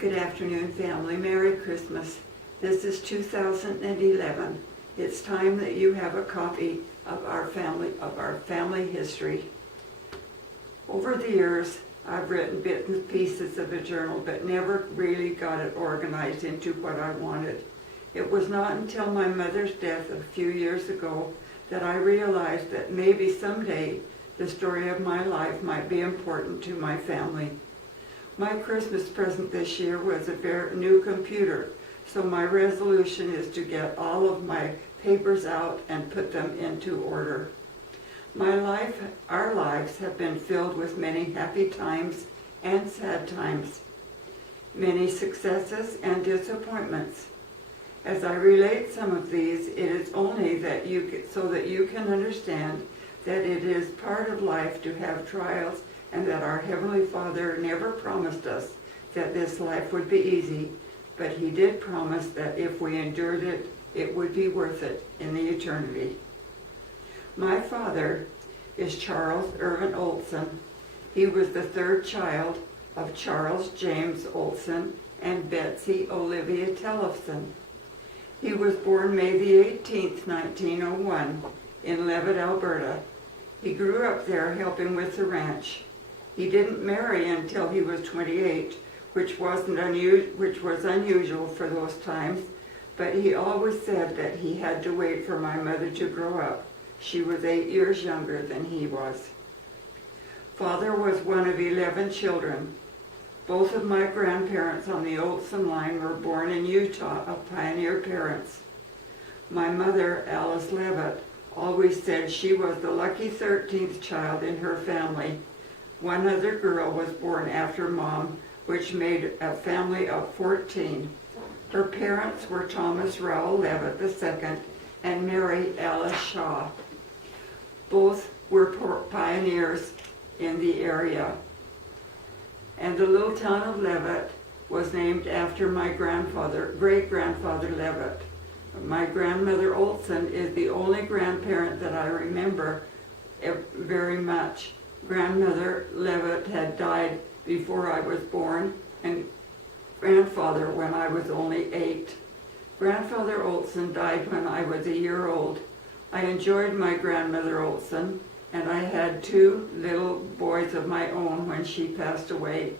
Good afternoon, family. Merry Christmas. This is 2011. It's time that you have a copy of our family history. Over the years, I've written bits and pieces of a journal, but never really got it organized into what I wanted. It was not until my mother's death a few years ago that I realized that maybe someday the story of my life might be important to my family. My Christmas present this year was a very new computer, so my resolution is to get all of my papers out and put them into order. Our lives have been filled with many happy times and sad times, many successes and disappointments. As I relate some of these, it is only so that you can understand that it is part of life to have trials, and that our Heavenly Father never promised us that this life would be easy, but He did promise that if we endured it, it would be worth it in the eternity. My father is Charles Irvin Olson. He was the third child of Charles James Olson and Betsy Olivia Tellefson. He was born May the 18th, 1901, in Levitt, Alberta. He grew up there helping with the ranch. He didn't marry until he was 28, which was unusual for those times, but he always said that he had to wait for my mother to grow up. She was 8 years younger than he was. Father was one of 11 children. Both of my grandparents on the Olson line were born in Utah of pioneer parents. My mother, Alice Levitt, always said she was the lucky 13th child in her family. One other girl was born after Mom, which made a family of 14. Her parents were Thomas Rowell Levitt II and Mary Alice Shaw. Both were pioneers in the area. And the little town of Levitt was named after my great-grandfather Levitt. My grandmother Olson is the only grandparent that I remember very much. Grandmother Levitt had died before I was born, and grandfather when I was only 8. Grandfather Olson died when I was a year old. I enjoyed my grandmother Olson, and I had 2 little boys of my own when she passed away.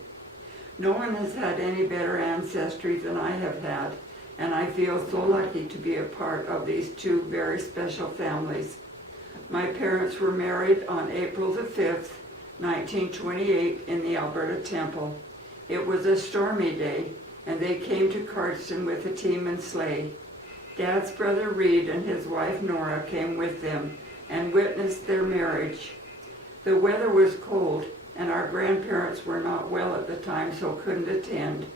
No one has had any better ancestry than I have had, and I feel so lucky to be a part of these 2 very special families. My parents were married on April the 5th, 1928 in the Alberta Temple. It was a stormy day, and they came to Cardston with a team and sleigh. Dad's brother Reed and his wife Nora came with them and witnessed their marriage. The weather was cold, and our grandparents were not well at the time, so couldn't attend.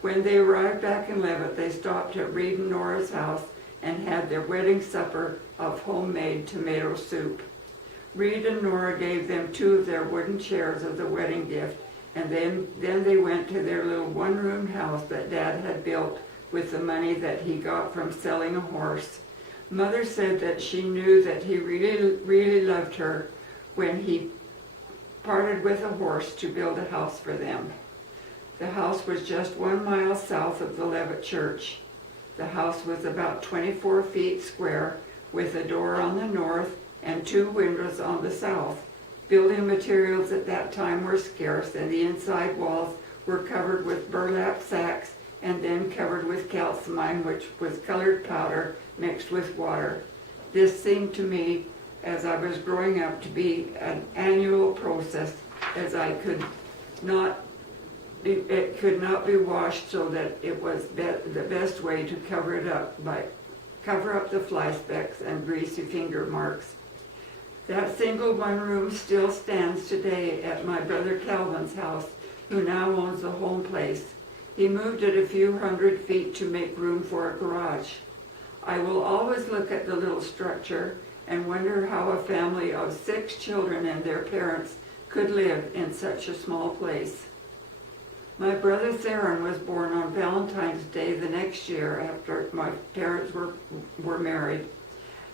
When they arrived back in Levitt, they stopped at Reed and Nora's house and had their wedding supper of homemade tomato soup. Reed and Nora gave them 2 of their wooden chairs as a wedding gift, and then they went to their little one-room house that Dad had built with the money that he got from selling a horse. Mother said that she knew that he really loved her when he parted with a horse to build a house for them. The house was just 1 mile south of the Levitt Church. The house was about 24 feet square, with a door on the north and 2 windows on the south. Building materials at that time were scarce, and the inside walls were covered with burlap sacks and then covered with calcimine, which was colored powder mixed with water. This seemed to me, as I was growing up, to be an annual process, as it could not be washed, so that it was the best way to cover it up, cover up the fly specks and greasy finger marks. That single one-room still stands today at my brother Calvin's house, who now owns the home place. He moved it a few hundred feet to make room for a garage. I will always look at the little structure and wonder how a family of 6 children and their parents could live in such a small place. My brother Theron was born on Valentine's Day the next year after my parents were married.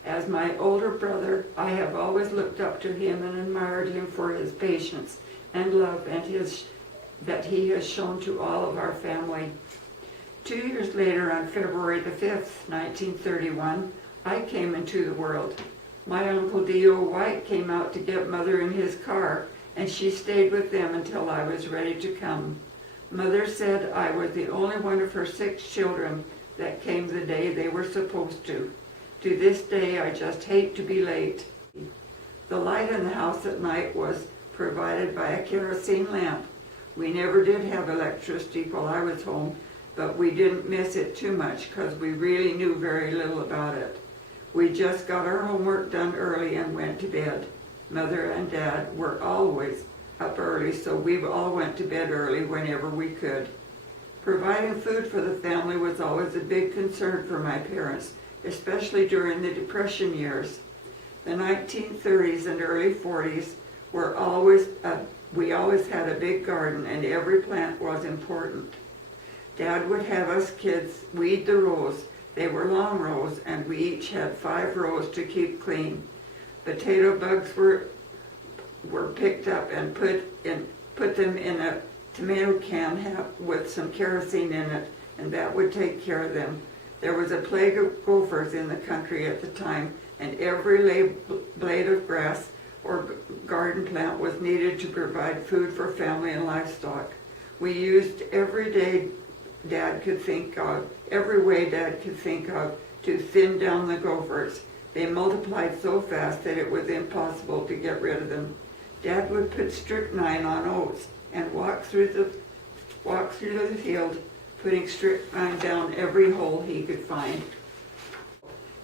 As my older brother, I have always looked up to him and admired him for his patience and love and his that he has shown to all of our family. 2 years later, on February the 5th, 1931, I came into the world. My Uncle D.O. White came out to get Mother in his car, and she stayed with them until I was ready to come. Mother said I was the only one of her 6 children that came the day they were supposed to. To this day, I just hate to be late. The light in the house at night was provided by a kerosene lamp. We never did have electricity while I was home, but we didn't miss it too much because we really knew very little about it. We just got our homework done early and went to bed. Mother and Dad were always up early, so we all went to bed early whenever we could. Providing food for the family was always a big concern for my parents, especially during the Depression years. The 1930s and early 40s we always had a big garden, and every plant was important. Dad would have us kids weed the rows. They were long rows, and we each had 5 rows to keep clean. Potato bugs were picked up and put them in a tomato can with some kerosene in it, and that would take care of them. There was a plague of gophers in the country at the time, and every blade of grass or garden plant was needed to provide food for family and livestock. We used every way Dad could think of to thin down the gophers. They multiplied so fast that it was impossible to get rid of them. Dad would put strychnine on oats and walk through the field, putting strychnine down every hole he could find.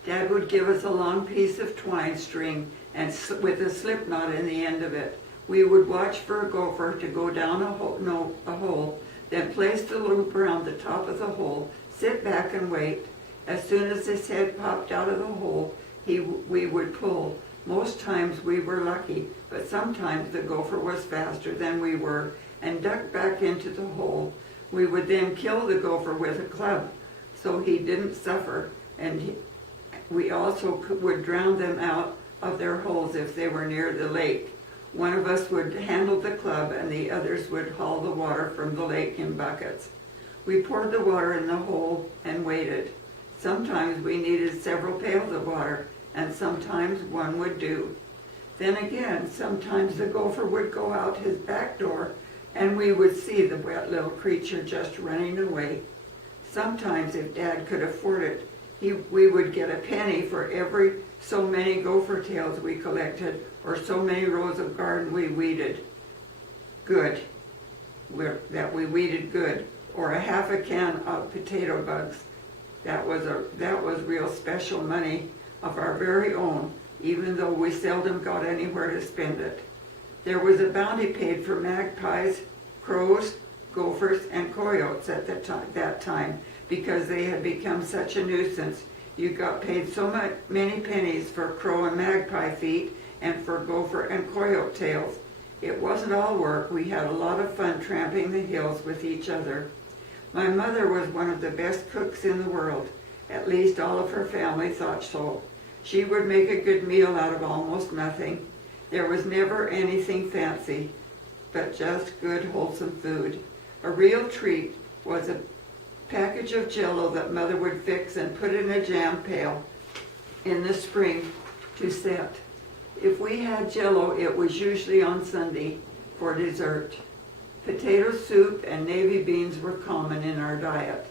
Dad would give us a long piece of twine string and with a slip knot in the end of it. We would watch for a gopher to go down a hole, then place the loop around the top of the hole, sit back and wait. As soon as his head popped out of the hole, we would pull. Most times we were lucky, but sometimes the gopher was faster than we were and ducked back into the hole. We would then kill the gopher with a club so he didn't suffer, and we also would drown them out of their holes if they were near the lake. One of us would handle the club and the others would haul the water from the lake in buckets. We poured the water in the hole and waited. Sometimes we needed several pails of water, and sometimes one would do. Then again, sometimes the gopher would go out his back door and we would see the wet little creature just running away. Sometimes, if Dad could afford it, we would get a penny for every so many gopher tails we collected or so many rows of garden we weeded good, or a half a can of potato bugs. That was real special money of our very own, even though we seldom got anywhere to spend it. There was a bounty paid for magpies, crows, gophers, and coyotes at that time because they had become such a nuisance. You got paid so many pennies for crow and magpie feet and for gopher and coyote tails. It wasn't all work. We had a lot of fun tramping the hills with each other. My mother was one of the best cooks in the world. At least all of her family thought so. She would make a good meal out of almost nothing. There was never anything fancy, but just good, wholesome food. A real treat was a package of Jell-O that Mother would fix and put in a jam pail in the spring to set. If we had Jell-O, it was usually on Sunday for dessert. Potato soup and navy beans were common in our diet.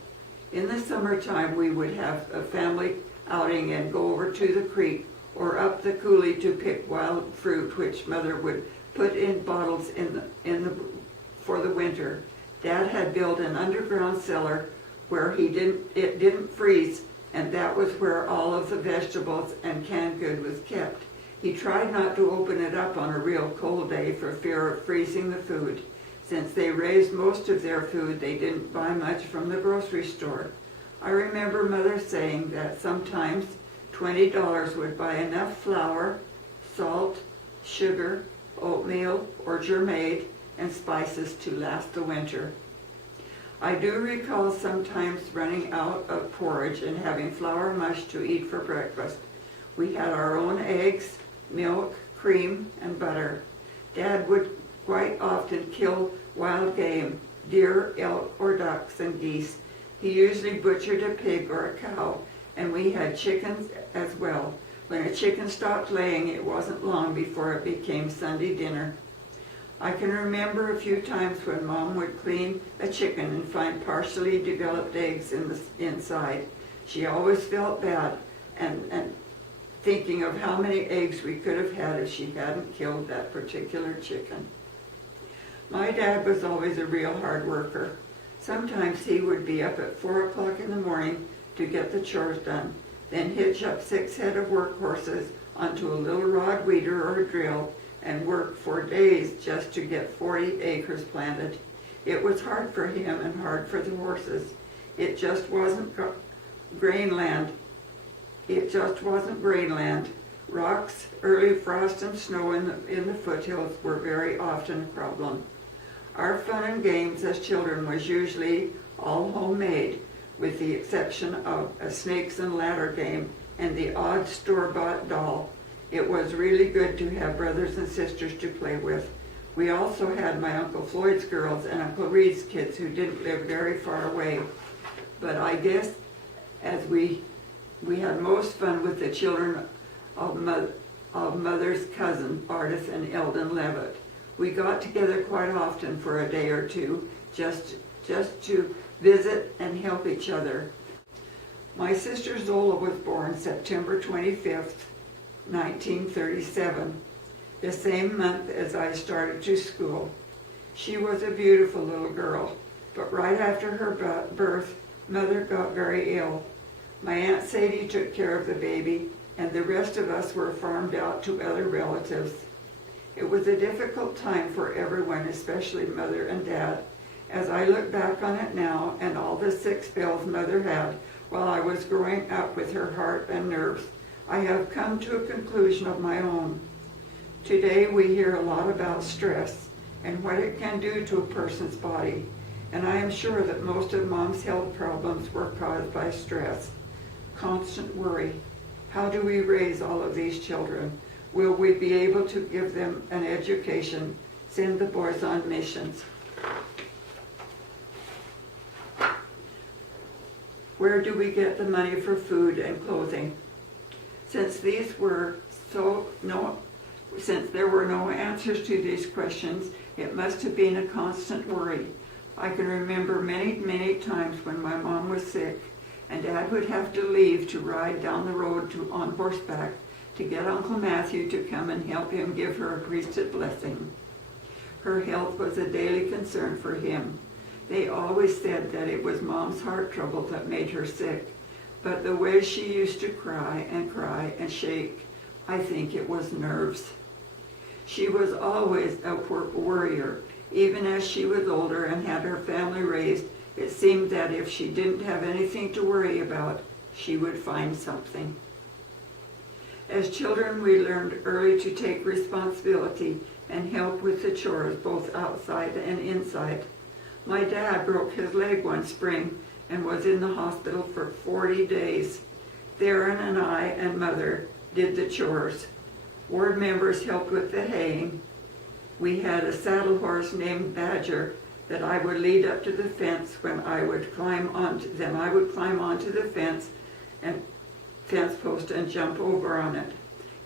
In the summertime, we would have a family outing and go over to the creek or up the coulee to pick wild fruit, which Mother would put in bottles for the winter. Dad had built an underground cellar where it didn't freeze, and that was where all of the vegetables and canned good was kept. He tried not to open it up on a real cold day for fear of freezing the food. Since they raised most of their food, they didn't buy much from the grocery store. I remember Mother saying that sometimes $20 would buy enough flour, salt, sugar, oatmeal, or germade, and spices to last the winter. I do recall sometimes running out of porridge and having flour mush to eat for breakfast. We had our own eggs, milk, cream, and butter. Dad would quite often kill wild game, deer, elk, or ducks and geese. He usually butchered a pig or a cow, and we had chickens as well. When a chicken stopped laying, it wasn't long before it became Sunday dinner. I can remember a few times when Mom would clean a chicken and find partially developed eggs in the inside. She always felt bad and thinking of how many eggs we could have had if she hadn't killed that particular chicken. My dad was always a real hard worker. Sometimes he would be up at 4 o'clock in the morning to get the chores done, then hitch up 6 head of workhorses onto a little rod weeder or a drill and work for days just to get 40 acres planted. It was hard for him and hard for the horses. It just wasn't grainland. Rocks, early frost and snow in the foothills were very often a problem. Our fun and games as children was usually all homemade, with the exception of a snakes and ladder game and the odd store-bought doll. It was really good to have brothers and sisters to play with. We also had my Uncle Floyd's girls and Uncle Reed's kids who didn't live very far away. But I guess as we had most fun with the children of Mother's cousin, Artis and Eldon Levitt. We got together quite often for a day or two, just to visit and help each other. My sister Zola was born September 25th, 1937, the same month as I started to school. She was a beautiful little girl, but right after her birth, Mother got very ill. My Aunt Sadie took care of the baby, and the rest of us were farmed out to other relatives. It was a difficult time for everyone, especially Mother and Dad. As I look back on it now and all the sick spells Mother had while I was growing up with her heart and nerves, I have come to a conclusion of my own. Today we hear a lot about stress and what it can do to a person's body, and I am sure that most of Mom's health problems were caused by stress. Constant worry. How do we raise all of these children? Will we be able to give them an education, send the boys on missions? Where do we get the money for food and clothing? Since there were no answers to these questions, it must have been a constant worry. I can remember many times when my mom was sick and Dad would have to leave to ride down the road on horseback to get Uncle Matthew to come and help him give her a priesthood blessing. Her health was a daily concern for him. They always said that it was Mom's heart trouble that made her sick, but the way she used to cry and shake, I think it was nerves. She was always a worrier. Even as she was older and had her family raised, it seemed that if she didn't have anything to worry about, she would find something. As children, we learned early to take responsibility and help with the chores, both outside and inside. My dad broke his leg one spring and was in the hospital for 40 days. Theron and I and Mother did the chores. Ward members helped with the haying. We had a saddle horse named Badger that I would lead up to the fence when I would climb onto the fence post and jump over on it.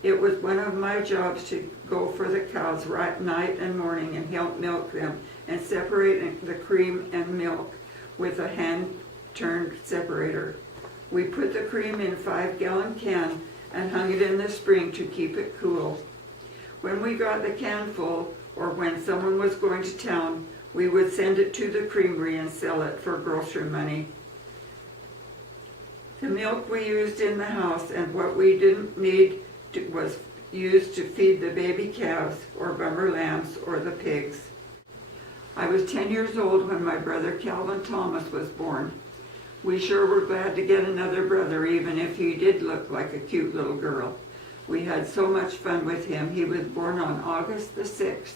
It was one of my jobs to go for the cows right night and morning and help milk them and separate the cream and milk with a hand-turned separator. We put the cream in a 5-gallon can and hung it in the spring to keep it cool. When we got the can full, or when someone was going to town, we would send it to the creamery and sell it for grocery money. The milk we used in the house and what we didn't need was used to feed the baby calves or bummer lambs or the pigs. I was 10 years old when my brother Calvin Thomas was born. We sure were glad to get another brother, even if he did look like a cute little girl. We had so much fun with him. He was born on August the 6th,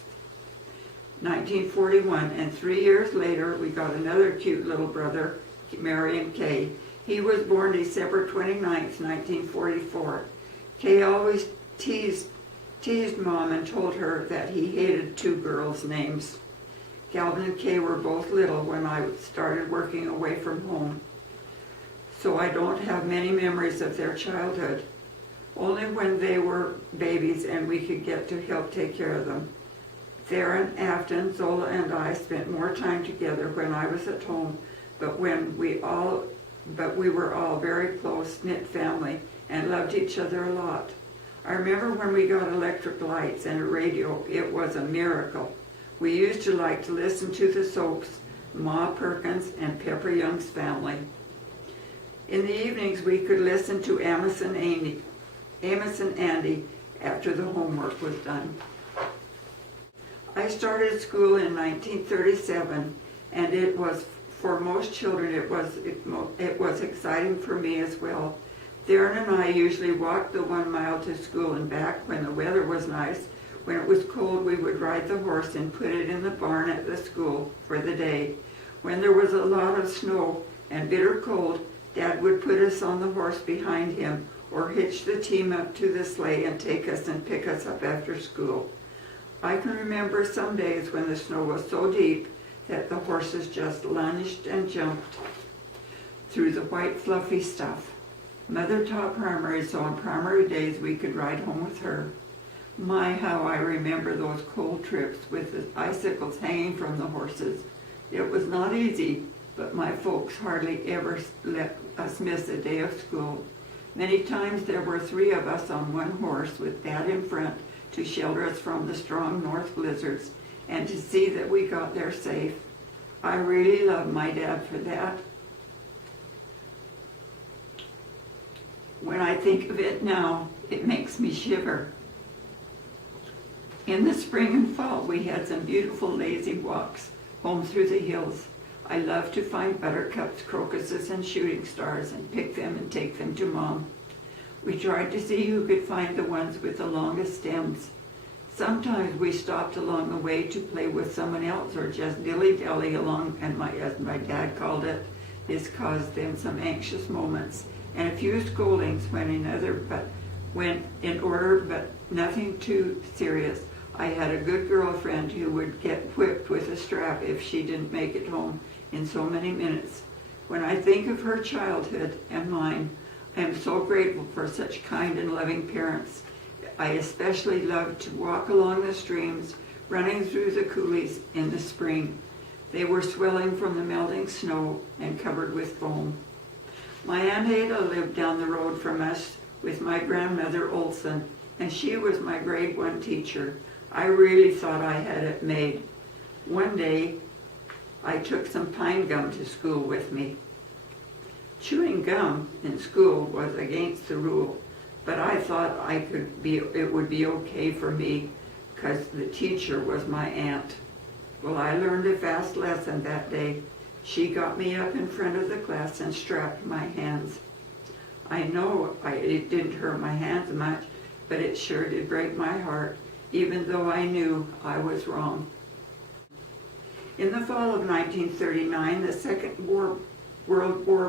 1941, and 3 years later we got another cute little brother, Marion Kay. He was born December 29th, 1944. Kay always teased Mom and told her that he hated 2 girls' names. Calvin and Kay were both little when I started working away from home, so I don't have many memories of their childhood. Only when they were babies and we could get to help take care of them. Theron, Afton, Zola, and I spent more time together when I was at home, but we were all very close-knit family and loved each other a lot. I remember when we got electric lights and a radio, it was a miracle. We used to like to listen to the soaps, Ma Perkins and Pepper Young's Family. In the evenings, we could listen to Amos and Andy after the homework was done. I started school in 1937, and it was, for most children, it was exciting for me as well. Theron and I usually walked the 1 mile to school and back when the weather was nice. When it was cold, we would ride the horse and put it in the barn at the school for the day. When there was a lot of snow and bitter cold, Dad would put us on the horse behind him or hitch the team up to the sleigh and take us and pick us up after school. I can remember some days when the snow was so deep that the horses just lunged and jumped through the white fluffy stuff. Mother taught primary, so on primary days we could ride home with her. My, how I remember those cold trips with the icicles hanging from the horses. It was not easy, but my folks hardly ever let us miss a day of school. Many times there were 3 of us on one horse with Dad in front to shelter us from the strong north blizzards and to see that we got there safe. I really love my dad for that. When I think of it now, it makes me shiver. In the spring and fall, we had some beautiful lazy walks home through the hills. I love to find buttercups, crocuses, and shooting stars and pick them and take them to Mom. We tried to see who could find the ones with the longest stems. Sometimes we stopped along the way to play with someone else or just dilly-dally along, and as my dad called it, this caused them some anxious moments and a few scoldings went in order, but nothing too serious. I had a good girlfriend who would get whipped with a strap if she didn't make it home in so many minutes. When I think of her childhood and mine, I am so grateful for such kind and loving parents. I especially loved to walk along the streams, running through the coulees in the spring. They were swelling from the melting snow and covered with foam. My Aunt Ada lived down the road from us with my grandmother Olson, and she was my grade 1 teacher. I really thought I had it made. One day, I took some pine gum to school with me. Chewing gum in school was against the rule, but I thought it would be okay for me because the teacher was my aunt. Well, I learned a fast lesson that day. She got me up in front of the class and strapped my hands. I know it didn't hurt my hands much, but it sure did break my heart, even though I knew I was wrong. In the fall of 1939, the Second World War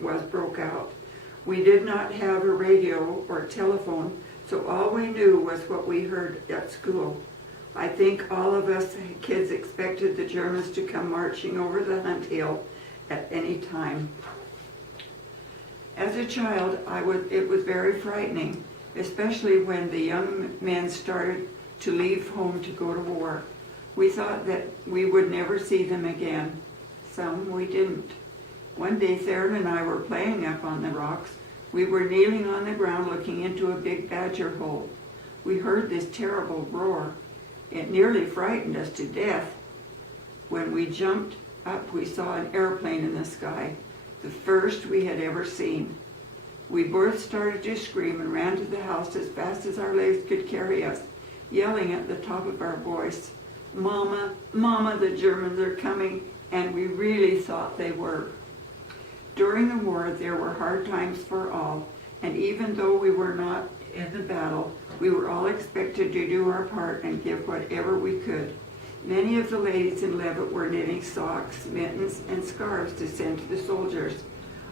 was broke out. We did not have a radio or telephone, so all we knew was what we heard at school. I think all of us kids expected the Germans to come marching over the Hunt Hill at any time. As a child, it was very frightening, especially when the young men started to leave home to go to war. We thought that we would never see them again. Some we didn't. One day, Theron and I were playing up on the rocks. We were kneeling on the ground looking into a big badger hole. We heard this terrible roar. It nearly frightened us to death. When we jumped up, we saw an airplane in the sky, the first we had ever seen. We both started to scream and ran to the house as fast as our legs could carry us, yelling at the top of our voice, "Mama, Mama, the Germans are coming," and we really thought they were. During the war, there were hard times for all, and even though we were not in the battle, we were all expected to do our part and give whatever we could. Many of the ladies in Levitt were knitting socks, mittens, and scarves to send to the soldiers.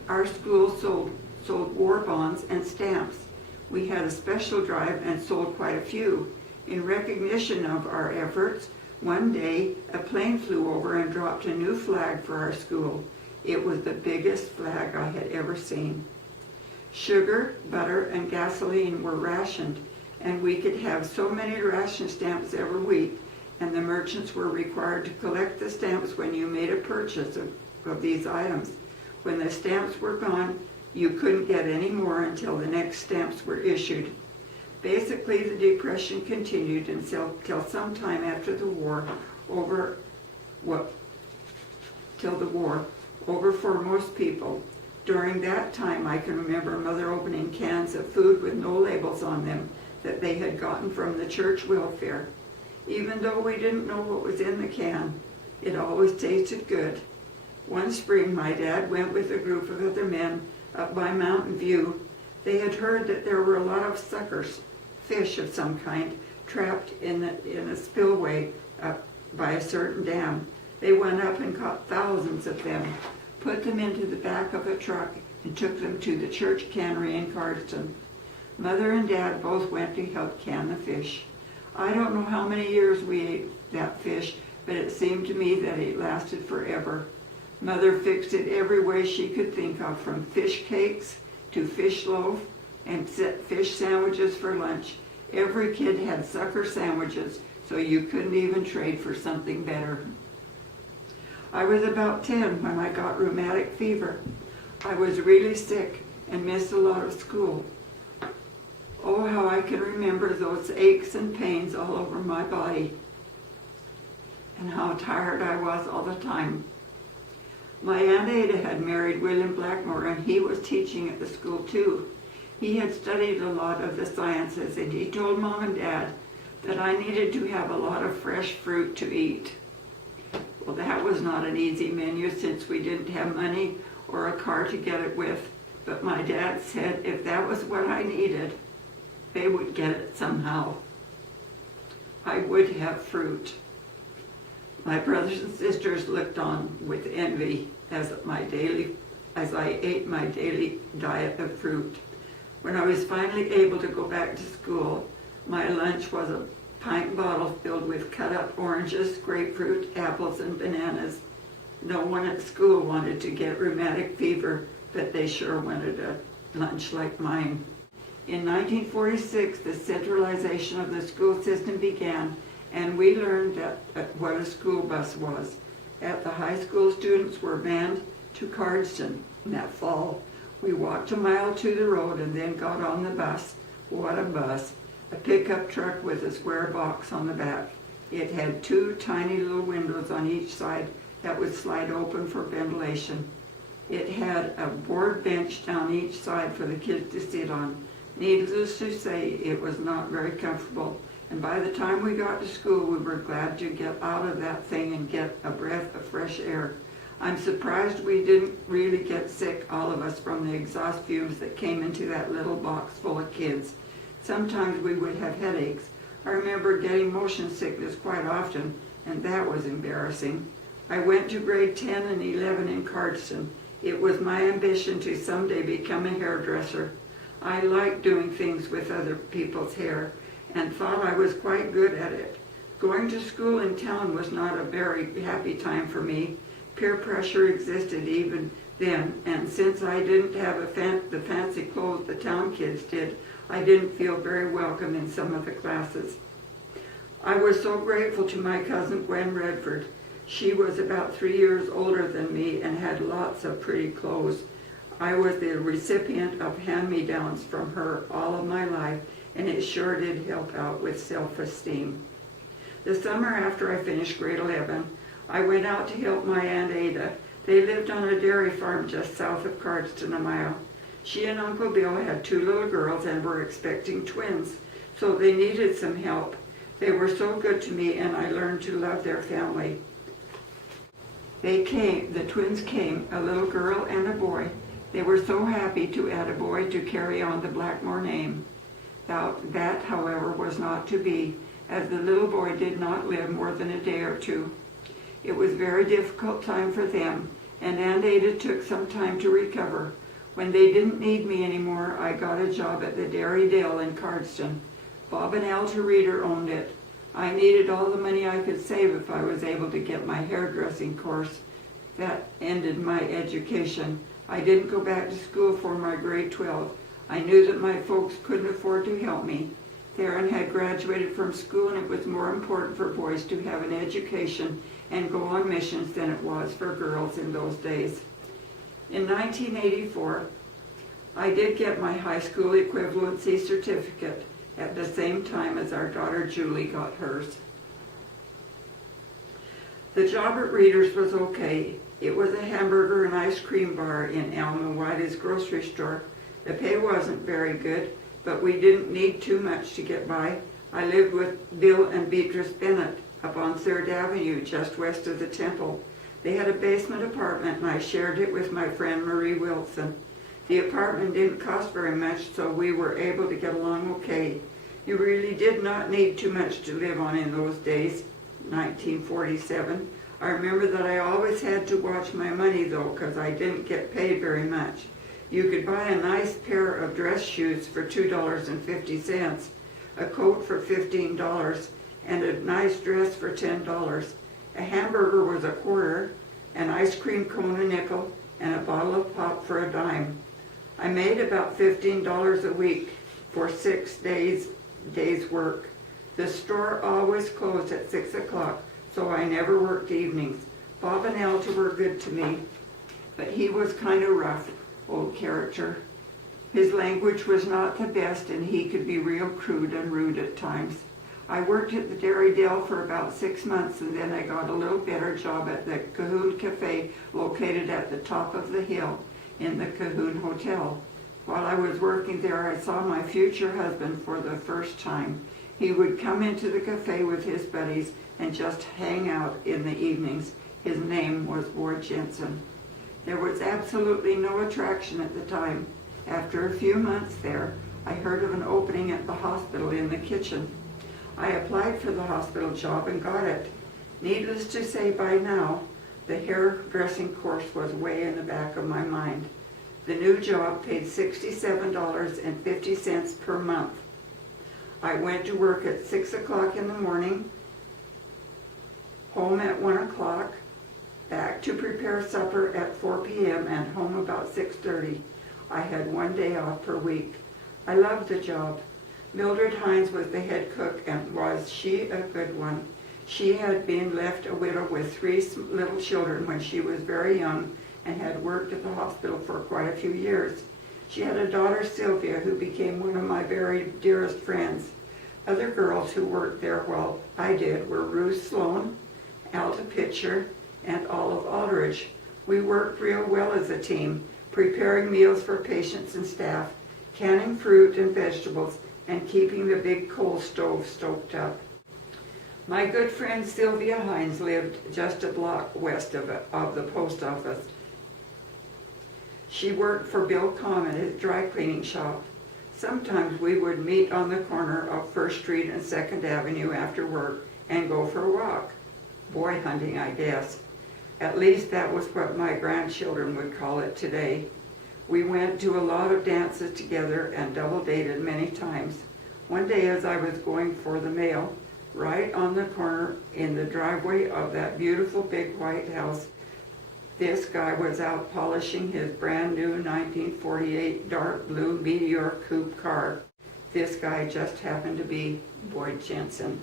Our school sold war bonds and stamps. We had a special drive and sold quite a few. In recognition of our efforts, One day, a plane flew over and dropped a new flag for our school. It was the biggest flag I had ever seen. Sugar, butter, and gasoline were rationed, and we could have so many ration stamps every week, and the merchants were required to collect the stamps when you made a purchase of these items. When the stamps were gone, you couldn't get any more until the next stamps were issued. Basically, the Depression continued until sometime after the war, over for most people. During that time, I can remember Mother opening cans of food with no labels on them that they had gotten from the church welfare. Even though we didn't know what was in the can, it always tasted good. One spring, my dad went with a group of other men up by Mountain View. They had heard that there were a lot of suckers, fish of some kind, trapped in a spillway up by a certain dam. They went up and caught thousands of them, put them into the back of a truck, and took them to the church cannery in Cardston. Mother and Dad both went to help can the fish. I don't know how many years we ate that fish, but it seemed to me that it lasted forever. Mother fixed it every way she could think of, from fish cakes to fish loaf and fish sandwiches for lunch. Every kid had sucker sandwiches, so you couldn't even trade for something better. I was about 10 when I got rheumatic fever. I was really sick and missed a lot of school. Oh, how I can remember those aches and pains all over my body, and how tired I was all the time. My Aunt Ada had married William Blackmore, and he was teaching at the school too. He had studied a lot of the sciences, and he told Mom and Dad that I needed to have a lot of fresh fruit to eat. Well, that was not an easy menu since we didn't have money or a car to get it with, but my dad said if that was what I needed, they would get it somehow. I would have fruit. My brothers and sisters looked on with envy as I ate my daily diet of fruit. When I was finally able to go back to school, my lunch was a pint bottle filled with cut-up oranges, grapefruit, apples, and bananas. No one at school wanted to get rheumatic fever, but they sure wanted a lunch like mine. In 1946, the centralization of the school system began, and we learned what a school bus was. At the high school, students were manned to Cardston that fall. We walked a mile to the road and then got on the bus. What a bus! A pickup truck with a square box on the back. It had 2 tiny little windows on each side that would slide open for ventilation. It had a board bench down each side for the kids to sit on. Needless to say, it was not very comfortable, and by the time we got to school, we were glad to get out of that thing and get a breath of fresh air. I'm surprised we didn't really get sick, all of us, from the exhaust fumes that came into that little box full of kids. Sometimes we would have headaches. I remember getting motion sickness quite often, and that was embarrassing. I went to grade 10 and 11 in Cardston. It was my ambition to someday become a hairdresser. I liked doing things with other people's hair and thought I was quite good at it. Going to school in town was not a very happy time for me. Peer pressure existed even then, and since I didn't have the fancy clothes the town kids did, I didn't feel very welcome in some of the classes. I was so grateful to my cousin Gwen Redford. She was about 3 years older than me and had lots of pretty clothes. I was the recipient of hand-me-downs from her all of my life, and it sure did help out with self-esteem. The summer after I finished grade 11, I went out to help my Aunt Ada. They lived on a dairy farm just south of Cardston, a mile. She and Uncle Bill had 2 little girls and were expecting twins, so they needed some help. They were so good to me, and I learned to love their family. The twins came, a little girl and a boy. They were so happy to add a boy to carry on the Blackmore name. That, however, was not to be, as the little boy did not live more than a day or 2. It was a very difficult time for them, and Aunt Ada took some time to recover. When they didn't need me anymore, I got a job at the Dairy Dell in Cardston. Bob and Alta Reeder owned it. I needed all the money I could save if I was able to get my hairdressing course. That ended my education. I didn't go back to school for my grade 12. I knew that my folks couldn't afford to help me. Theron had graduated from school, and it was more important for boys to have an education and go on missions than it was for girls in those days. In 1984, I did get my high school equivalency certificate at the same time as our daughter Julie got hers. The job at Reader's was okay. It was a hamburger and ice cream bar in Alma Whitey's grocery store. The pay wasn't very good, but we didn't need too much to get by. I lived with Bill and Beatrice Bennett up on 3rd Avenue, just west of the temple. They had a basement apartment, and I shared it with my friend Marie Wilson. The apartment didn't cost very much, so we were able to get along okay. You really did not need too much to live on in those days, 1947. I remember that I always had to watch my money, though, because I didn't get paid very much. You could buy a nice pair of dress shoes for $2.50, a coat for $15, and a nice dress for $10. A hamburger was a quarter, an ice cream cone a nickel, and a bottle of pop for a dime. I made about $15 a week for 6 days' work. The store always closed at 6 o'clock, so I never worked evenings. Bob and Alta were good to me, but he was kind of rough, old character. His language was not the best, and he could be real crude and rude at times. I worked at the Dairy Dell for about 6 months, and then I got a little better job at the Cahoon Cafe, located at the top of the hill in the Cahoon Hotel. While I was working there, I saw my future husband for the first time. He would come into the cafe with his buddies and just hang out in the evenings. His name was Boyd Jensen. There was absolutely no attraction at the time. After a few months there, I heard of an opening at the hospital in the kitchen. I applied for the hospital job and got it. Needless to say, by now, the hairdressing course was way in the back of my mind. The new job paid $67.50 per month. I went to work at 6 o'clock in the morning, home at 1 o'clock, back to prepare supper at 4 p.m. and home about 6:30. I had 1 day off per week. I loved the job. Mildred Hines was the head cook, and was she a good one. She had been left a widow with 3 little children when she was very young and had worked at the hospital for quite a few years. She had a daughter, Sylvia, who became one of my very dearest friends. Other girls who worked there while I did were Ruth Sloan, Alta Pitcher, and Olive Aldridge. We worked real well as a team, preparing meals for patients and staff, canning fruit and vegetables, and keeping the big coal stove stoked up. My good friend Sylvia Hines lived just a block west of the post office. She worked for Bill Comm at his dry cleaning shop. Sometimes we would meet on the corner of 1st Street and 2nd Avenue after work and go for a walk. Boy hunting, I guess. At least that was what my grandchildren would call it today. We went to a lot of dances together and double dated many times. One day as I was going for the mail, right on the corner in the driveway of that beautiful big white house, this guy was out polishing his brand new 1948 dark blue Meteor coupe car. This guy just happened to be Boyd Jensen.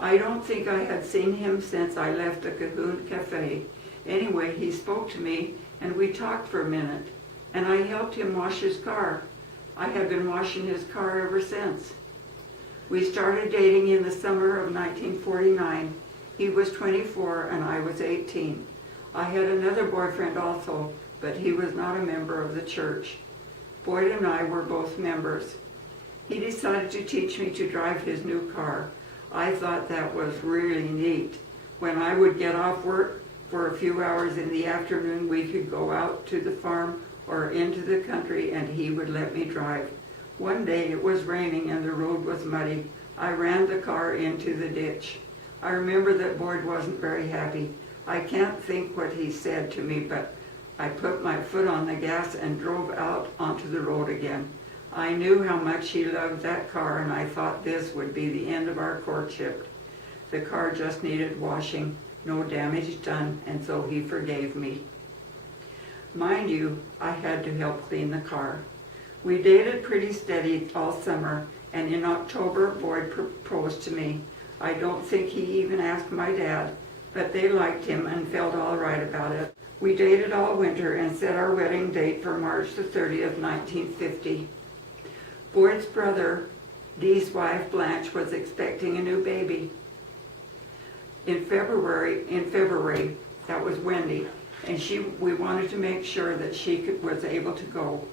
I don't think I had seen him since I left the Cahoon Cafe. Anyway, he spoke to me, and we talked for a minute, and I helped him wash his car. I had been washing his car ever since. We started dating in the summer of 1949. He was 24 and I was 18. I had another boyfriend also, but he was not a member of the church. Boyd and I were both members. He decided to teach me to drive his new car. I thought that was really neat. When I would get off work for a few hours in the afternoon, we could go out to the farm or into the country, and he would let me drive. One day it was raining and the road was muddy. I ran the car into the ditch. I remember that Boyd wasn't very happy. I can't think what he said to me, but I put my foot on the gas and drove out onto the road again. I knew how much he loved that car, and I thought this would be the end of our courtship. The car just needed washing, no damage done, and so he forgave me. Mind you, I had to help clean the car. We dated pretty steady all summer, and in October, Boyd proposed to me. I don't think he even asked my dad, but they liked him and felt all right about it. We dated all winter and set our wedding date for March the 30th, 1950. Boyd's brother, Dee's wife, Blanche, was expecting a new baby. In February, that was Wendy, and we wanted to make sure that she was able to go.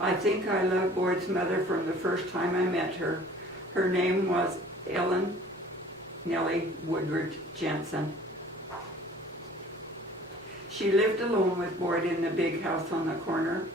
I think I loved Boyd's mother from the first time I met her. Her name was Ellen Nellie Woodward Jensen. She lived alone with Boyd in the big house on the corner.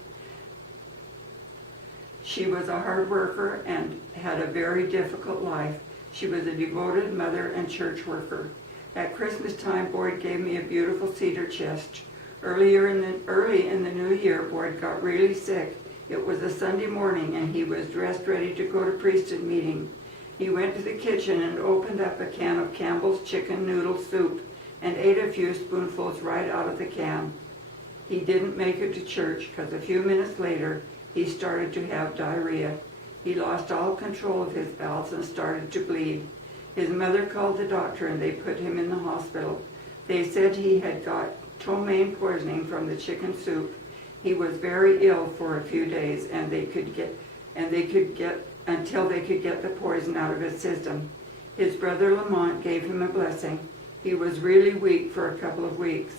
She was a hard worker and had a very difficult life. She was a devoted mother and church worker. At Christmas time, Boyd gave me a beautiful cedar chest. Early in the new year, Boyd got really sick. It was a Sunday morning, and he was dressed ready to go to priesthood meeting. He went to the kitchen and opened up a can of Campbell's chicken noodle soup and ate a few spoonfuls right out of the can. He didn't make it to church because a few minutes later, he started to have diarrhea. He lost all control of his bowels and started to bleed. His mother called the doctor and they put him in the hospital. They said he had got ptomaine poisoning from the chicken soup. He was very ill for a few days until they could get the poison out of his system. His brother Lamont gave him a blessing. He was really weak for a couple of weeks.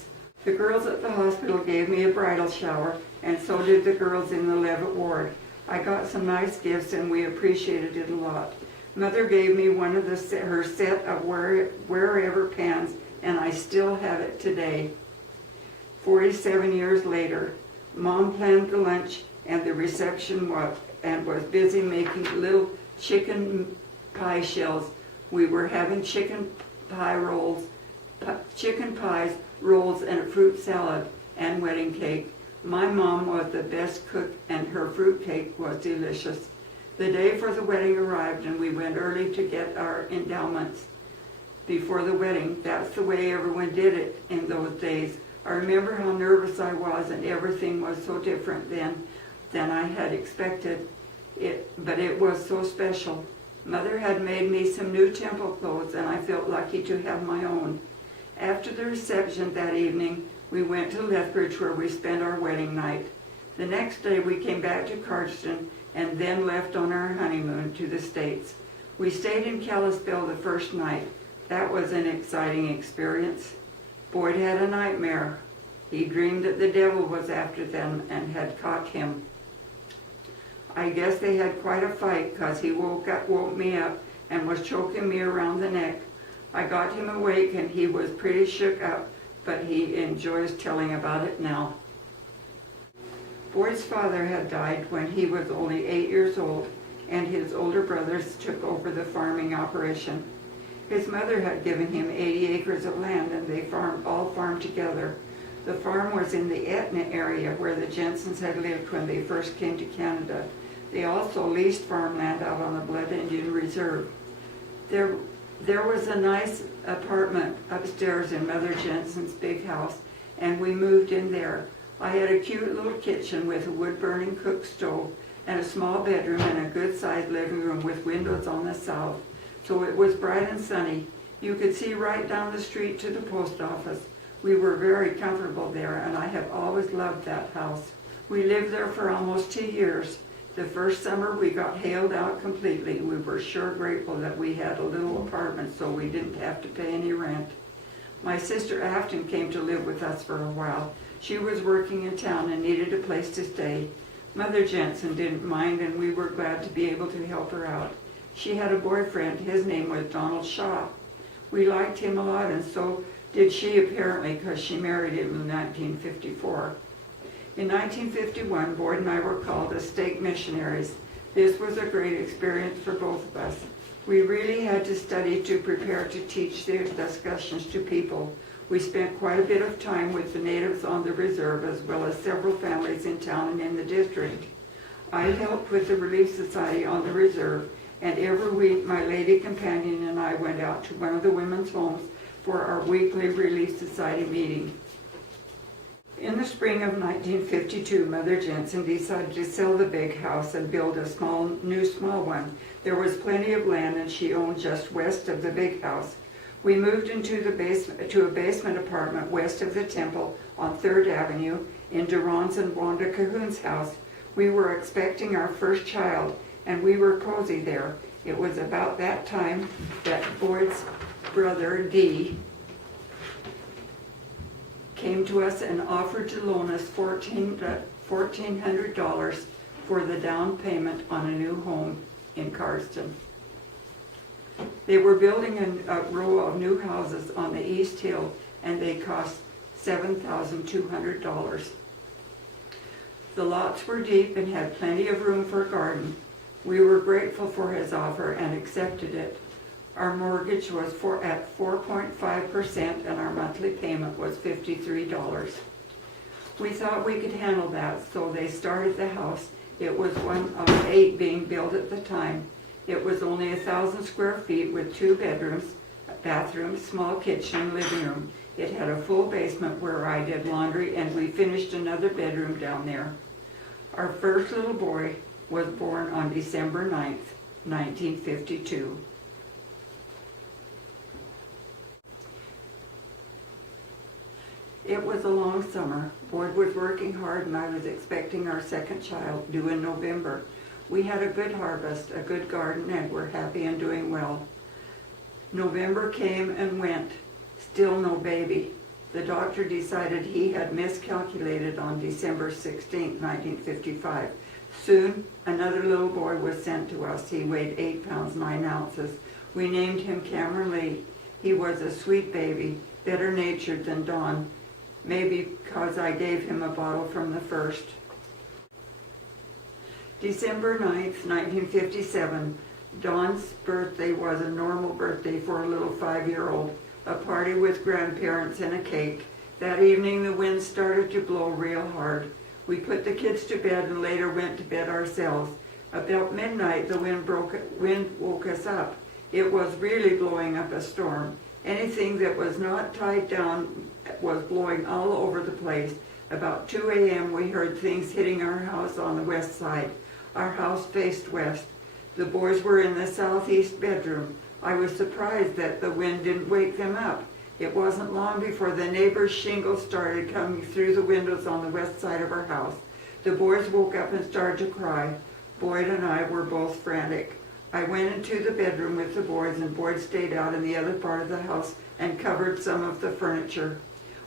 The girls at the hospital gave me a bridal shower, and so did the girls in the Levitt ward. I got some nice gifts and we appreciated it a lot. Mother gave me one of her set of wherever pans, and I still have it today. 47 years later, Mom planned the lunch and the reception was busy making little chicken pie shells. We were having chicken pies, rolls, and a fruit salad and wedding cake. My mom was the best cook and her fruit cake was delicious. The day for the wedding arrived and we went early to get our endowments before the wedding. That's the way everyone did it in those days. I remember how nervous I was and everything was so different than I had expected. But it was so special. Mother had made me some new temple clothes and I felt lucky to have my own. After the reception that evening, we went to Lethbridge where we spent our wedding night. The next day we came back to Cardston and then left on our honeymoon to the States. We stayed in Kalispell the first night. That was an exciting experience. Boyd had a nightmare. He dreamed that the devil was after them and had caught him. I guess they had quite a fight because he woke me up and was choking me around the neck. I got him awake and he was pretty shook up, but he enjoys telling about it now. Boyd's father had died when he was only 8 years old, and his older brothers took over the farming operation. His mother had given him 80 acres of land and they all farmed together. The farm was in the Etna area where the Jensens had lived when they first came to Canada. They also leased farmland out on the Blood Indian Reserve. There was a nice apartment upstairs in Mother Jensen's big house, and we moved in there. I had a cute little kitchen with a wood-burning cook stove and a small bedroom and a good-sized living room with windows on the south. So it was bright and sunny. You could see right down the street to the post office. We were very comfortable there, and I have always loved that house. We lived there for almost 2 years. The first summer we got hailed out completely. We were sure grateful that we had a little apartment so we didn't have to pay any rent. My sister Afton came to live with us for a while. She was working in town and needed a place to stay. Mother Jensen didn't mind and we were glad to be able to help her out. She had a boyfriend. His name was Donald Shaw. We liked him a lot and so did she apparently because she married him in 1954. In 1951, Boyd and I were called as stake missionaries. This was a great experience for both of us. We really had to study to prepare to teach the discussions to people. We spent quite a bit of time with the natives on the reserve as well as several families in town and in the district. I helped with the Relief Society on the reserve, and every week my lady companion and I went out to one of the women's homes for our weekly Relief Society meeting. In the spring of 1952, Mother Jensen decided to sell the big house and build a new small one. There was plenty of land and she owned just west of the big house. We moved into a basement apartment west of the temple on 3rd Avenue into Ron's and Wanda Cahoon's house. We were expecting our first child and we were cozy there. It was about that time that Boyd's brother, Dee, came to us and offered to loan us $1,400 for the down payment on a new home in Cardston. They were building a row of new houses on the East Hill and they cost $7,200. The lots were deep and had plenty of room for a garden. We were grateful for his offer and accepted it. Our mortgage was at 4.5% and our monthly payment was $53. We thought we could handle that, so they started the house. It was one of 8 being built at the time. It was only 1,000 square feet with 2 bedrooms, a bathroom, small kitchen, and living room. It had a full basement where I did laundry and we finished another bedroom down there. Our first little boy was born on December 9th, 1952. It was a long summer. Boyd was working hard and I was expecting our second child, due in November. We had a good harvest, a good garden, and were happy and doing well. November came and went, still no baby. The doctor decided he had miscalculated on December 16, 1955. Soon, another little boy was sent to us. He weighed 8 pounds, 9 ounces. We named him Cameron Lee. He was a sweet baby, better natured than Don. Maybe because I gave him a bottle from the first. December 9th, 1957, Don's birthday was a normal birthday for a little 5-year-old. A party with grandparents and a cake. That evening the wind started to blow real hard. We put the kids to bed and later went to bed ourselves. About midnight the wind woke us up. It was really blowing up a storm. Anything that was not tied down was blowing all over the place. About 2 a.m. we heard things hitting our house on the west side. Our house faced west. The boys were in the southeast bedroom. I was surprised that the wind didn't wake them up. It wasn't long before the neighbor's shingles started coming through the windows on the west side of our house. The boys woke up and started to cry. Boyd and I were both frantic. I went into the bedroom with the boys and Boyd stayed out in the other part of the house and covered some of the furniture.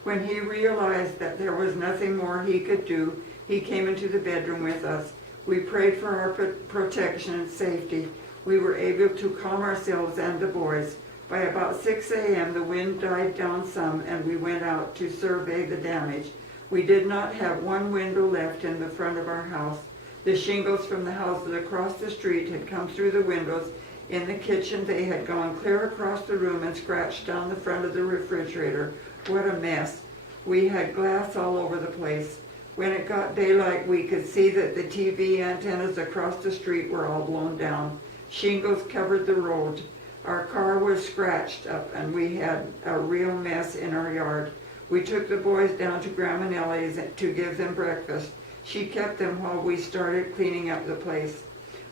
When he realized that there was nothing more he could do, he came into the bedroom with us. We prayed for our protection and safety. We were able to calm ourselves and the boys. By about 6 a.m. the wind died down some and we went out to survey the damage. We did not have one window left in the front of our house. The shingles from the houses across the street had come through the windows. In the kitchen they had gone clear across the room and scratched down the front of the refrigerator. What a mess. We had glass all over the place. When it got daylight we could see that the TV antennas across the street were all blown down. Shingles covered the road. Our car was scratched up and we had a real mess in our yard. We took the boys down to Grandma Nellie's to give them breakfast. She kept them while we started cleaning up the place.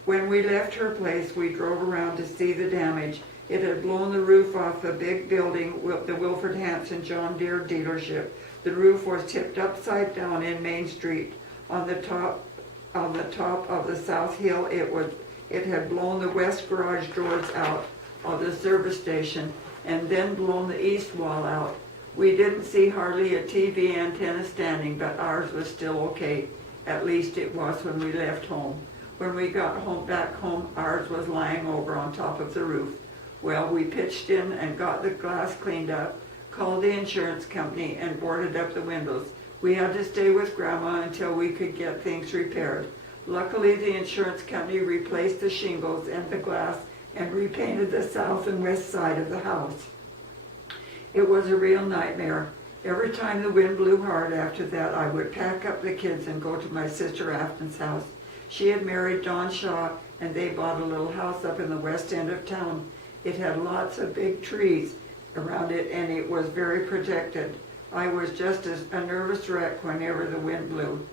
When we left her place, we drove around to see the damage. It had blown the roof off a big building, the Wilfred Hanson John Deere dealership. The roof was tipped upside down in Main Street. On the top of the south hill, it had blown the west garage doors out of the service station and then blown the east wall out. We didn't see hardly a TV antenna standing, but ours was still okay. At least it was when we left home. When we got back home, ours was lying over on top of the roof. Well, we pitched in and got the glass cleaned up, called the insurance company, and boarded up the windows. We had to stay with Grandma until we could get things repaired. Luckily, the insurance company replaced the shingles and the glass and repainted the south and west side of the house. It was a real nightmare. Every time the wind blew hard after that, I would pack up the kids and go to my sister Afton's house. She had married Don Shaw, and they bought a little house up in the west end of town. It had lots of big trees around it, and it was very protected. I was just a nervous wreck whenever the wind blew.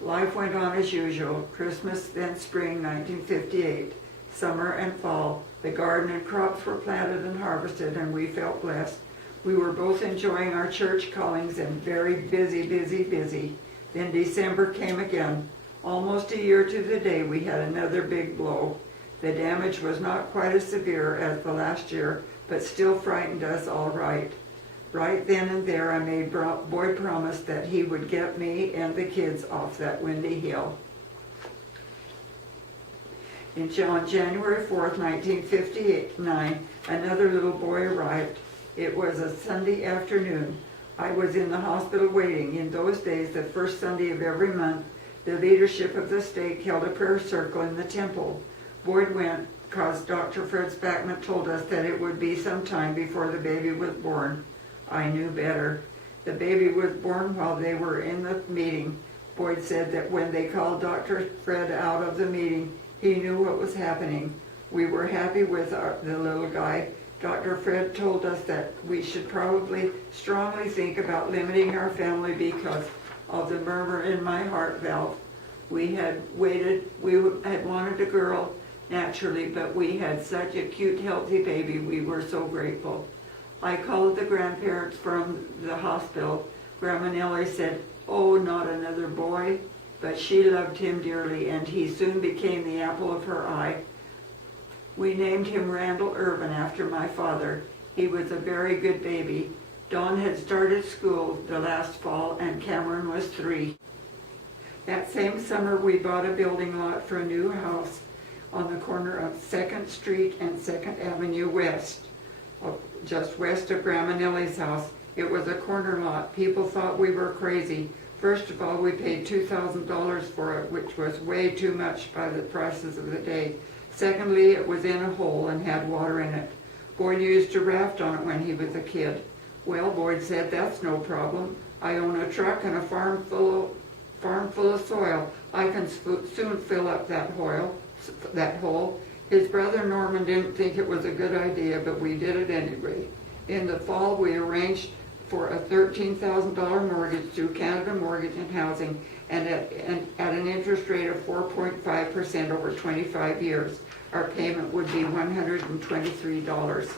Life went on as usual. Christmas, then spring, 1958. Summer and fall. The garden and crops were planted and harvested, and we felt blessed. We were both enjoying our church callings and very busy. Then December came again. Almost a year to the day, we had another big blow. The damage was not quite as severe as the last year, but still frightened us all right. Right then and there, I made Boyd promise that he would get me and the kids off that windy hill. On January 4th, 1959, another little boy arrived. It was a Sunday afternoon. I was in the hospital waiting. In those days, the first Sunday of every month, the leadership of the stake held a prayer circle in the temple. Boyd went because Dr. Fred Spackman told us that it would be some time before the baby was born. I knew better. The baby was born while they were in the meeting. Boyd said that when they called Dr. Fred out of the meeting, he knew what was happening. We were happy with the little guy. Dr. Fred told us that we should probably strongly think about limiting our family because of the murmur in my heart valve. We had waited, we had wanted a girl naturally, but we had such a cute, healthy baby. We were so grateful. I called the grandparents from the hospital. Grandma Nellie said, "Oh, not another boy," but she loved him dearly, and he soon became the apple of her eye. We named him Randall Irvin after my father. He was a very good baby. Dawn had started school the last fall, and Cameron was 3. That same summer, we bought a building lot for a new house on the corner of 2nd Street and 2nd Avenue West, just west of Grandma Nellie's house. It was a corner lot. People thought we were crazy. First of all, we paid $2,000 for it, which was way too much by the prices of the day. Secondly, it was in a hole and had water in it. Boyd used to raft on it when he was a kid. Well, Boyd said, "That's no problem. I own a truck and a farm full of soil. I can soon fill up that hole. His brother Norman didn't think it was a good idea, but we did it anyway. In the fall, we arranged for a $13,000 mortgage through Canada Mortgage and Housing, and at an interest rate of 4.5% over 25 years. Our payment would be $123.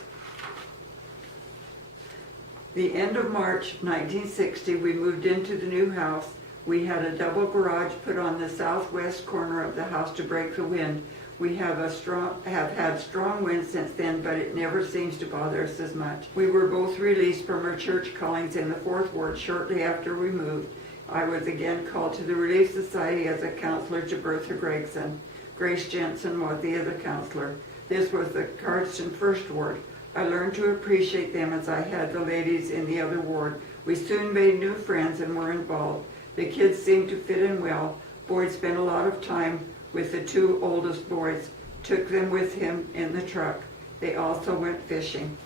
The end of March 1960, we moved into the new house. We had a double garage put on the southwest corner of the house to break the wind. We have had strong wind since then, but it never seems to bother us as much. We were both released from our church callings in the 4th Ward shortly after we moved. I was again called to the Relief Society as a counselor to Bertha Gregson. Grace Jensen was the other counselor. This was the Cardston 1st Ward. I learned to appreciate them as I had the ladies in the other ward. We soon made new friends and were involved. The kids seemed to fit in well. Boyd spent a lot of time with the 2 oldest boys, took them with him in the truck. They also went fishing.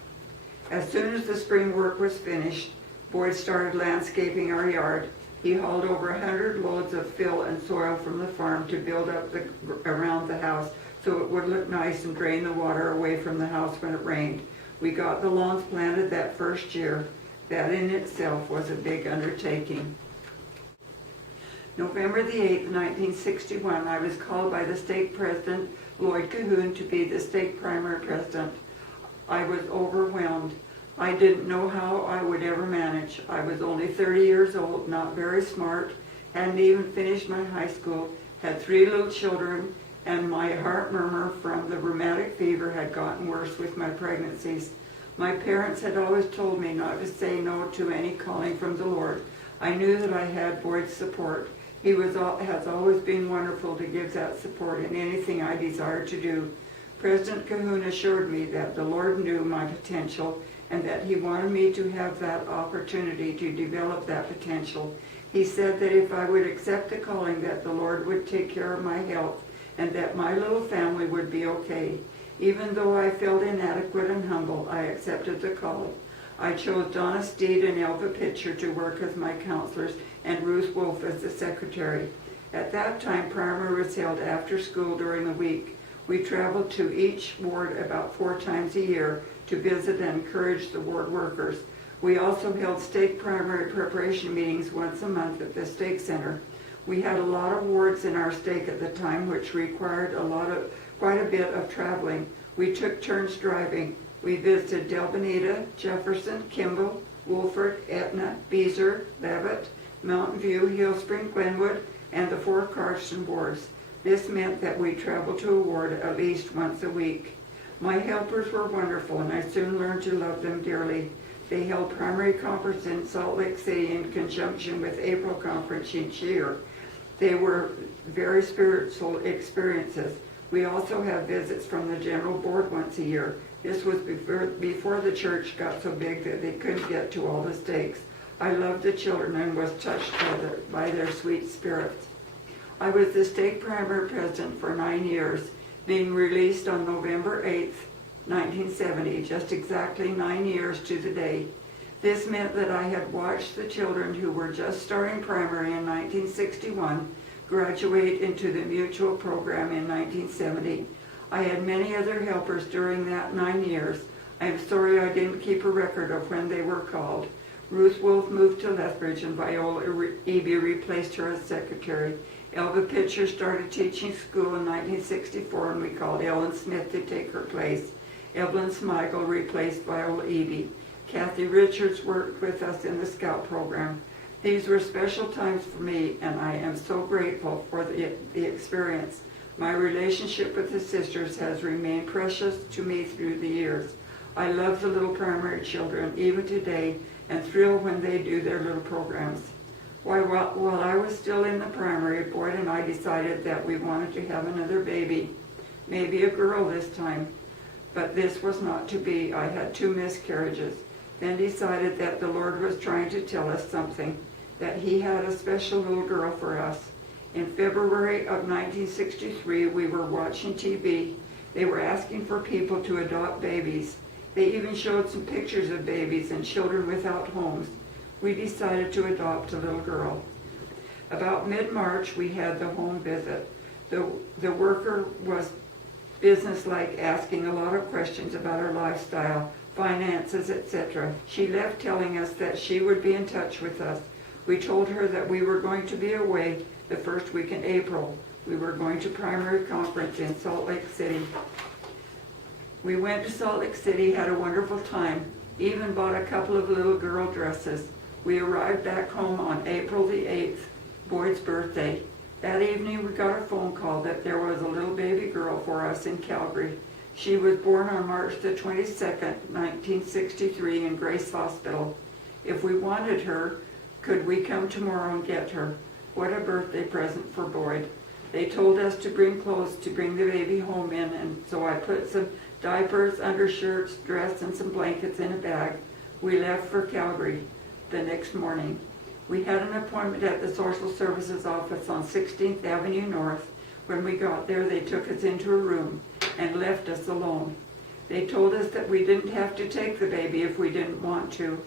As soon as the spring work was finished, Boyd started landscaping our yard. He hauled over 100 loads of fill and soil from the farm to build up around the house so it would look nice and drain the water away from the house when it rained. We got the lawns planted that first year. That in itself was a big undertaking. November the 8th, 1961, I was called by the stake president, Lloyd Cahoon, to be the stake primary president. I was overwhelmed. I didn't know how I would ever manage. I was only 30 years old, not very smart, hadn't even finished my high school, had 3 little children, and my heart murmur from the rheumatic fever had gotten worse with my pregnancies. My parents had always told me not to say no to any calling from the Lord. I knew that I had Boyd's support. He has always been wonderful to give that support in anything I desired to do. President Cahoon assured me that the Lord knew my potential and that he wanted me to have that opportunity to develop that potential. He said that if I would accept the calling, that the Lord would take care of my health and that my little family would be okay. Even though I felt inadequate and humble, I accepted the call. I chose Donna Steed and Elva Pitcher to work as my counselors and Ruth Wolf as the secretary. At that time, primary was held after school during the week. We traveled to each ward about 4 times a year to visit and encourage the ward workers. We also held stake primary preparation meetings once a month at the stake center. We had a lot of wards in our stake at the time, which required quite a bit of traveling. We took turns driving. We visited Del Bonita, Jefferson, Kimball, Wolford, Etna, Beezer, Leavitt, Mountain View, Hill Spring, Glenwood, and the 4 Carson wards. This meant that we traveled to a ward at least once a week. My helpers were wonderful, and I soon learned to love them dearly. They held primary conference in Salt Lake City in conjunction with April conference each year. They were very spiritual experiences. We also have visits from the general board once a year. This was before the church got so big that they couldn't get to all the stakes. I loved the children and was touched by their sweet spirits. I was the stake primary president for 9 years, being released on November 8th, 1970, just exactly 9 years to the day. This meant that I had watched the children who were just starting primary in 1961 graduate into the mutual program in 1970. I had many other helpers during that 9 years. I am sorry I didn't keep a record of when they were called. Ruth Wolf moved to Lethbridge and Viola Eby replaced her as secretary. Elva Pitcher started teaching school in 1964 and we called Ellen Smith to take her place. Evelyn Smigel replaced Viola Eby. Kathy Richards worked with us in the Scout program. These were special times for me and I am so grateful for the experience. My relationship with the sisters has remained precious to me through the years. I love the little primary children even today and thrill when they do their little programs. While I was still in the primary, Boyd and I decided that we wanted to have another baby, maybe a girl this time, but this was not to be. I had 2 miscarriages, then decided that the Lord was trying to tell us something, that He had a special little girl for us. In February of 1963, we were watching TV. They were asking for people to adopt babies. They even showed some pictures of babies and children without homes. We decided to adopt a little girl. About mid-March, we had the home visit. The worker was businesslike, asking a lot of questions about her lifestyle, finances, etc. She left telling us that she would be in touch with us. We told her that we were going to be away the first week in April. We were going to primary conference in Salt Lake City. We went to Salt Lake City, had a wonderful time, even bought a couple of little girl dresses. We arrived back home on April the 8th, Boyd's birthday. That evening we got a phone call that there was a little baby girl for us in Calgary. She was born on March the 22nd, 1963 in Grace Hospital. If we wanted her, could we come tomorrow and get her? What a birthday present for Boyd. They told us to bring clothes to bring the baby home in, and so I put some diapers, undershirts, dress, and some blankets in a bag. We left for Calgary the next morning. We had an appointment at the Social Services office on 16th Avenue North. When we got there, they took us into a room and left us alone. They told us that we didn't have to take the baby if we didn't want to.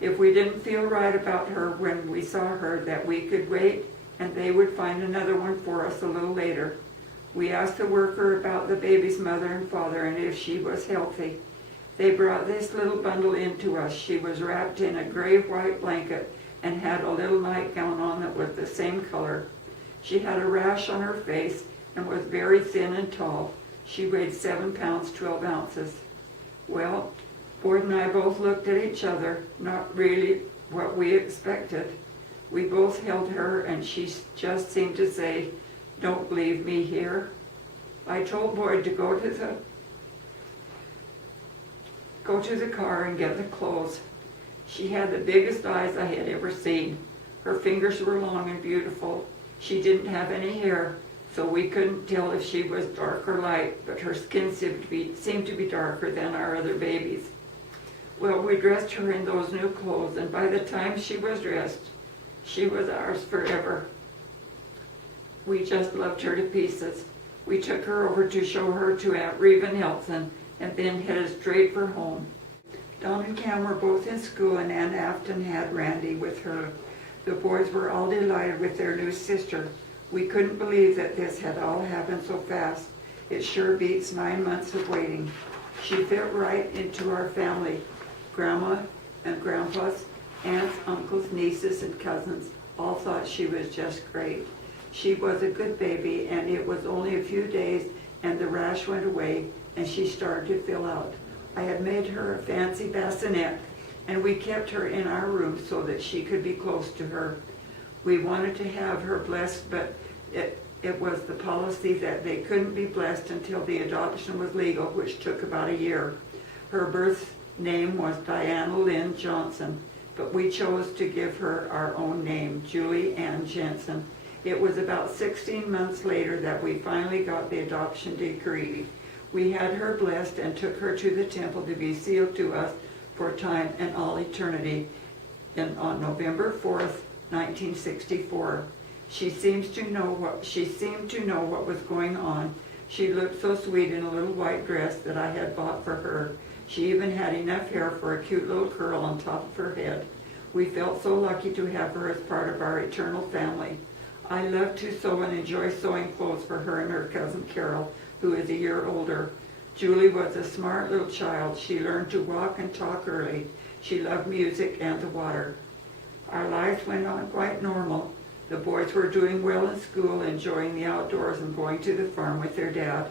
If we didn't feel right about her when we saw her, that we could wait and they would find another one for us a little later. We asked the worker about the baby's mother and father and if she was healthy. They brought this little bundle in to us. She was wrapped in a gray-white blanket and had a little nightgown on that was the same color. She had a rash on her face and was very thin and tall. She weighed 7 pounds, 12 ounces. Well, Boyd and I both looked at each other, not really what we expected. We both held her and she just seemed to say, "Don't leave me here." I told Boyd to go to the car and get the clothes. She had the biggest eyes I had ever seen. Her fingers were long and beautiful. She didn't have any hair, so we couldn't tell if she was dark or light, but her skin seemed to be darker than our other babies. Well, we dressed her in those new clothes, and by the time she was dressed, she was ours forever. We just loved her to pieces. We took her over to show her to Aunt Reva Nelson, and then headed straight for home. Dawn and Cam were both in school, and Aunt Afton had Randy with her. The boys were all delighted with their new sister. We couldn't believe that this had all happened so fast. It sure beats 9 months of waiting. She fit right into our family. Grandma and Grandpa's aunts, uncles, nieces, and cousins all thought she was just great. She was a good baby, and it was only a few days and the rash went away and she started to fill out. I had made her a fancy bassinet, and we kept her in our room so that she could be close to her. We wanted to have her blessed, but it was the policy that they couldn't be blessed until the adoption was legal, which took about a year. Her birth name was Diana Lynn Johnson, but we chose to give her our own name, Julie Ann Jensen. It was about 16 months later that we finally got the adoption decree. We had her blessed and took her to the temple to be sealed to us for time and all eternity on November 4th, 1964. She seemed to know what was going on. She looked so sweet in a little white dress that I had bought for her. She even had enough hair for a cute little curl on top of her head. We felt so lucky to have her as part of our eternal family. I love to sew and enjoy sewing clothes for her and her cousin Carol, who is a year older. Julie was a smart little child. She learned to walk and talk early. She loved music and the water. Our lives went on quite normal. The boys were doing well in school, enjoying the outdoors and going to the farm with their dad.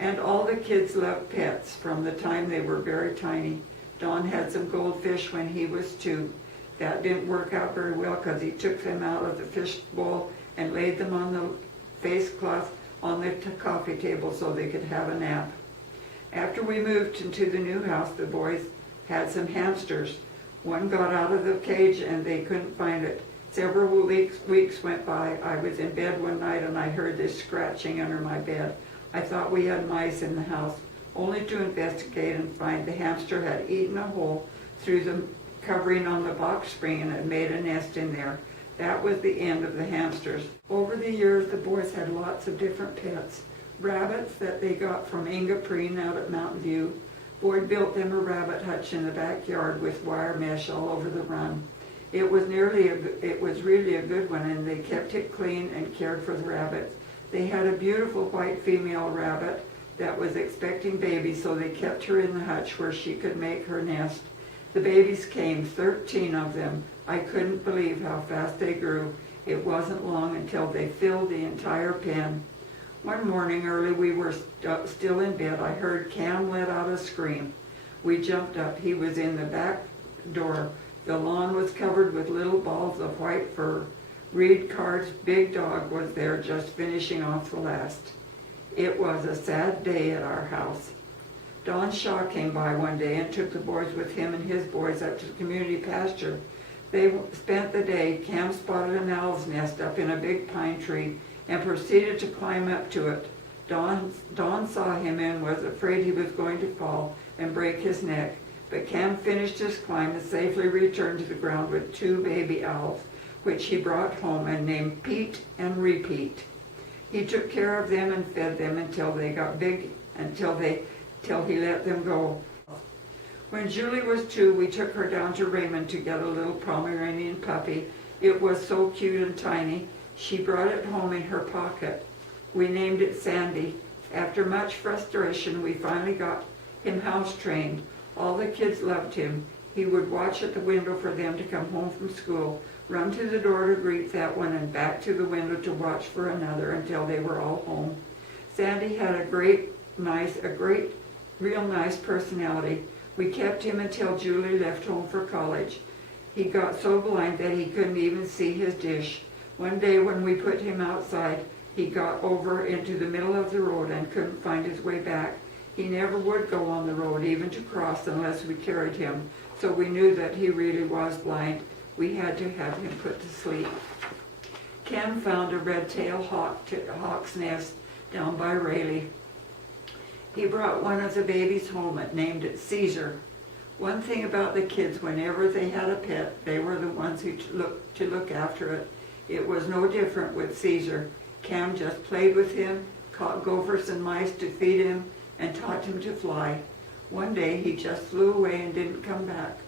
And all the kids loved pets from the time they were very tiny. Don had some goldfish when he was 2. That didn't work out very well because he took them out of the fish bowl and laid them on the face cloth on the coffee table so they could have a nap. After we moved into the new house, the boys had some hamsters. One got out of the cage and they couldn't find it. Several weeks went by. I was in bed one night and I heard this scratching under my bed. I thought we had mice in the house, only to investigate and find the hamster had eaten a hole through the covering on the box spring and had made a nest in there. That was the end of the hamsters. Over the years, the boys had lots of different pets. Rabbits that they got from Inga Preen out at Mountain View. Boyd built them a rabbit hutch in the backyard with wire mesh all over the run. It was really a good one, and they kept it clean and cared for the rabbits. They had a beautiful white female rabbit that was expecting babies, so they kept her in the hutch where she could make her nest. The babies came, 13 of them. I couldn't believe how fast they grew. It wasn't long until they filled the entire pen. One morning early, we were still in bed. I heard Cam let out a scream. We jumped up. He was in the back door. The lawn was covered with little balls of white fur. Reed Carr's big dog was there just finishing off the last. It was a sad day at our house. Don Shaw came by one day and took the boys with him and his boys up to the community pasture. They spent the day. Cam spotted an owl's nest up in a big pine tree and proceeded to climb up to it. Don saw him and was afraid he was going to fall and break his neck, but Cam finished his climb and safely returned to the ground with 2 baby owls, which he brought home and named Pete and Repeat. He took care of them and fed them until they got big, until he let them go. When Julie was 2, we took her down to Raymond to get a little Pomeranian puppy. It was so cute and tiny. She brought it home in her pocket. We named it Sandy. After much frustration, we finally got him house-trained. All the kids loved him. He would watch at the window for them to come home from school, run to the door to greet that one, and back to the window to watch for another until they were all home. Sandy had a real nice personality. We kept him until Julie left home for college. He got so blind that he couldn't even see his dish. One day when we put him outside, he got over into the middle of the road and couldn't find his way back. He never would go on the road, even to cross, unless we carried him, so we knew that he really was blind. We had to have him put to sleep. Cam found a red-tailed hawk's nest down by Rayleigh. He brought one of the babies home and named it Caesar. One thing about the kids, whenever they had a pet, they were the ones who look after it. It was no different with Caesar. Cam just played with him, caught gophers and mice to feed him, and taught him to fly. One day he just flew away and didn't come back.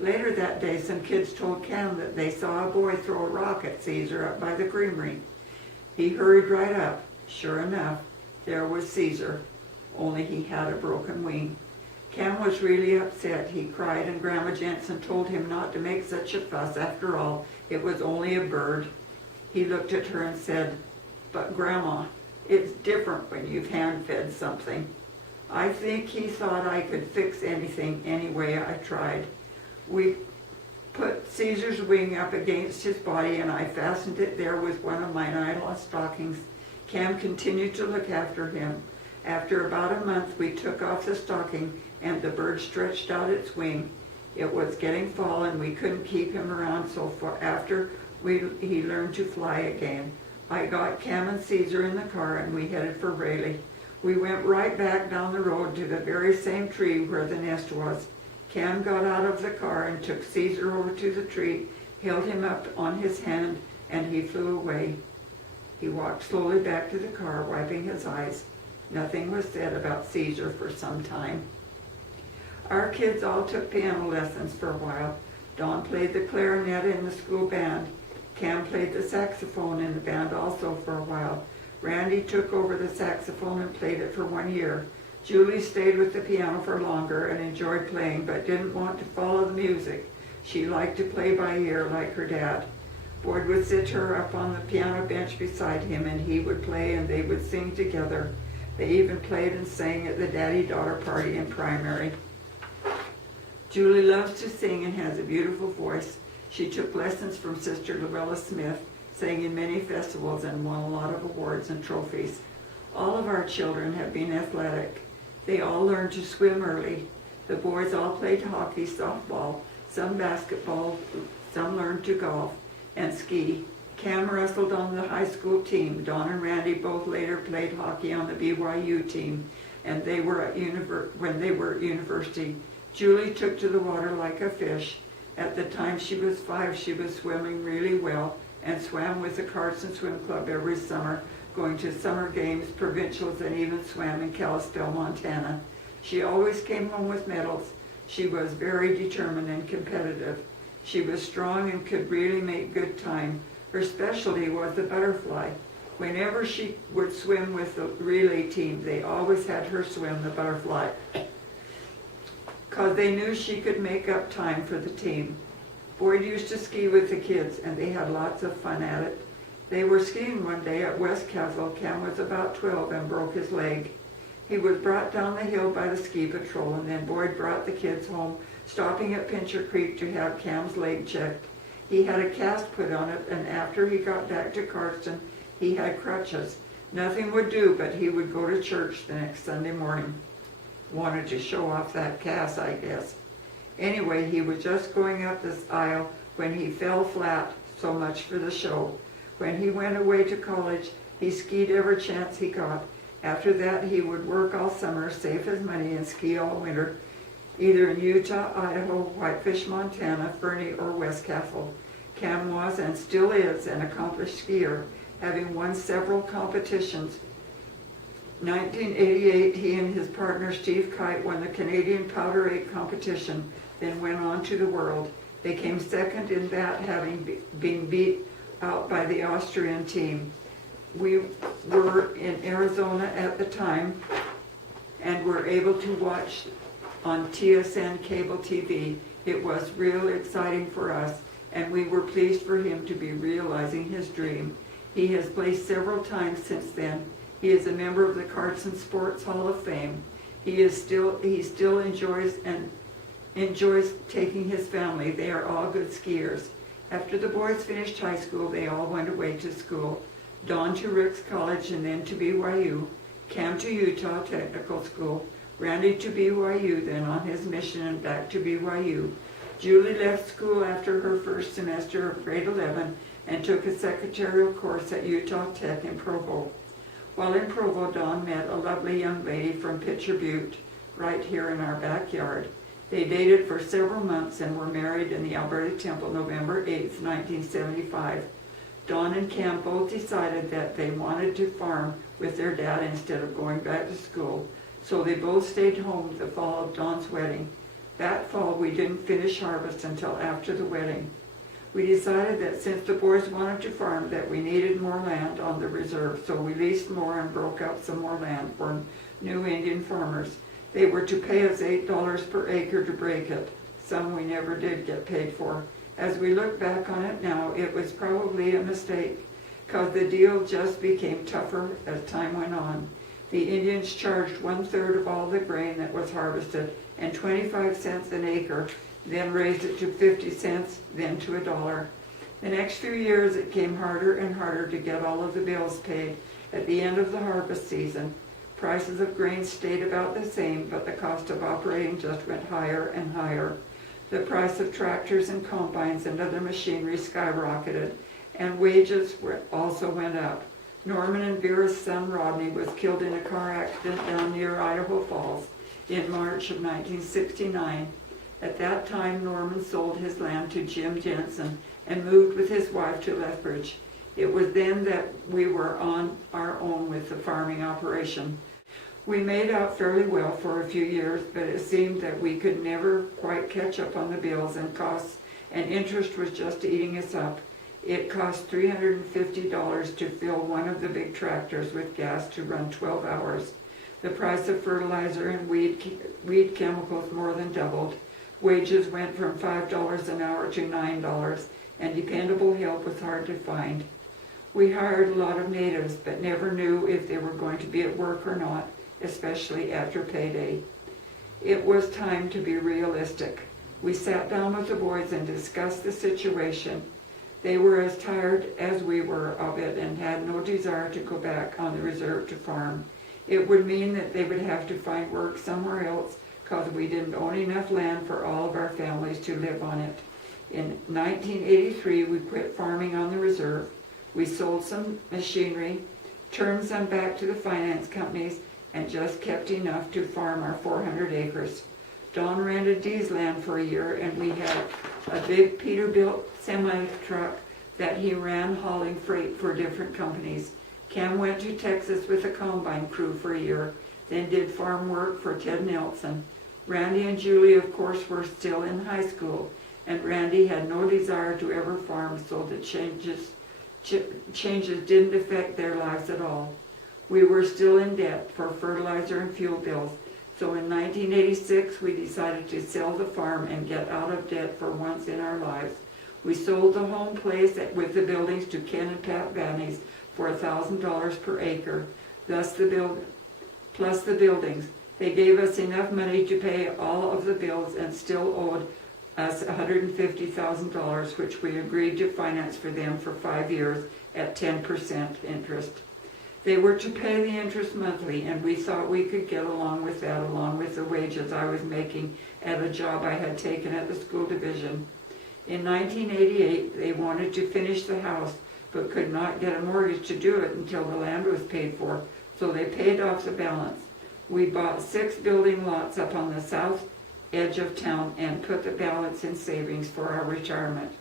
Later that day, some kids told Cam that they saw a boy throw a rock at Caesar up by the creamery. He hurried right up. Sure enough, there was Caesar, only he had a broken wing. Cam was really upset. He cried, and Grandma Jensen told him not to make such a fuss. After all, it was only a bird. He looked at her and said, "But Grandma, it's different when you've hand-fed something." I think he thought I could fix anything any way I tried. We put Caesar's wing up against his body, and I fastened it there with one of my nylon stockings. Cam continued to look after him. After about a month, we took off the stocking, and the bird stretched out its wing. It was getting fall, and we couldn't keep him around, so far after he learned to fly again. I got Cam and Caesar in the car, and we headed for Raleigh. We went right back down the road to the very same tree where the nest was. Cam got out of the car and took Caesar over to the tree, held him up on his hand, and he flew away. He walked slowly back to the car, wiping his eyes. Nothing was said about Caesar for some time. Our kids all took piano lessons for a while. Dawn played the clarinet in the school band. Cam played the saxophone in the band also for a while. Randy took over the saxophone and played it for 1 year. Julie stayed with the piano for longer and enjoyed playing, but didn't want to follow the music. She liked to play by ear like her dad. Boyd would sit her up on the piano bench beside him, and he would play and they would sing together. They even played and sang at the daddy-daughter party in primary. Julie loves to sing and has a beautiful voice. She took lessons from Sister Luella Smith, sang in many festivals, and won a lot of awards and trophies. All of our children have been athletic. They all learned to swim early. The boys all played hockey, softball, some basketball, some learned to golf and ski. Cam wrestled on the high school team. Dawn and Randy both later played hockey on the BYU team, and they were at when they were at university. Julie took to the water like a fish. At the time she was 5, she was swimming really well and swam with the Carson Swim Club every summer, going to summer games, provincials, and even swam in Kalispell, Montana. She always came home with medals. She was very determined and competitive. She was strong and could really make good time. Her specialty was the butterfly. Whenever she would swim with the relay team, they always had her swim the butterfly, because they knew she could make up time for the team. Boyd used to ski with the kids, and they had lots of fun at it. They were skiing one day at West Castle. Cam was about 12 and broke his leg. He was brought down the hill by the ski patrol, and then Boyd brought the kids home, stopping at Pincher Creek to have Cam's leg checked. He had a cast put on it, and after he got back to Carson, he had crutches. Nothing would do, but he would go to church the next Sunday morning. Wanted to show off that cast, I guess. Anyway, he was just going up this aisle when he fell flat. So much for the show. When he went away to college, he skied every chance he got. After that, he would work all summer, save his money, and ski all winter, either in Utah, Idaho, Whitefish, Montana, Fernie, or West Castle. Cam was and still is an accomplished skier, having won several competitions. 1988, he and his partner Steve Kite won the Canadian Powder 8 competition, then went on to the world. They came second in that, having been beat out by the Austrian team. We were in Arizona at the time and were able to watch on TSN cable TV. It was real exciting for us, and we were pleased for him to be realizing his dream. He has placed several times since then. He is a member of the Carson Sports Hall of Fame. He still enjoys taking his family. They are all good skiers. After the boys finished high school, they all went away to school. Dawn to Ricks College and then to BYU. Cam to Utah Technical School. Randy to BYU, then on his mission and back to BYU. Julie left school after her first semester of grade 11 and took a secretarial course at Utah Tech in Provo. While in Provo, Dawn met a lovely young lady from Pitcher Butte, right here in our backyard. They dated for several months and were married in the Alberta Temple November 8, 1975. Dawn and Cam both decided that they wanted to farm with their dad instead of going back to school, so they both stayed home the fall of Dawn's wedding. That fall, we didn't finish harvest until after the wedding. We decided that since the boys wanted to farm, that we needed more land on the reserve, so we leased more and broke out some more land for new Indian farmers. They were to pay us $8 per acre to break it, some we never did get paid for. As we look back on it now, it was probably a mistake, because the deal just became tougher as time went on. The Indians charged 1/3 of all the grain that was harvested and 25 cents an acre, then raised it to 50 cents, then to $1. The next few years it came harder and harder to get all of the bills paid. At the end of the harvest season, prices of grain stayed about the same, but the cost of operating just went higher and higher. The price of tractors and combines and other machinery skyrocketed, and wages also went up. Norman and Vera's son Rodney was killed in a car accident down near Idaho Falls in March of 1969. At that time, Norman sold his land to Jim Jensen and moved with his wife to Lethbridge. It was then that we were on our own with the farming operation. We made out fairly well for a few years, but it seemed that we could never quite catch up on the bills and costs, and interest was just eating us up. It cost $350 to fill one of the big tractors with gas to run 12 hours. The price of fertilizer and weed chemicals more than doubled. Wages went from $5 an hour to $9, and dependable help was hard to find. We hired a lot of natives, but never knew if they were going to be at work or not, especially after payday. It was time to be realistic. We sat down with the boys and discussed the situation. They were as tired as we were of it and had no desire to go back on the reserve to farm. It would mean that they would have to find work somewhere else, because we didn't own enough land for all of our families to live on it. In 1983, we quit farming on the reserve. We sold some machinery, turned some back to the finance companies, and just kept enough to farm our 400 acres. Don rented Dee's land for a year, and we had a big Peterbilt semi-truck that he ran hauling freight for different companies. Cam went to Texas with a combine crew for a year, then did farm work for Ted Nelson. Randy and Julie, of course, were still in high school, and Randy had no desire to ever farm, so the changes didn't affect their lives at all. We were still in debt for fertilizer and fuel bills, so in 1986 we decided to sell the farm and get out of debt for once in our lives. We sold the home place with the buildings to Ken and Pat Vannies for $1,000 per acre, plus the buildings. They gave us enough money to pay all of the bills and still owed us $150,000, which we agreed to finance for them for 5 years at 10% interest. They were to pay the interest monthly, and we thought we could get along with that, along with the wages I was making at a job I had taken at the school division. In 1988, they wanted to finish the house, but could not get a mortgage to do it until the land was paid for, so they paid off the balance. We bought 6 building lots up on the south edge of town and put the balance in savings for our retirement.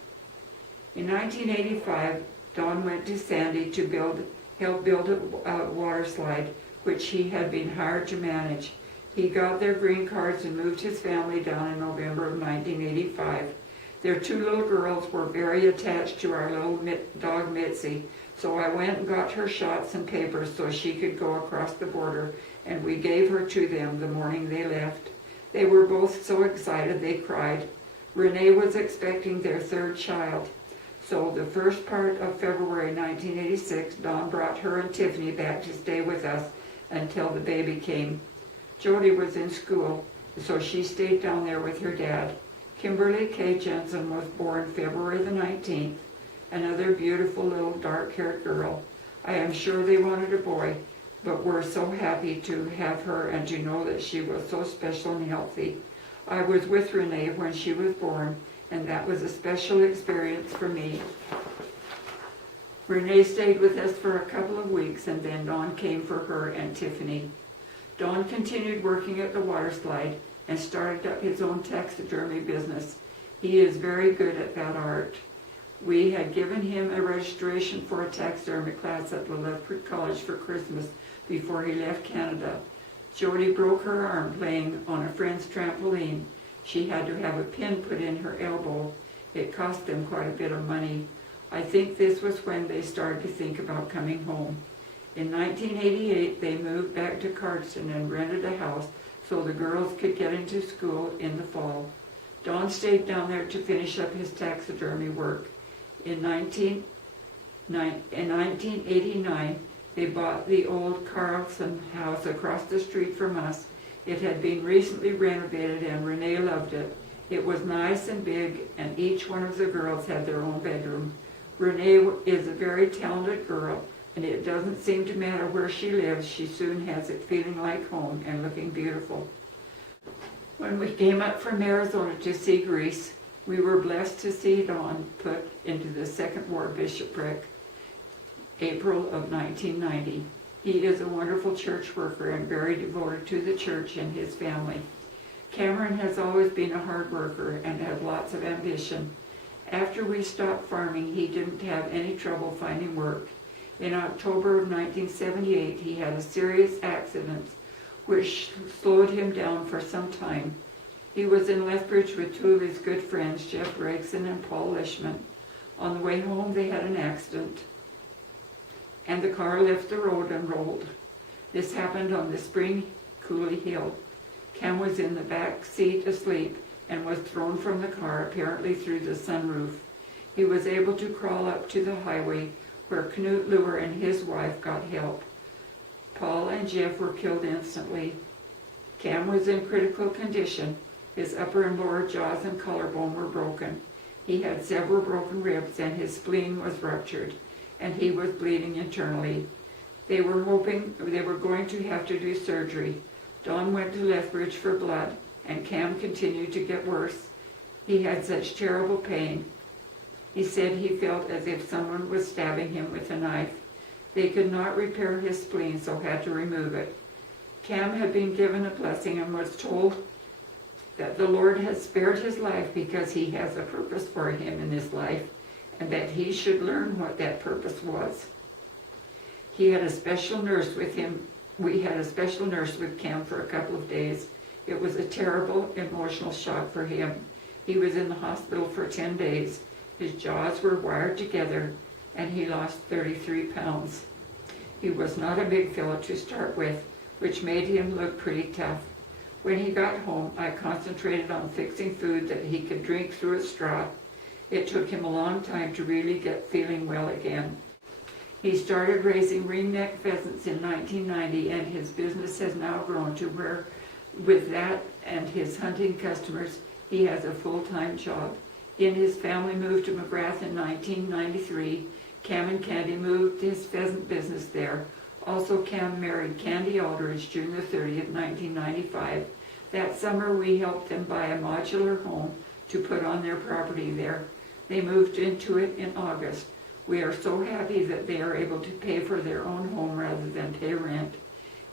In 1985, Don went to Sandy to help build a water slide, which he had been hired to manage. He got their green cards and moved his family down in November of 1985. Their 2 little girls were very attached to our little dog Mitzi, so I went and got her shots and papers so she could go across the border, and we gave her to them the morning they left. They were both so excited they cried. Renee was expecting their 3rd child. So the first part of February 1986, Don brought her and Tiffany back to stay with us until the baby came. Jody was in school, so she stayed down there with her dad. Kimberly K. Jensen was born February the 19th, another beautiful little dark-haired girl. I am sure they wanted a boy, but we're so happy to have her and to know that she was so special and healthy. I was with Renee when she was born, and that was a special experience for me. Renee stayed with us for a couple of weeks, and then Don came for her and Tiffany. Don continued working at the water slide and started up his own taxidermy business. He is very good at that art. We had given him a registration for a taxidermy class at the Lethbridge College for Christmas before he left Canada. Jody broke her arm playing on a friend's trampoline. She had to have a pin put in her elbow. It cost them quite a bit of money. I think this was when they started to think about coming home. In 1988, they moved back to Cardston and rented a house so the girls could get into school in the fall. Don stayed down there to finish up his taxidermy work. In 1989, they bought the old Carlson house across the street from us. It had been recently renovated and Renee loved it. It was nice and big, and each one of the girls had their own bedroom. Renee is a very talented girl, and it doesn't seem to matter where she lives. She soon has it feeling like home and looking beautiful. When we came up from Arizona to see Greece, we were blessed to see Don put into the Second Ward Bishopric, April of 1990. He is a wonderful church worker and very devoted to the church and his family. Cameron has always been a hard worker and had lots of ambition. After we stopped farming, he didn't have any trouble finding work. In October of 1978, he had a serious accident which slowed him down for some time. He was in Lethbridge with two of his good friends, Jeff Gregson and Paul Lishman. On the way home, they had an accident, and the car left the road and rolled. This happened on the Spring Coulee Hill. Cam was in the back seat asleep and was thrown from the car, apparently through the sunroof. He was able to crawl up to the highway where Knut Luer and his wife got help. Paul and Jeff were killed instantly. Cam was in critical condition. His upper and lower jaws and collarbone were broken. He had several broken ribs and his spleen was ruptured, and he was bleeding internally. They were hoping they were going to have to do surgery. Don went to Lethbridge for blood, and Cam continued to get worse. He had such terrible pain. He said he felt as if someone was stabbing him with a knife. They could not repair his spleen, so had to remove it. Cam had been given a blessing and was told that the Lord has spared his life because he has a purpose for him in this life, and that he should learn what that purpose was. He had a special nurse with him. We had a special nurse with Cam for a couple of days. It was a terrible emotional shock for him. He was in the hospital for 10 days. His jaws were wired together, and he lost 33 pounds. He was not a big fellow to start with, which made him look pretty tough. When he got home, I concentrated on fixing food that he could drink through a straw. It took him a long time to really get feeling well again. He started raising ringneck pheasants in 1990, and his business has now grown to where, with that and his hunting customers, he has a full-time job. He and his family moved to McGrath in 1993. Cam and Candy moved his pheasant business there. Also, Cam married Candy Aldridge June the 30th, 1995. That summer, we helped them buy a modular home to put on their property there. They moved into it in August. We are so happy that they are able to pay for their own home rather than pay rent.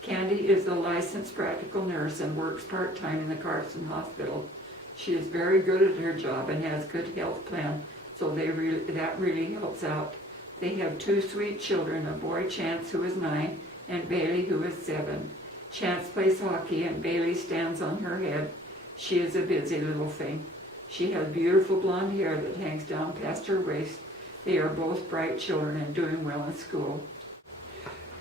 Candy is a licensed practical nurse and works part-time in the Carson Hospital. She is very good at her job and has good health plan, so that really helps out. They have two sweet children, a boy, Chance, who is 9, and Bailey, who is 7. Chance plays hockey, and Bailey stands on her head. She is a busy little thing. She has beautiful blonde hair that hangs down past her waist. They are both bright children and doing well in school.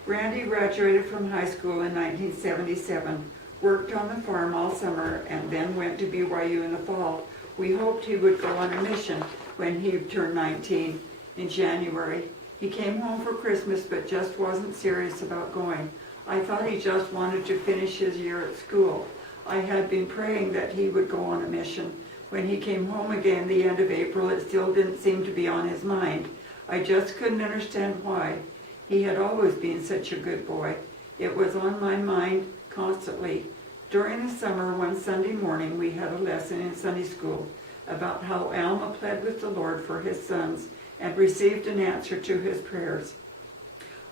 Randy graduated from high school in 1977, worked on the farm all summer, and then went to BYU in the fall. We hoped he would go on a mission when he turned 19 in January. He came home for Christmas but just wasn't serious about going. I thought he just wanted to finish his year at school. I had been praying that he would go on a mission. When he came home again the end of April, it still didn't seem to be on his mind. I just couldn't understand why. He had always been such a good boy. It was on my mind constantly. During the summer, one Sunday morning, we had a lesson in Sunday school about how Alma pled with the Lord for his sons and received an answer to his prayers.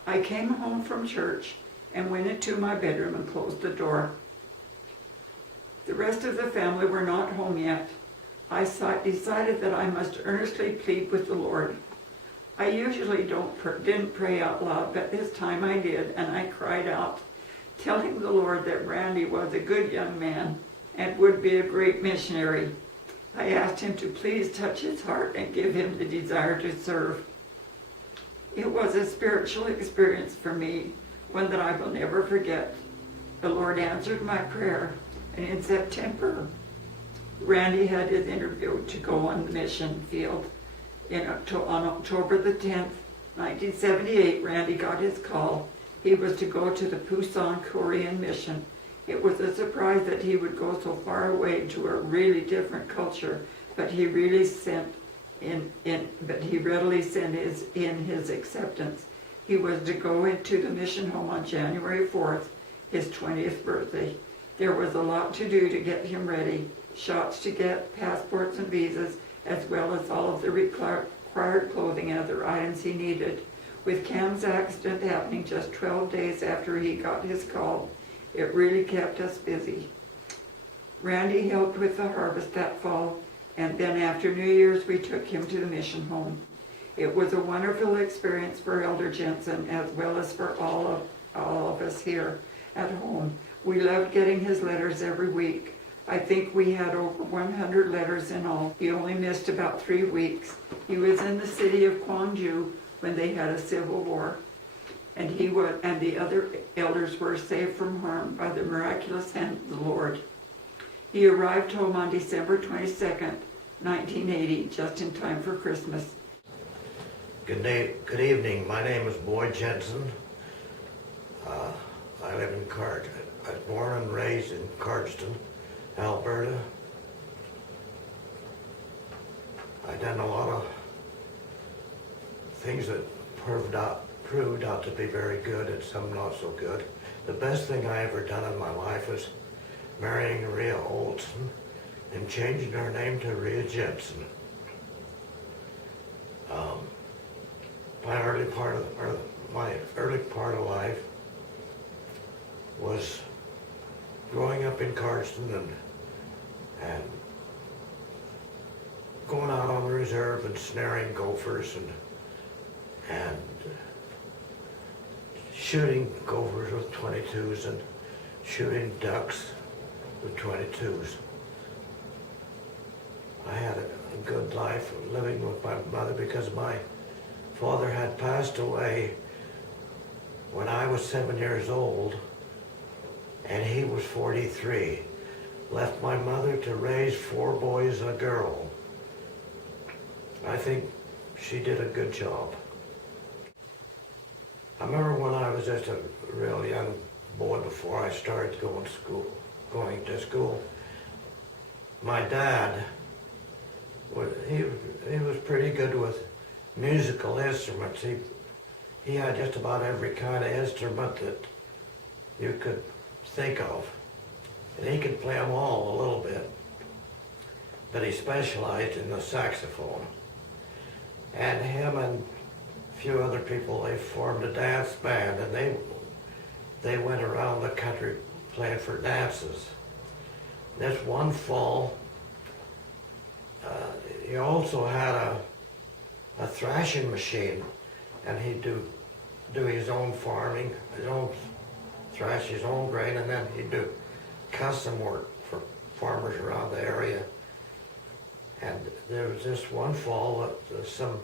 I came home from church and went into my bedroom and closed the door. The rest of the family were not home yet. I decided that I must earnestly plead with the Lord. I usually didn't pray out loud, but this time I did, and I cried out, telling the Lord that Randy was a good young man and would be a great missionary. I asked him to please touch his heart and give him the desire to serve. It was a spiritual experience for me, one that I will never forget. The Lord answered my prayer, and in September, Randy had his interview to go on the mission field. On October the 10th, 1978, Randy got his call. He was to go to the Busan Korean mission. It was a surprise that he would go so far away to a really different culture, but he readily sent in his acceptance. He was to go into the mission home on January 4th, his 20th birthday. There was a lot to do to get him ready. Shots to get, passports and visas, as well as all of the required clothing and other items he needed. With Cam's accident happening just 12 days after he got his call, it really kept us busy. Randy helped with the harvest that fall, and then after New Year's we took him to the mission home. It was a wonderful experience for Elder Jensen as well as for all of us here at home. We loved getting his letters every week. I think we had over 100 letters in all. He only missed about 3 weeks. He was in the city of Gwangju when they had a civil war, and the other elders were saved from harm by the miraculous hand of the Lord. He arrived home on December 22nd, 1980, just in time for Christmas. Good evening. My name is Boyd Jensen. I live in I was born and raised in Cardston, Alberta. I've done a lot of things that proved out to be very good and some not so good. The best thing I ever done in my life was marrying Rhea Olson and changing her name to Rhea Jensen. My early part of life was growing up in Cardston and going out on the reserve and snaring gophers and shooting gophers with 22s and shooting ducks with 22s. I had a good life living with my mother because my father had passed away when I was 7 years old and he was 43. Left my mother to raise 4 boys and a girl. I think she did a good job. I remember when I was just a real young boy before I started going to school. My dad, he was pretty good with musical instruments. He had just about every kind of instrument that you could think of. And he could play them all a little bit. But he specialized in the saxophone. And him and a few other people, they formed a dance band, and they went around the country playing for dances. This one fall, he also had a thrashing machine, and he'd do his own farming, thrash his own grain, and then he'd do custom work for farmers around the area. And there was this one fall that some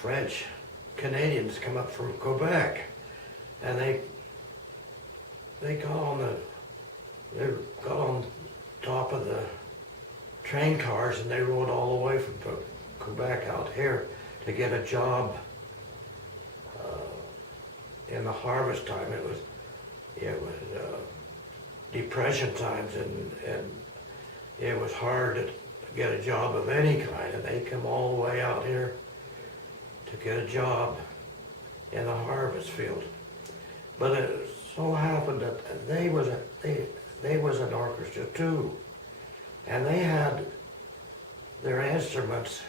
French Canadians come up from Quebec, and they got on top of the train cars, and they rode all the way from Quebec out here to get a job in the harvest time. It was depression times, and it was hard to get a job of any kind, and they come all the way out here to get a job in the harvest field. But it so happened that they was an orchestra too, and they had their instruments.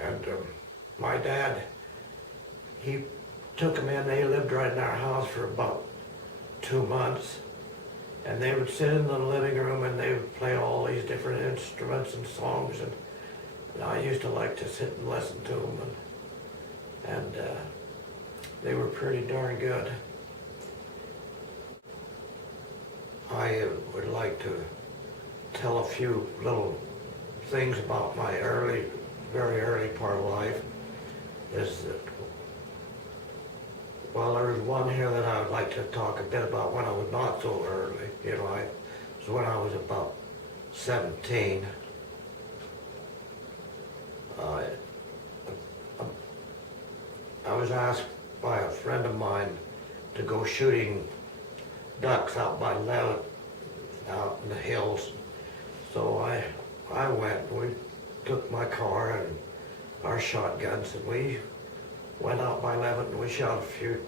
And my dad, he took them in. They lived right in our house for about 2 months, and they would sit in the living room and they would play all these different instruments and songs, and I used to like to sit and listen to them, and they were pretty darn good. I would like to tell a few little things about my very early part of life. Is that, well, there's one here that I would like to talk a bit about when I was not so early. You know, so when I was about 17. I was asked by a friend of mine to go shooting ducks out by Levitt, out in the hills. So I went. We took my car and our shotguns, and we went out by Levitt and we shot a few.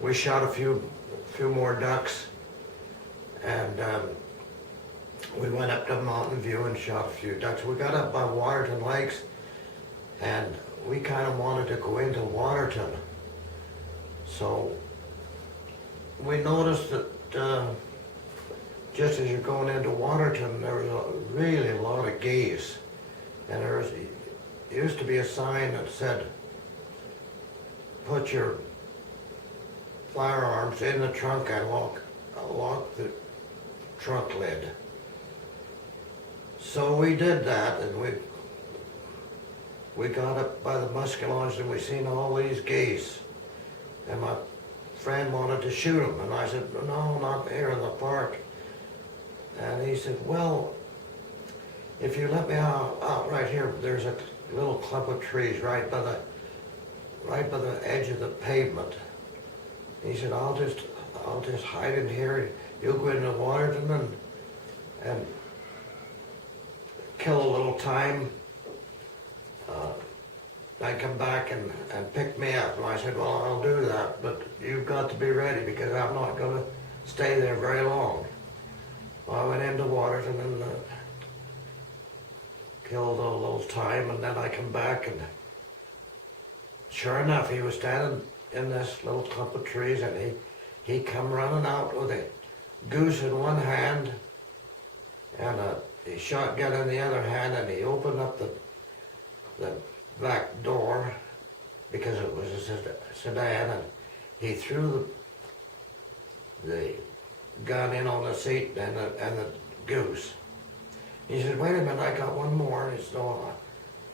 We shot a few more ducks, and we went up to Mountain View and shot a few ducks. We got up by Waterton Lakes, and we kind of wanted to go into Waterton. So we noticed that just as you're going into Waterton, there was really a lot of geese. And there used to be a sign that said, put your firearms in the trunk and lock the trunk lid. So we did that, and we got up by the muscalonge and we seen all these geese. And my friend wanted to shoot them, and I said, no, not here in the park. And he said, well, if you let me out right here, there's a little clump of trees right by the edge of the pavement. He said, I'll just hide in here. You'll go into Waterton and kill a little time. I come back and pick me up. And I said, well, I'll do that, but you've got to be ready because I'm not going to stay there very long. Well, I went into Waterton and killed a little time, and then I come back, and sure enough, he was standing in this little clump of trees, and he come running out with a goose in one hand and a shotgun in the other hand, and he opened up the back door because it was a sedan, and he threw the gun in on the seat and the goose. He said, wait a minute, I got one more. And he said, oh,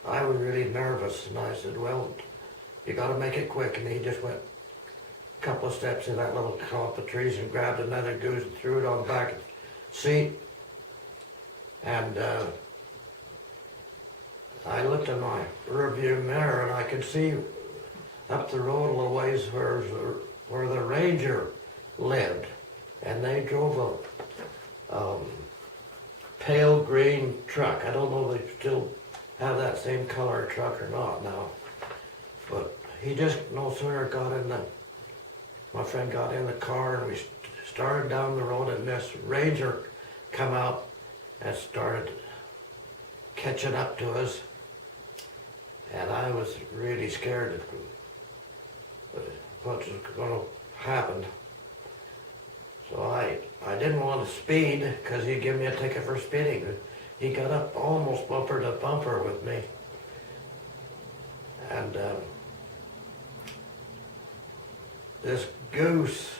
I was really nervous. And I said, well, you got to make it quick. And he just went a couple of steps in that little clump of trees and grabbed another goose and threw it on the back of the seat. And I looked in my rearview mirror, and I could see up the road a little ways where the ranger lived. And they drove a pale green truck. I don't know if they still have that same color truck or not now. But he just no sooner my friend got in the car, and we started down the road, and this ranger come out and started catching up to us. And I was really scared of what was going to happen. So I didn't want to speed because he'd give me a ticket for speeding. He got up almost bumper to bumper with me. And this goose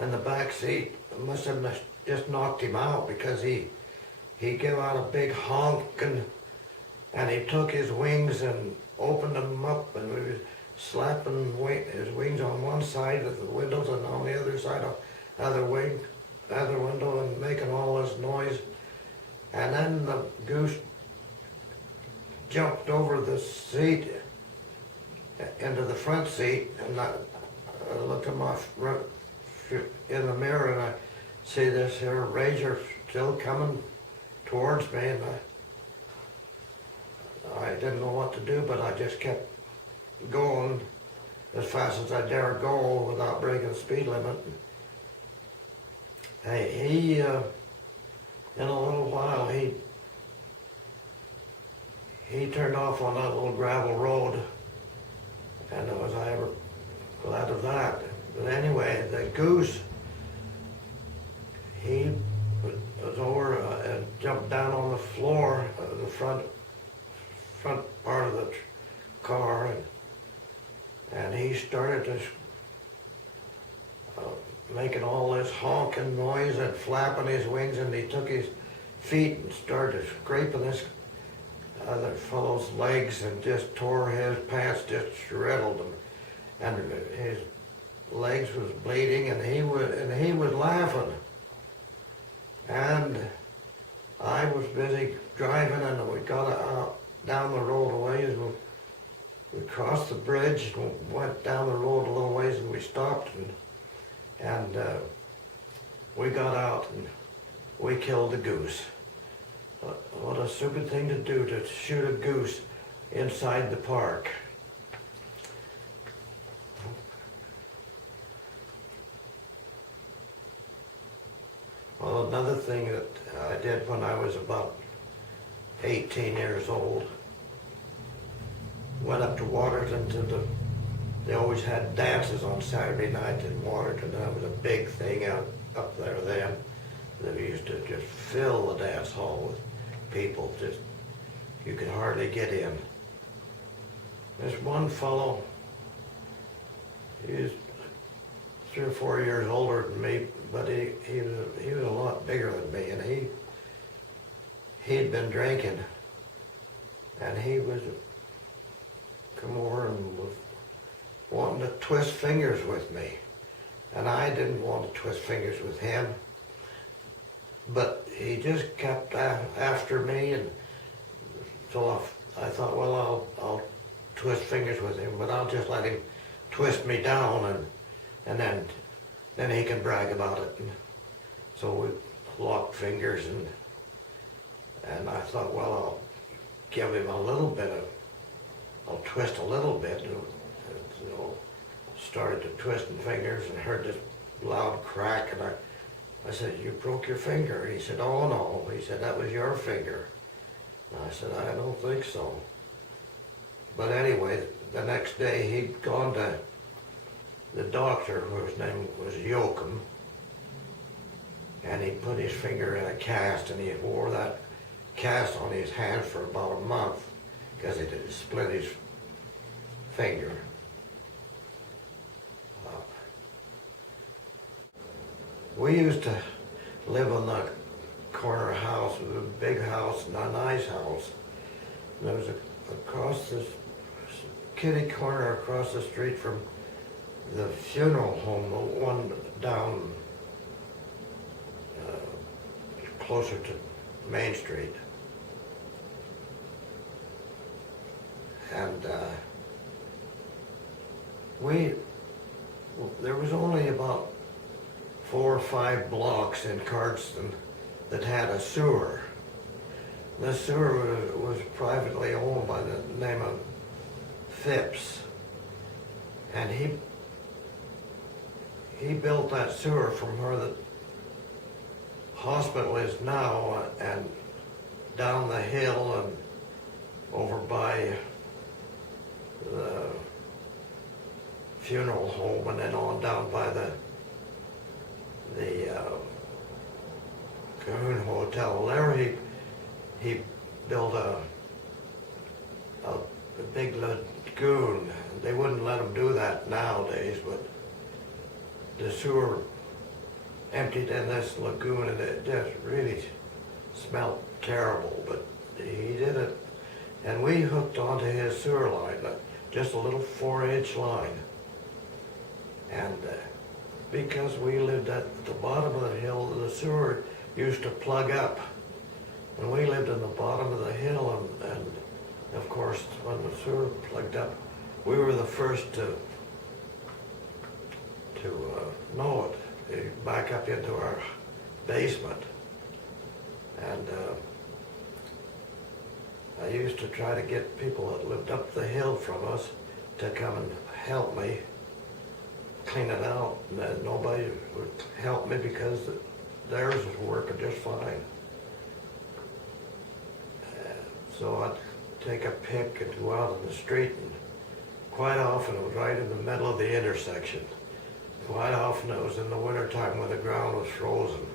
in the back seat must have just knocked him out because he gave out a big honk, and he took his wings and opened them up, and we were slapping his wings on one side of the windows and on the other side of other window, and making all this noise. And then the goose jumped over the seat into the front seat, and I looked at my in the mirror, and I see this here ranger still coming towards me, and I didn't know what to do, but I just kept going as fast as I dare go without breaking the speed limit. He in a little while, he turned off on that little gravel road, and was I ever glad of that. But anyway, the goose, he was over and jumped down on the floor of the front part of the car, and he started to making all this honking noise and flapping his wings, and he took his feet and started scraping this other fellow's legs and just tore his pants, just shredded them. And his legs was bleeding, and he was laughing. And I was busy driving, and we got out down the road a ways. We crossed the bridge and went down the road a little ways, and we stopped, and we got out and we killed the goose. What a stupid thing to do, to shoot a goose inside the park. Well, another thing that I did when I was about 18 years old, went up to Waterton they always had dances on Saturday night in Waterton. That was a big thing up there then. They used to just fill the dance hall with people. Just, you could hardly get in. There's one fellow, he's 3 or 4 years older than me, but he was a lot bigger than me, and he'd been drinking, and he was come over and was wanting to twist fingers with me, and I didn't want to twist fingers with him, but he just kept after me, and so I thought, well, I'll twist fingers with him, but I'll just let him twist me down, and then he can brag about it. And so we locked fingers, and I thought, well, I'll give him a little bit I'll twist a little bit, and so started to twisting fingers and heard this loud crack, and I said, you broke your finger? He said, oh no. He said, that was your finger. And I said, I don't think so. But anyway, the next day he'd gone to the doctor, whose name was Yoakum, and he put his finger in a cast, and he wore that cast on his hand for about a month because it had split his finger. We used to live on the corner house. It was a big house and a nice house. And there was across this kitty corner across the street from the funeral home, the one down closer to Main Street. And there was only about 4 or 5 blocks in Cardston that had a sewer. The sewer was privately owned by the name of Phipps, and he built that sewer from where the hospital is now, and down the hill and over by the funeral home, and then on down by the Cahoon Hotel. There he built a big lagoon. They wouldn't let him do that nowadays, but the sewer emptied in this lagoon, and it just really smelled terrible, but he did it. And we hooked onto his sewer line, just a little 4-inch line. And because we lived at the bottom of the hill, the sewer used to plug up. And we lived in the bottom of the hill, and of course, when the sewer plugged up, we were the first to know it. Back up into our basement. And I used to try to get people that lived up the hill from us to come and help me clean it out, and then nobody would help me because theirs was working just fine. So I'd take a pick and go out in the street, and quite often it was right in the middle of the intersection. Quite often it was in the wintertime when the ground was frozen.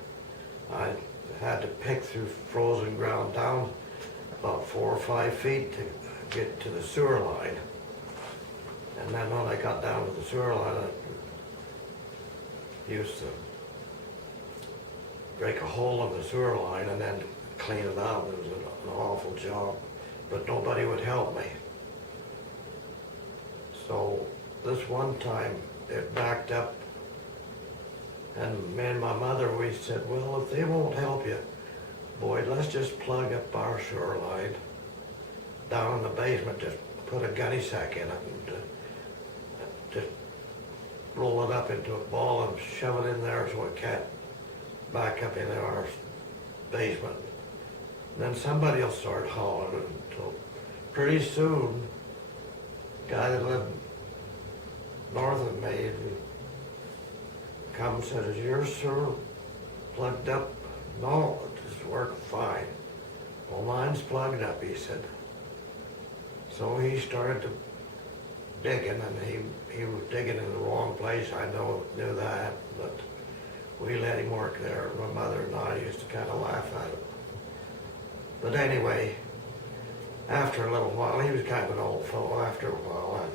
I had to pick through frozen ground down about 4 or 5 feet to get to the sewer line. And then when I got down to the sewer line, used to break a hole in the sewer line and then clean it out. It was an awful job, but nobody would help me. So this one time it backed up, and me and my mother, we said, well, if they won't help you, Boyd, let's just plug up our sewer line down in the basement, just put a gunny sack in it and just roll it up into a ball and shove it in there so it can't back up into our basement. And then somebody will start hauling, until pretty soon, the guy that lived north of me come and said, is your sewer plugged up? No, it's working fine. Well, mine's plugged up, he said. So he started to digging, and he was digging in the wrong place. I knew that, but we let him work there. My mother and I used to kind of laugh at it. But anyway, after a little while, he was kind of an old fellow. After a while,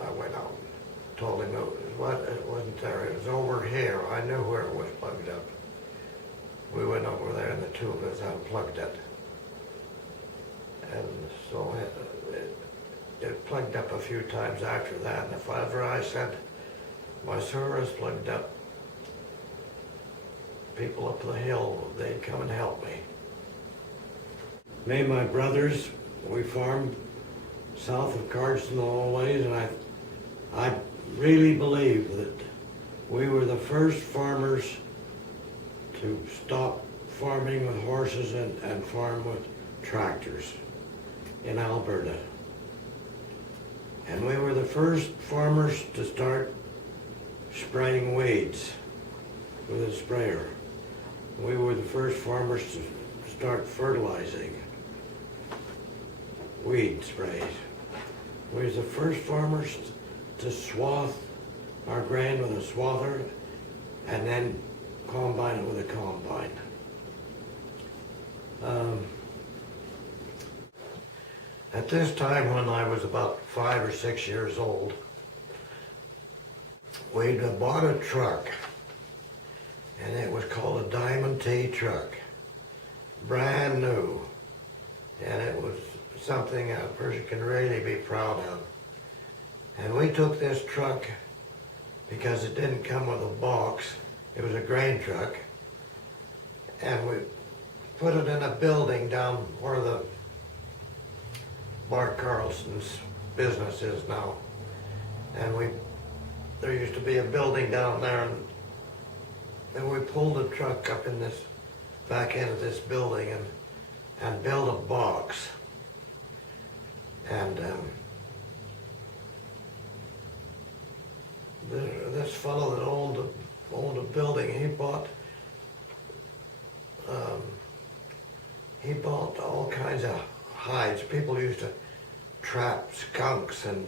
I went out and told him it wasn't there. It was over here. I knew where it was plugged up. We went over there, and the two of us unplugged it. And so it plugged up a few times after that. And if ever I said, my sewer is plugged up, people up the hill, they'd come and help me. Me and my brothers, we farmed south of Cardston always, and I really believe that we were the first farmers to stop farming with horses and farm with tractors in Alberta. And we were the first farmers to start spraying weeds with a sprayer. We were the first farmers to start fertilizing weed sprays. We were the first farmers to swath our grain with a swather and then combine it with a combine. At this time, when I was about 5 or 6 years old, we'd bought a truck, and it was called a Diamond T truck, brand new, and it was something a person can really be proud of. And we took this truck because it didn't come with a box. It was a grain truck, and we put it in a building down where the Bart Carlson's business is now. And there used to be a building down there, and we pulled the truck up in this, back into this building and built a box. And this fellow that owned a building, he bought all kinds of hides. People used to trap skunks and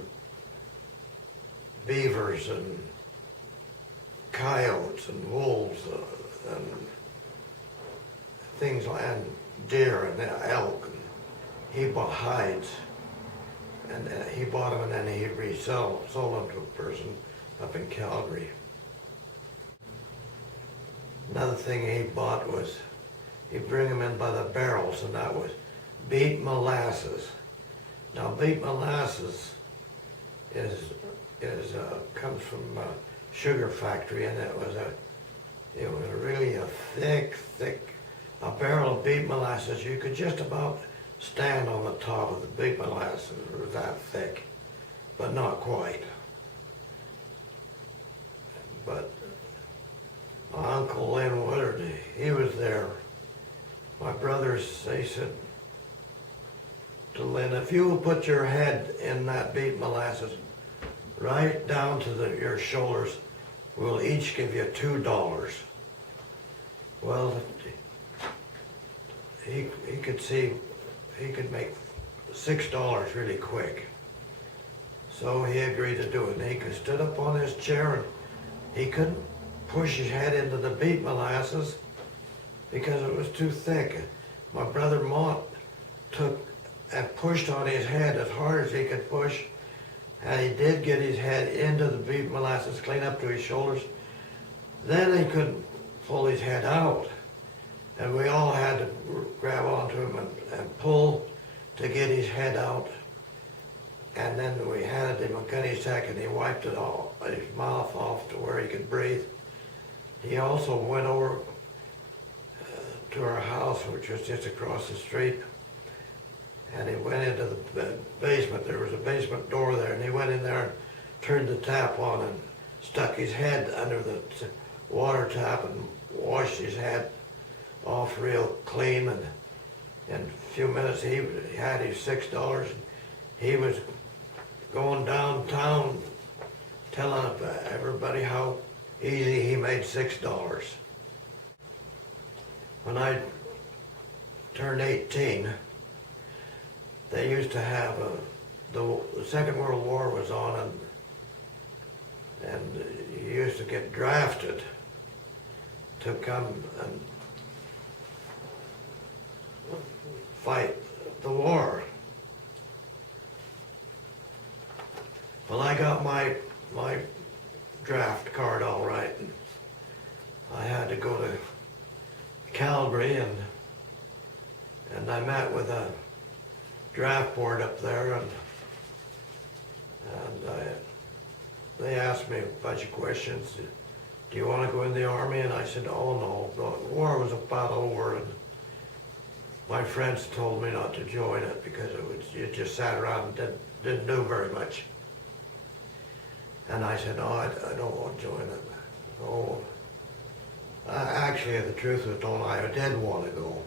beavers and coyotes and wolves and things like, and deer and elk. And he bought hides, and he bought them, and then he sold them to a person up in Calgary. Another thing he bought was, he'd bring them in by the barrels, and that was beet molasses. Now, beet molasses comes from a sugar factory, and it was really a thick, a barrel of beet molasses. You could just about stand on the top of the beet molasses. It was that thick, but not quite. But my Uncle Lynn Woodard, he was there. My brothers, they said to Lynn, if you will put your head in that beet molasses right down to your shoulders, we'll each give you $2. Well, he could see he could make $6 really quick. So he agreed to do it. And he stood up on his chair, and he couldn't push his head into the beet molasses because it was too thick. My brother Mont took and pushed on his head as hard as he could push, and he did get his head into the beef molasses clean up to his shoulders. Then he couldn't pull his head out, and we all had to grab onto him and pull to get his head out. And then we handed him a gunny sack, and he wiped it all, his mouth off to where he could breathe. He also went over to our house, which was just across the street, and he went into the basement. There was a basement door there, and he went in there and turned the tap on and stuck his head under the water tap and washed his head off real clean. And in a few minutes he had his $6. He was going downtown telling everybody how easy he made $6. When I turned 18, they used to have the Second World War was on, and you used to get drafted to come and fight the war. Well, I got my draft card all right, and I had to go to Calgary, and I met with a draft board up there, and they asked me a bunch of questions. Do you want to go in the Army? And I said, oh no, the war was about over, and my friends told me not to join it because you just sat around and didn't do very much. And I said, no, I don't want to join it. Oh, actually, the truth was told, I did want to go.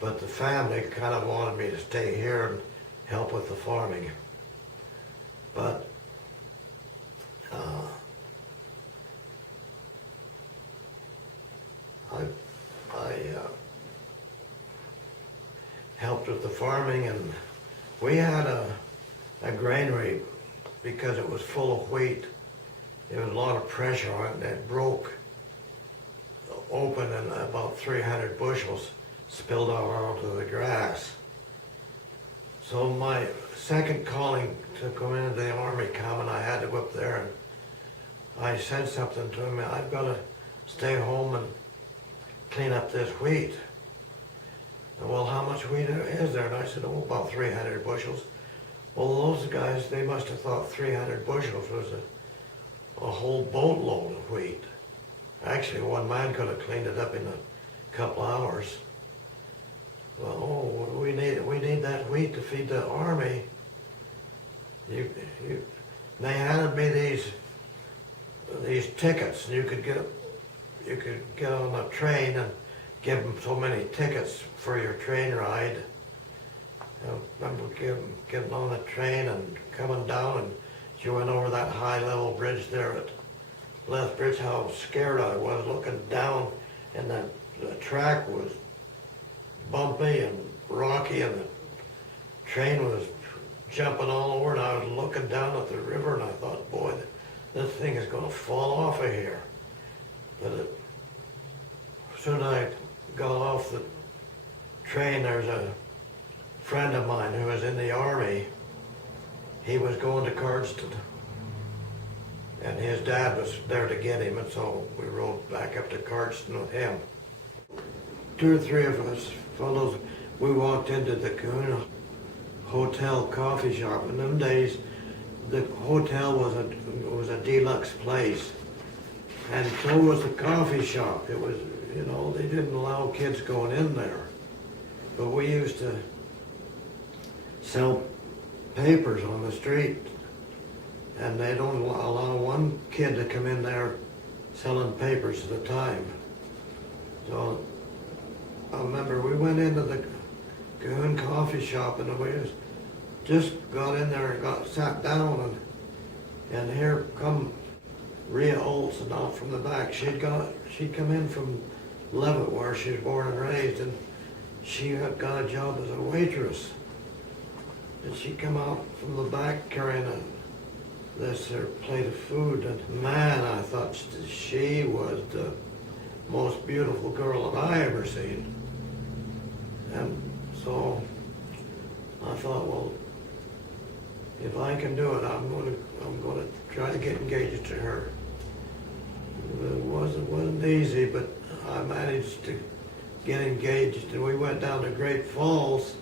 But the family kind of wanted me to stay here and help with the farming. But I helped with the farming, and we had a granary because it was full of wheat. There was a lot of pressure on it, and it broke open, and about 300 bushels spilled out onto the grass. So my second calling to go into the Army come, and I had to go up there, and I said something to him, I've got to stay home and clean up this wheat. And, well, how much wheat is there? And I said, oh, about 300 bushels. Well, those guys, they must have thought 300 bushels was a whole boatload of wheat. Actually, one man could have cleaned it up in a couple hours. Well, oh, we need that wheat to feed the Army. They handed me these tickets, and you could get on a train and give them so many tickets for your train ride. I remember getting on the train and coming down, and you went over that high-level bridge there at Lethbridge, how scared I was looking down, and the track was bumpy and rocky, and the train was jumping all over, and I was looking down at the river, and I thought, boy, this thing is going to fall off of here. But as soon as I got off the train, there's a friend of mine who was in the Army. He was going to Cardston, and his dad was there to get him, and so we rode back up to Cardston with him. 2 or 3 of us fellows, we walked into the Coon Hotel coffee shop. In them days, the hotel was a deluxe place, and so was the coffee shop. It was, they didn't allow kids going in there. But we used to sell papers on the street, and they don't allow one kid to come in there selling papers at a time. So I remember we went into the Goon coffee shop, and we just got in there and sat down, and here come Rhea Olson out from the back. She'd come in from Levitt, where she was born and raised, and she had got a job as a waitress. And she come out from the back carrying this plate of food, and man, I thought she was the most beautiful girl that I ever seen. And so I thought, well, if I can do it, I'm gonna try to get engaged to her. It wasn't easy, but I managed to get engaged, and we went down to Great Falls,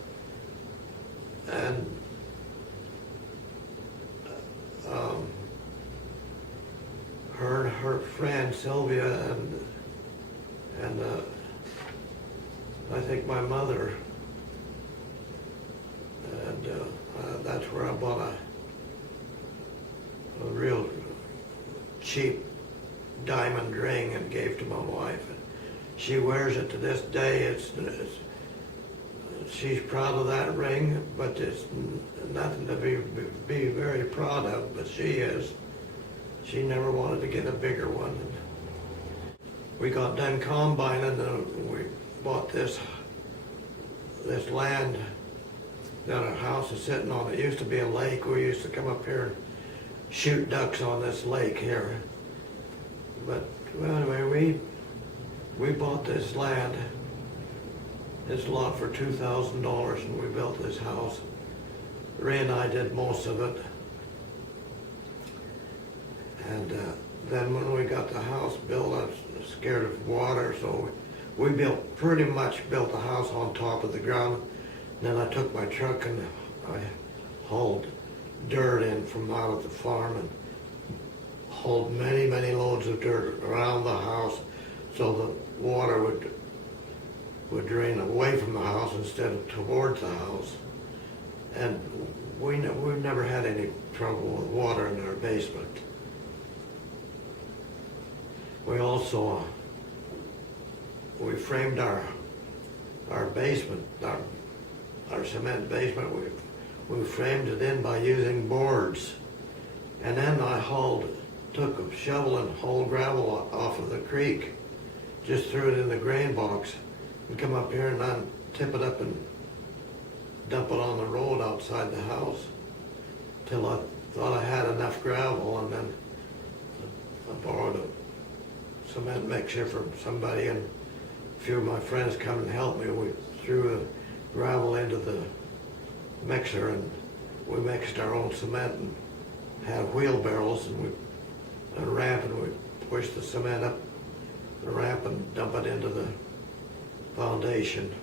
and her and her friend Sylvia and I think my mother, and that's where I bought a real cheap diamond ring and gave to my wife. She wears it to this day. She's proud of that ring, but it's nothing to be very proud of, but she is. She never wanted to get a bigger one. We got done combining, and we bought this land that our house is sitting on. It used to be a lake. We used to come up here and shoot ducks on this lake here. But well, anyway, we bought this land, this lot, for $2,000, and we built this house. Rhea and I did most of it. And then when we got the house built, I was scared of water, so we pretty much built the house on top of the ground. And then I took my truck and I hauled dirt in from out of the farm and hauled many, many loads of dirt around the house so the water would drain away from the house instead of towards the house. And we've never had any trouble with water in our basement. We also, we framed our basement, our cement basement, we framed it in by using boards. And then I took a shovel and hauled gravel off of the creek, just threw it in the grain box, and come up here and then tip it up and dump it on the road outside the house till I thought I had enough gravel, and then I borrowed a cement mixer from somebody, and a few of my friends come and helped me. We threw the gravel into the mixer and we mixed our own cement and had wheelbarrows and a ramp, and we pushed the cement up the ramp and dump it into the foundation.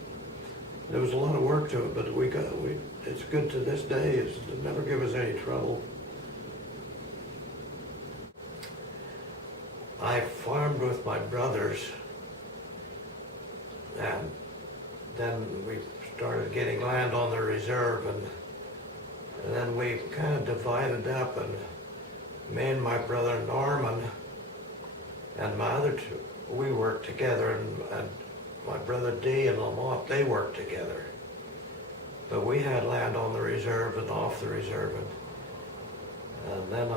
There was a lot of work to it, but it's good to this day. It never give us any trouble. I farmed with my brothers, and then we started getting land on the reserve, and then we kind of divided up, and me and my brother Norman and my other two, we worked together, and my brother Dee and Lamont, they worked together. But we had land on the reserve and off the reserve, and then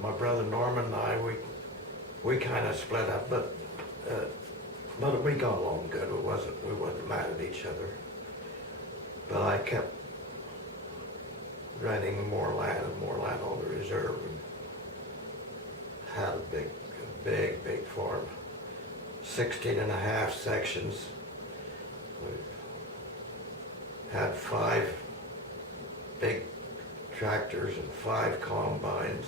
my brother Norman and I, we kind of split up, but we got along good. We wasn't mad at each other. But I kept renting more land on the reserve, and had a big farm, 16.5 sections. We had 5 big tractors and 5 combines,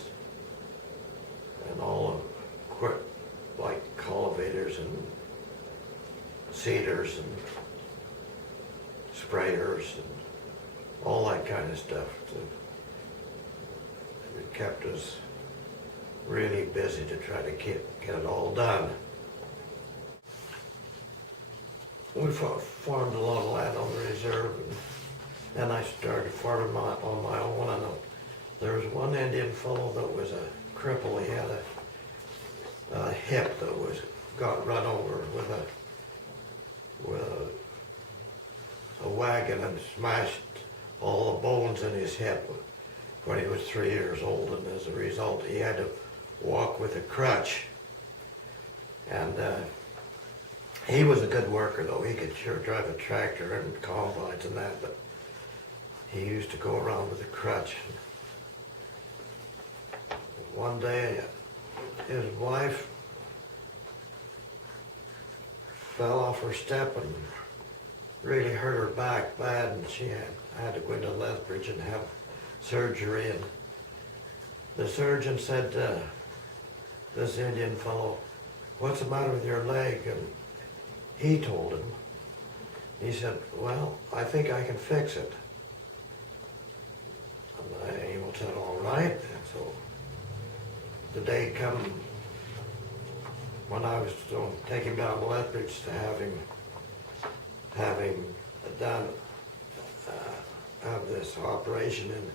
and all equipped like cultivators and seeders and sprayers and all that kind of stuff. It kept us really busy to try to get it all done. We farmed a lot of land on the reserve, and then I started farming on my own. And there was one Indian fellow that was a cripple. He had a hip that got run over with a wagon and smashed all the bones in his hip when he was 3 years old, and as a result he had to walk with a crutch. And he was a good worker, though. He could sure drive a tractor and combines and that, but he used to go around with a crutch. One day his wife fell off her step and really hurt her back bad, and I had to go into Lethbridge and have surgery, and the surgeon said to this Indian fellow, "What's the matter with your leg?" And he told him. He said, "Well, I think I can fix it." And he said, "All right." And so the day come when I was to take him down to Lethbridge to have him done, have this operation, and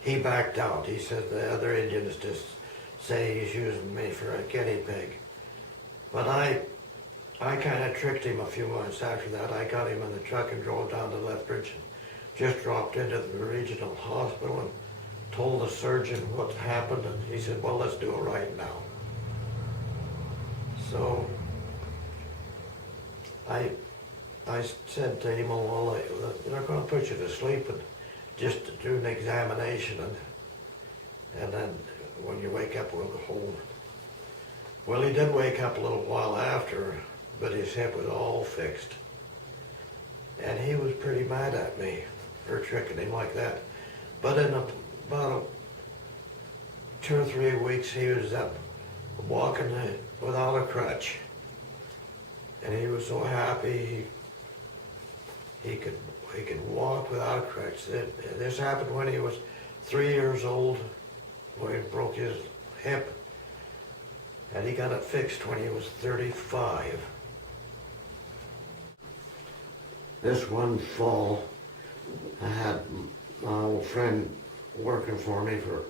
he backed out. He said the other Indians just say he's using me for a guinea pig. But I kind of tricked him a few months after that. I got him in the truck and drove down to Lethbridge and just dropped into the regional hospital and told the surgeon what happened, and he said, "Well, let's do it right now." So I said to him, "Oh, well, they're going to put you to sleep and just to do an examination, and then when you wake up, we'll go home." Well, he did wake up a little while after, but his hip was all fixed. And he was pretty mad at me for tricking him like that. But in about 2 or 3 weeks, he was up walking without a crutch. And he was so happy he could walk without a crutch. This happened when he was 3 years old, when he broke his hip. And he got it fixed when he was 35. This one fall, I had my old friend working for me for,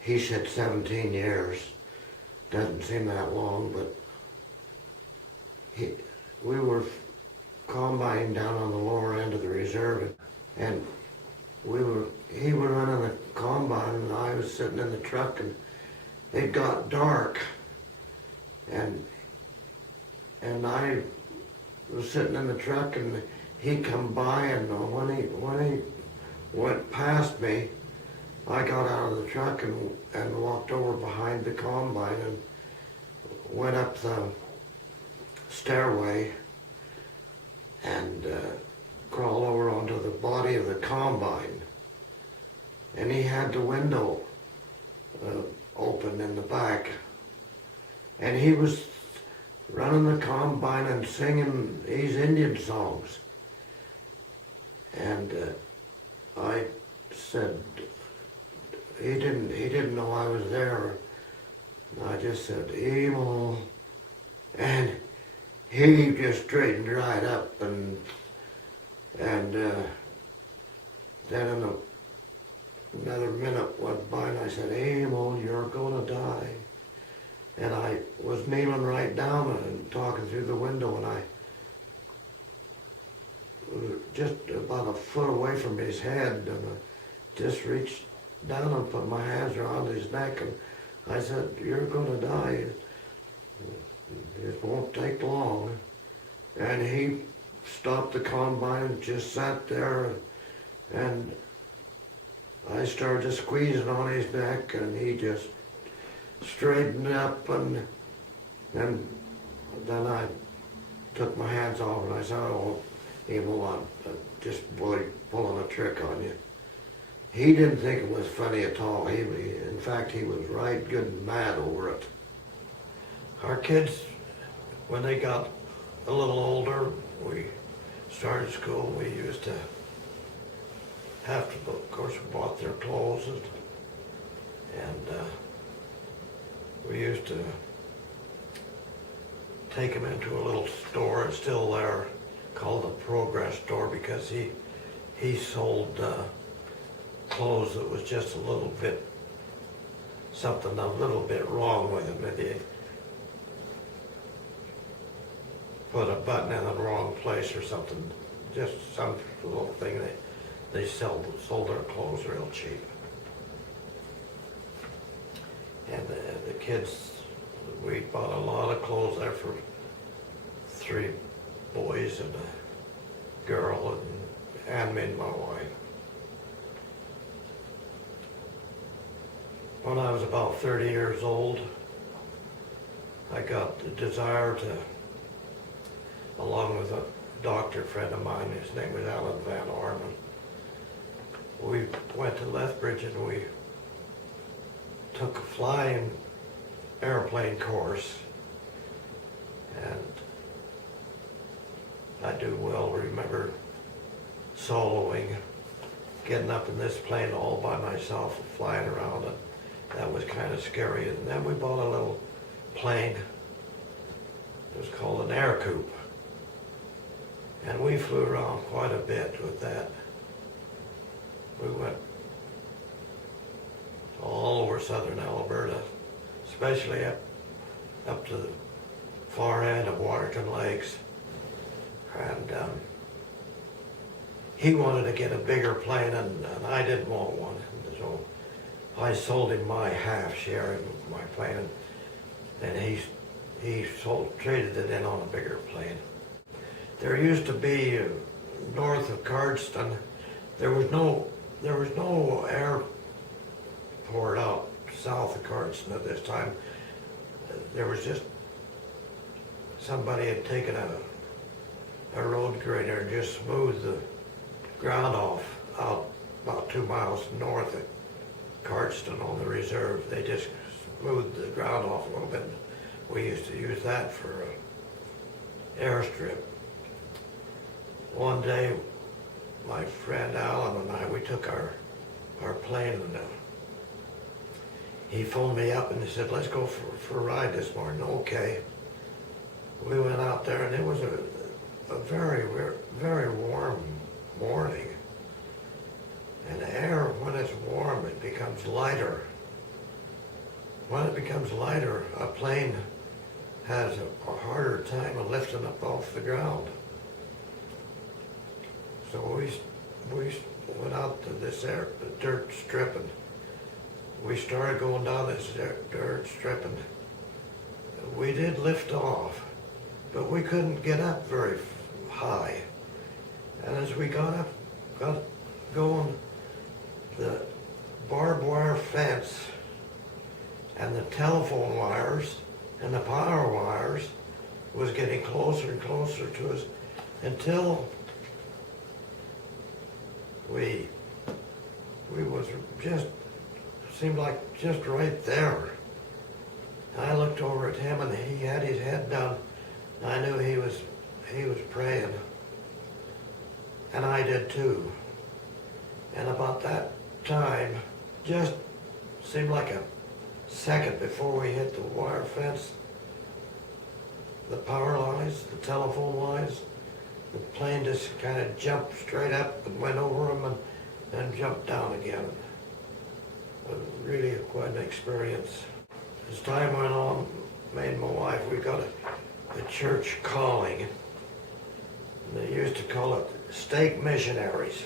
he said 17 years. Doesn't seem that long, but we were combining down on the lower end of the reserve, and he was running the combine and I was sitting in the truck, and it got dark, and I was sitting in the truck, and he come by, and when he went past me, I got out of the truck and walked over behind the combine and went up the stairway and crawled over onto the body of the combine. And he had the window open in the back. And he was running the combine and singing these Indian songs. And I said, he didn't know I was there. I just said, "Emo," and he just straightened right up, and then another minute went by, and I said, "Emo, you're gonna die." And I was kneeling right down and talking through the window, and I was just about a foot away from his head, and I just reached down and put my hands around his neck, and I said, "You're gonna die. It won't take long." And he stopped the combine and just sat there, and I started squeezing on his neck, and he just straightened up, and then I took my hands off, and I said, "Oh, Emil, I'm just pulling a trick on you." He didn't think it was funny at all. In fact, he was right good and mad over it. Our kids, when they got a little older, we started school, we used to have to, of course, we bought their clothes, and we used to take them into a little store, it's still there, called the Progress Store, because he sold clothes that was just a little bit, something a little bit wrong with them. Maybe put a button in the wrong place or something, just some little thing. They sold their clothes real cheap. And the kids, we bought a lot of clothes there for 3 boys and a girl, and me and my wife. When I was about 30 years old, I got the desire to, along with a doctor friend of mine, his name was Alan Van Orman, we went to Lethbridge and we took a flying airplane course. And I do well remember soloing, getting up in this plane all by myself and flying around, and that was kind of scary. And then we bought a little plane. It was called an air coupe. And we flew around quite a bit with that. We went all over southern Alberta, especially up to the far end of Waterton Lakes. And he wanted to get a bigger plane, and I didn't want one. And so I sold him my half share of my plane, and he traded it in on a bigger plane. There used to be north of Cardston, there was no airport out south of Cardston at this time. There was just somebody had taken a road grader and just smoothed the ground off out about 2 miles north of Cardston on the reserve. They just smoothed the ground off a little bit. We used to use that for an airstrip. One day, my friend Alan and I, we took our plane, and he phoned me up and he said, let's go for a ride this morning. Okay. We went out there, and it was a very, very warm morning. And the air, when it's warm, it becomes lighter. When it becomes lighter, a plane has a harder time of lifting up off the ground. So we went out to this dirt strip, and we started going down this dirt strip, and we did lift off, but we couldn't get up very high. And as we got going, the barbed wire fence and the telephone wires and the power wires was getting closer and closer to us until we was just, seemed like just right there. I looked over at him, and he had his head down. I knew he was praying, and I did too. And about that time, just seemed like a second before we hit the wire fence, the power lines, the telephone lines, the plane just kind of jumped straight up and went over them and then jumped down again. It was really quite an experience. As time went on, me and my wife, we got a church calling. They used to call it stake missionaries.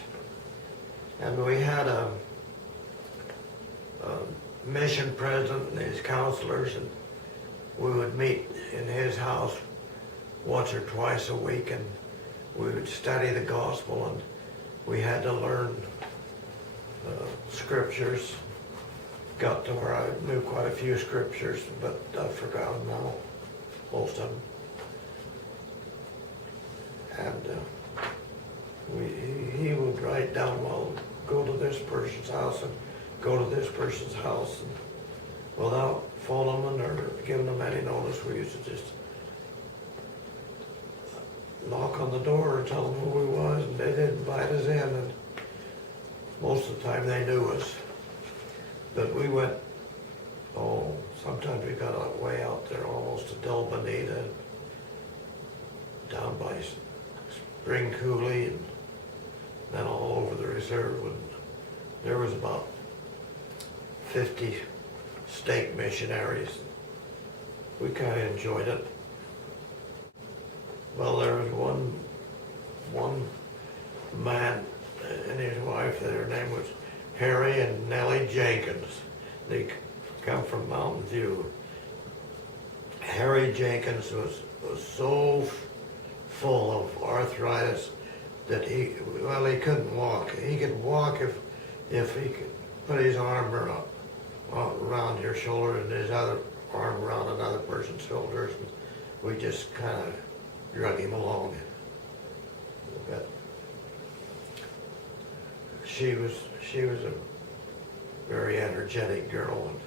And we had a mission president and his counselors, and we would meet in his house once or twice a week, and we would study the gospel, and we had to learn scriptures. Got to where I knew quite a few scriptures, but I've forgotten now, most of them. And he would write down, well, go to this person's house and go to this person's house. And without phoning them or giving them any notice, we used to just knock on the door and tell them who we was, and they did invite us in, and most of the time they knew us. But we went, sometimes we got way out there almost to Del Bonita, down by Spring Coulee, and then all over the reserve. And there was about 50 stake missionaries. We kind of enjoyed it. Well, there was one man and his wife, their name was Harry and Nellie Jenkins. They come from Mountain View. Harry Jenkins was so full of arthritis that he couldn't walk. He could walk if he could put his arm around your shoulder and his other arm around another person's shoulders. And we just kind of drug him along. But she was a very energetic girl. And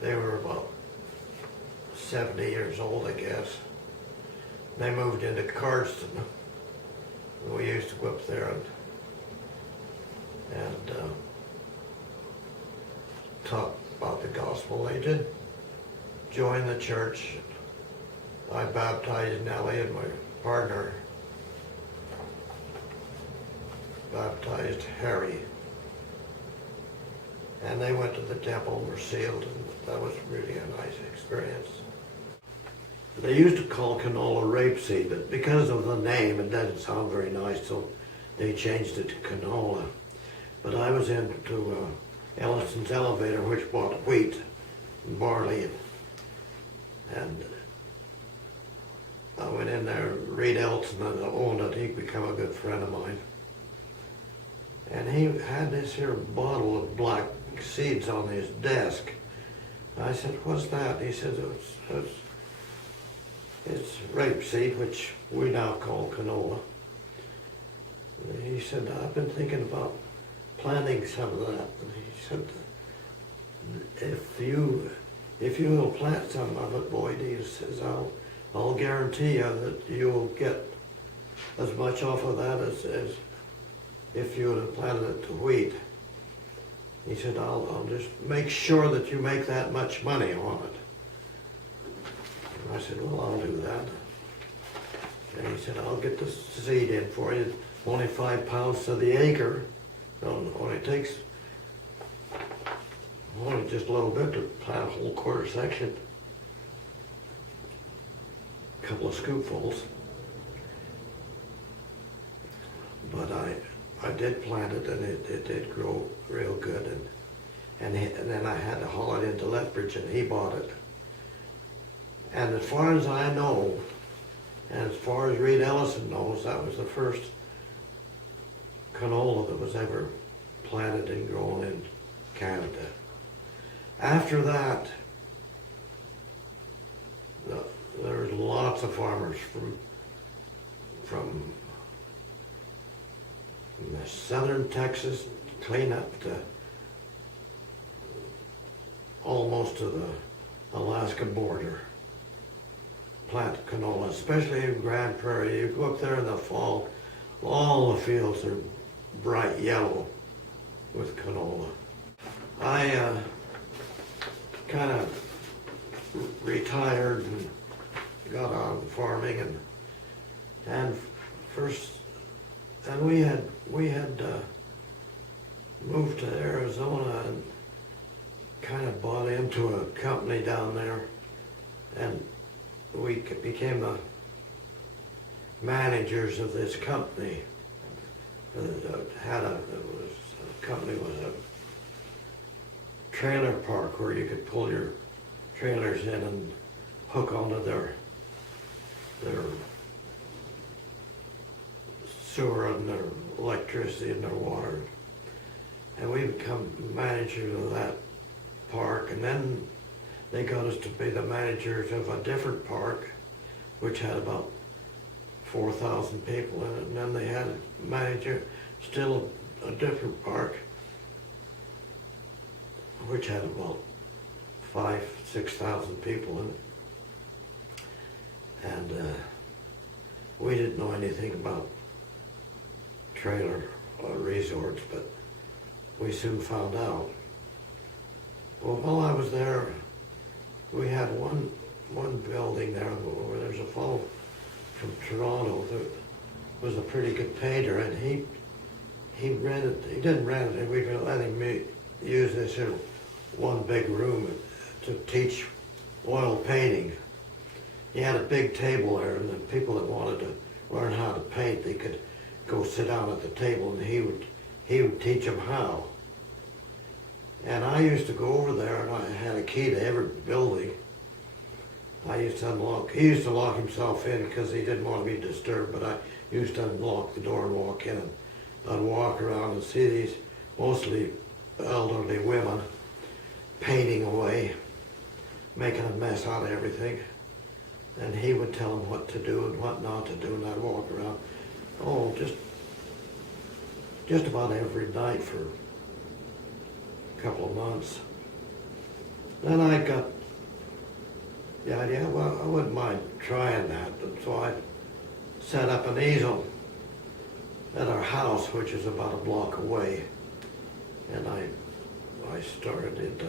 they were about 70 years old, I guess. They moved into Cardston. We used to go up there and talk about the gospel. They did join the church. I baptized Nellie, and my partner baptized Harry. And they went to the temple and were sealed, and that was really a nice experience. They used to call canola rapeseed, but because of the name, it doesn't sound very nice, so they changed it to canola. But I was into Ellison's Elevator, which bought wheat and barley, and I went in there. Reed Ellison owned it. He'd become a good friend of mine. And he had this here bottle of black seeds on his desk. I said, "What's that?" He said, it's rapeseed, which we now call canola. He said, "I've been thinking about planting some of that." And he said, if you will plant some of it, Boyd," he says, I'll guarantee you that you'll get as much off of that as if you would have planted it to wheat. He said, I'll just make sure that you make that much money on it. And I said, "Well, I'll do that." And he said, "I'll get the seed in for you. Only 5 pounds to the acre. Only takes just a little bit to plant a whole quarter section. A couple of scoopfuls." But I did plant it, and it did grow real good. And then I had to haul it into Lethbridge, and he bought it. And as far as I know, and as far as Reed Ellison knows, that was the first canola that was ever planted and grown in Canada. After that, there were lots of farmers from southern Texas, clean up to almost to the Alaska border, plant canola, especially in Grand Prairie. You go up there in the fall, all the fields are bright yellow with canola. I kind of retired and got out of farming, and we had moved to Arizona and kind of bought into a company down there, and we became the managers of this company. The company was a trailer park where you could pull your trailers in and hook onto their sewer and their electricity and their water. And we become managers of that park, and then they got us to be the managers of a different park, which had about 4,000 people in it, and then they had a manager, still a different park, which had about 5,000-6,000 people in it. And we didn't know anything about trailer resorts, but we soon found out. Well, while I was there, we had one building there where there's a fellow from Toronto that was a pretty good painter, and he didn't rent it, we let him use this here one big room to teach oil painting. He had a big table there, and the people that wanted to learn how to paint, they could go sit down at the table, and he would teach them how. And I used to go over there, and I had a key to every building. I used to unlock. He used to lock himself in because he didn't want to be disturbed, but I used to unlock the door and walk in, and I'd walk around and see these mostly elderly women painting away, making a mess out of everything. And he would tell them what to do and what not to do, and I'd walk around, just about every night for couple of months. Then I got the idea, well, I wouldn't mind trying that. And so I set up an easel at our house, which is about a block away. And I started into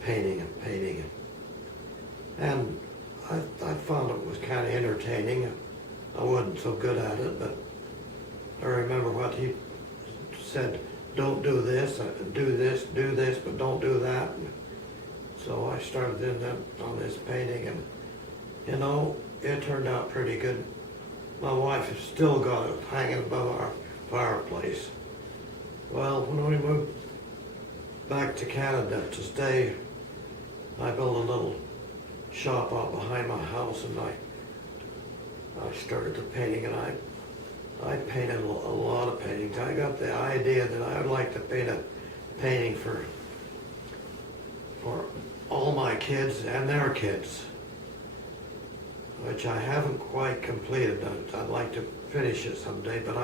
painting and painting. And I found it was kind of entertaining. I wasn't so good at it, but I remember what he said, don't do this, do this, but don't do that. And so I started in that on this painting, and you know, it turned out pretty good. My wife has still got it hanging above our fireplace. Well, when we moved back to Canada to stay, I built a little shop out behind my house, and I started the painting, and I painted a lot of paintings. I got the idea that I would like to paint a painting for all my kids and their kids, which I haven't quite completed. I'd like to finish it someday, but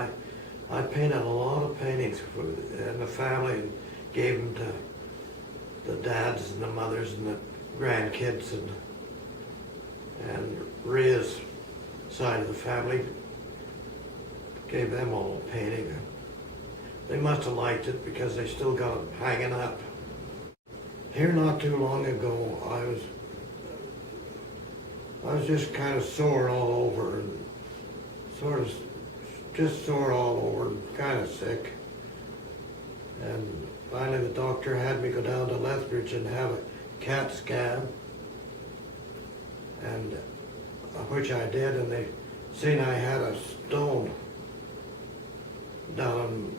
I painted a lot of paintings in the family and gave them to the dads and the mothers and the grandkids and Rhea's side of the family. Gave them all a painting. They must have liked it because they still got it hanging up. Here not too long ago, I was just kind of sore all over, and sort of just sore all over and kind of sick. And finally the doctor had me go down to Lethbridge and have a CAT scan, and which I did, and they seen I had a stone down,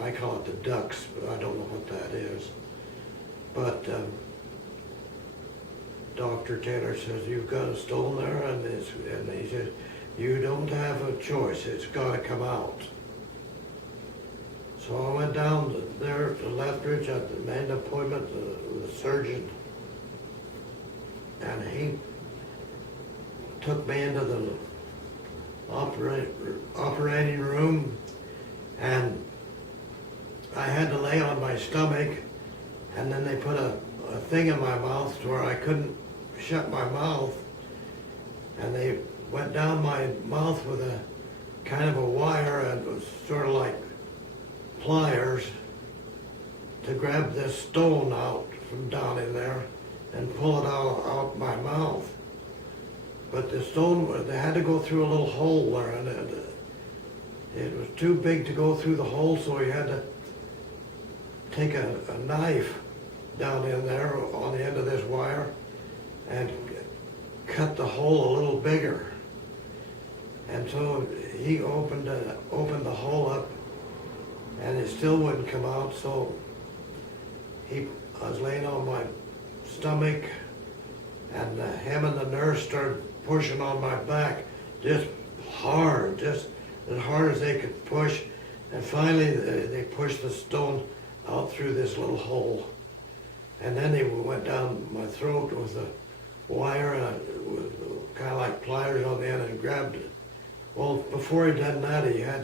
I call it the ducts, but I don't know what that is. But Dr. Taylor says, you've got a stone there, and he says, you don't have a choice, it's got to come out. So I went down there to Lethbridge, I made an appointment with the surgeon, and he took me into the operating room, and I had to lay on my stomach, and then they put a thing in my mouth to where I couldn't shut my mouth, and they went down my mouth with a kind of a wire, and it was sort of like pliers to grab this stone out from down in there and pull it out my mouth. But the stone, they had to go through a little hole there, and it was too big to go through the hole, so he had to take a knife down in there on the end of this wire and cut the hole a little bigger. And so he opened the hole up, and it still wouldn't come out, so I was laying on my stomach, and him and the nurse started pushing on my back, just hard, just as hard as they could push, and finally they pushed the stone out through this little hole. And then they went down my throat with a wire, and with kind of like pliers on the end, and grabbed it. Well, before he done that, he had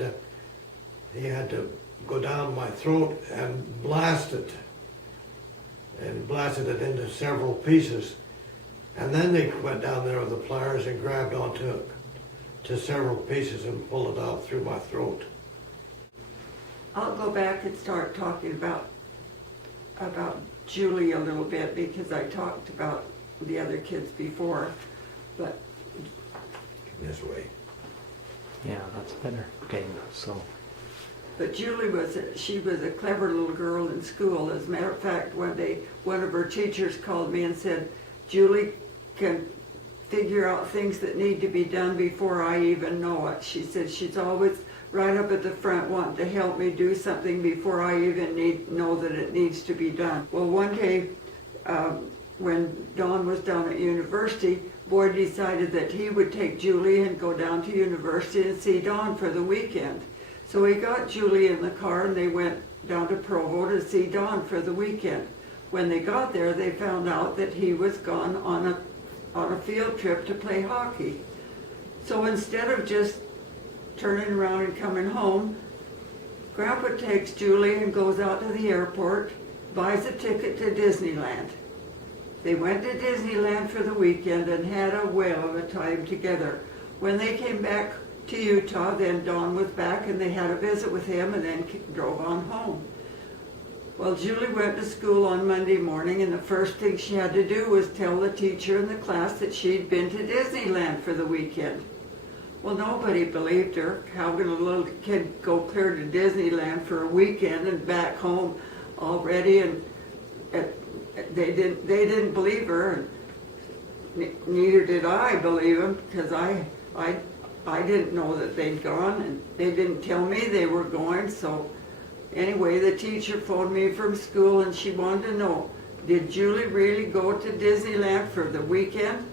to go down my throat and blast it, and blasted it into several pieces. And then they went down there with the pliers and grabbed onto it to several pieces and pulled it out through my throat. I'll go back and start talking about Julie a little bit, because I talked about the other kids before, but This way. Yeah, that's better. Okay, so. But Julie was a clever little girl in school. As a matter of fact, one day one of her teachers called me and said, Julie can figure out things that need to be done before I even know it. She said she's always right up at the front wanting to help me do something before I even know that it needs to be done. Well, one day when Don was down at university, Boyd decided that he would take Julie and go down to university and see Don for the weekend. So he got Julie in the car, and they went down to Provo to see Don for the weekend. When they got there, they found out that he was gone on a field trip to play hockey. So instead of just turning around and coming home, Grandpa takes Julie and goes out to the airport, buys a ticket to Disneyland. They went to Disneyland for the weekend and had a whale of a time together. When they came back to Utah, then Don was back and they had a visit with him and then drove on home. Well, Julie went to school on Monday morning, and the first thing she had to do was tell the teacher in the class that she'd been to Disneyland for the weekend. Well, nobody believed her. How could a little kid go clear to Disneyland for a weekend and back home already? And they didn't believe her, and neither did I believe them, because I didn't know that they'd gone, and they didn't tell me they were going. So anyway, the teacher phoned me from school, and she wanted to know, did Julie really go to Disneyland for the weekend?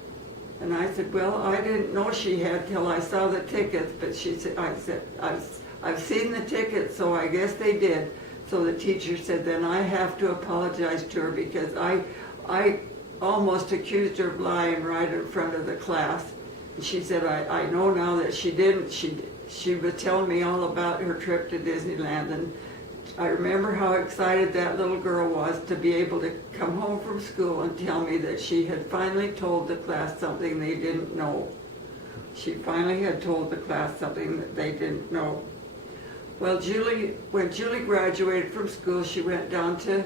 And I said, well, I didn't know she had till I saw the tickets. But I said, I've seen the tickets, so I guess they did. So the teacher said, then I have to apologize to her, because I almost accused her of lying right in front of the class. And she said, I know now that she didn't. She was telling me all about her trip to Disneyland, and I remember how excited that little girl was to be able to come home from school and tell me that she had finally told the class something they didn't know. She finally had told the class something that they didn't know. Well, when Julie graduated from school, she went down to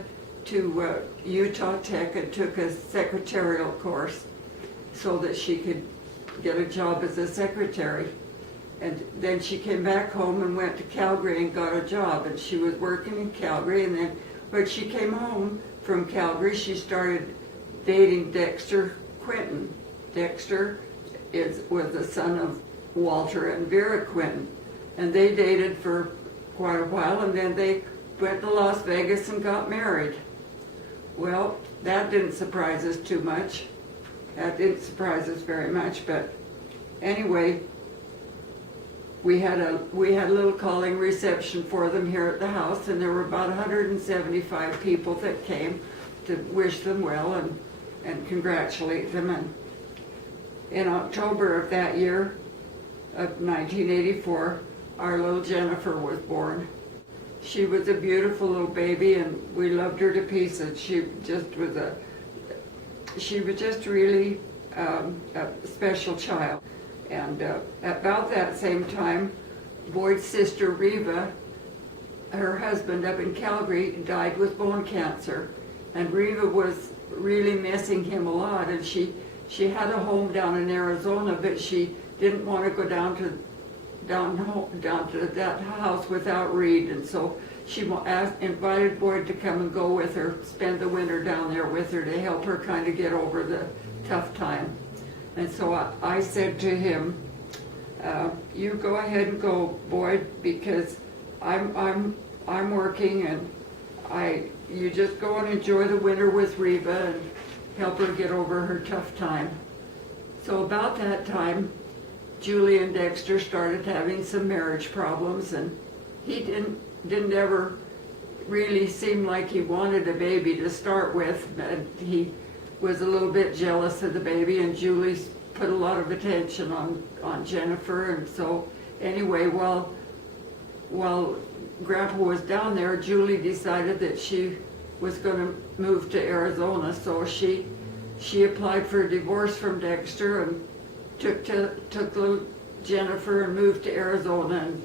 Utah Tech and took a secretarial course so that she could get a job as a secretary. And then she came back home and went to Calgary and got a job. And she was working in Calgary. And then when she came home from Calgary, she started dating Dexter Quinton. Dexter was the son of Walter and Vera Quinton. And they dated for quite a while, and then they went to Las Vegas and got married. Well, that didn't surprise us too much. That didn't surprise us very much, but anyway, we had a little calling reception for them here at the house, and there were about 175 people that came to wish them well and congratulate them. And in October of that year, of 1984, our little Jennifer was born. She was a beautiful little baby, and we loved her to pieces. She was just really a special child. And about that same time, Boyd's sister Rhea, her husband up in Calgary, died with bone cancer. And Rhea was really missing him a lot, and she had a home down in Arizona, but she didn't want to go down to that house without Reed, and so she invited Boyd to come and go with her, spend the winter down there with her to help her kind of get over the tough time. And so I said to him, "You go ahead and go, Boyd, because I'm working, and you just go and enjoy the winter with Rhea and help her get over her tough time." So about that time, Julie and Dexter started having some marriage problems, and he didn't ever really seem like he wanted a baby to start with. And he was a little bit jealous of the baby, and Julie put a lot of attention on Jennifer. And so anyway, while Grandpa was down there, Julie decided that she was going to move to Arizona, so she applied for a divorce from Dexter and took little Jennifer and moved to Arizona, and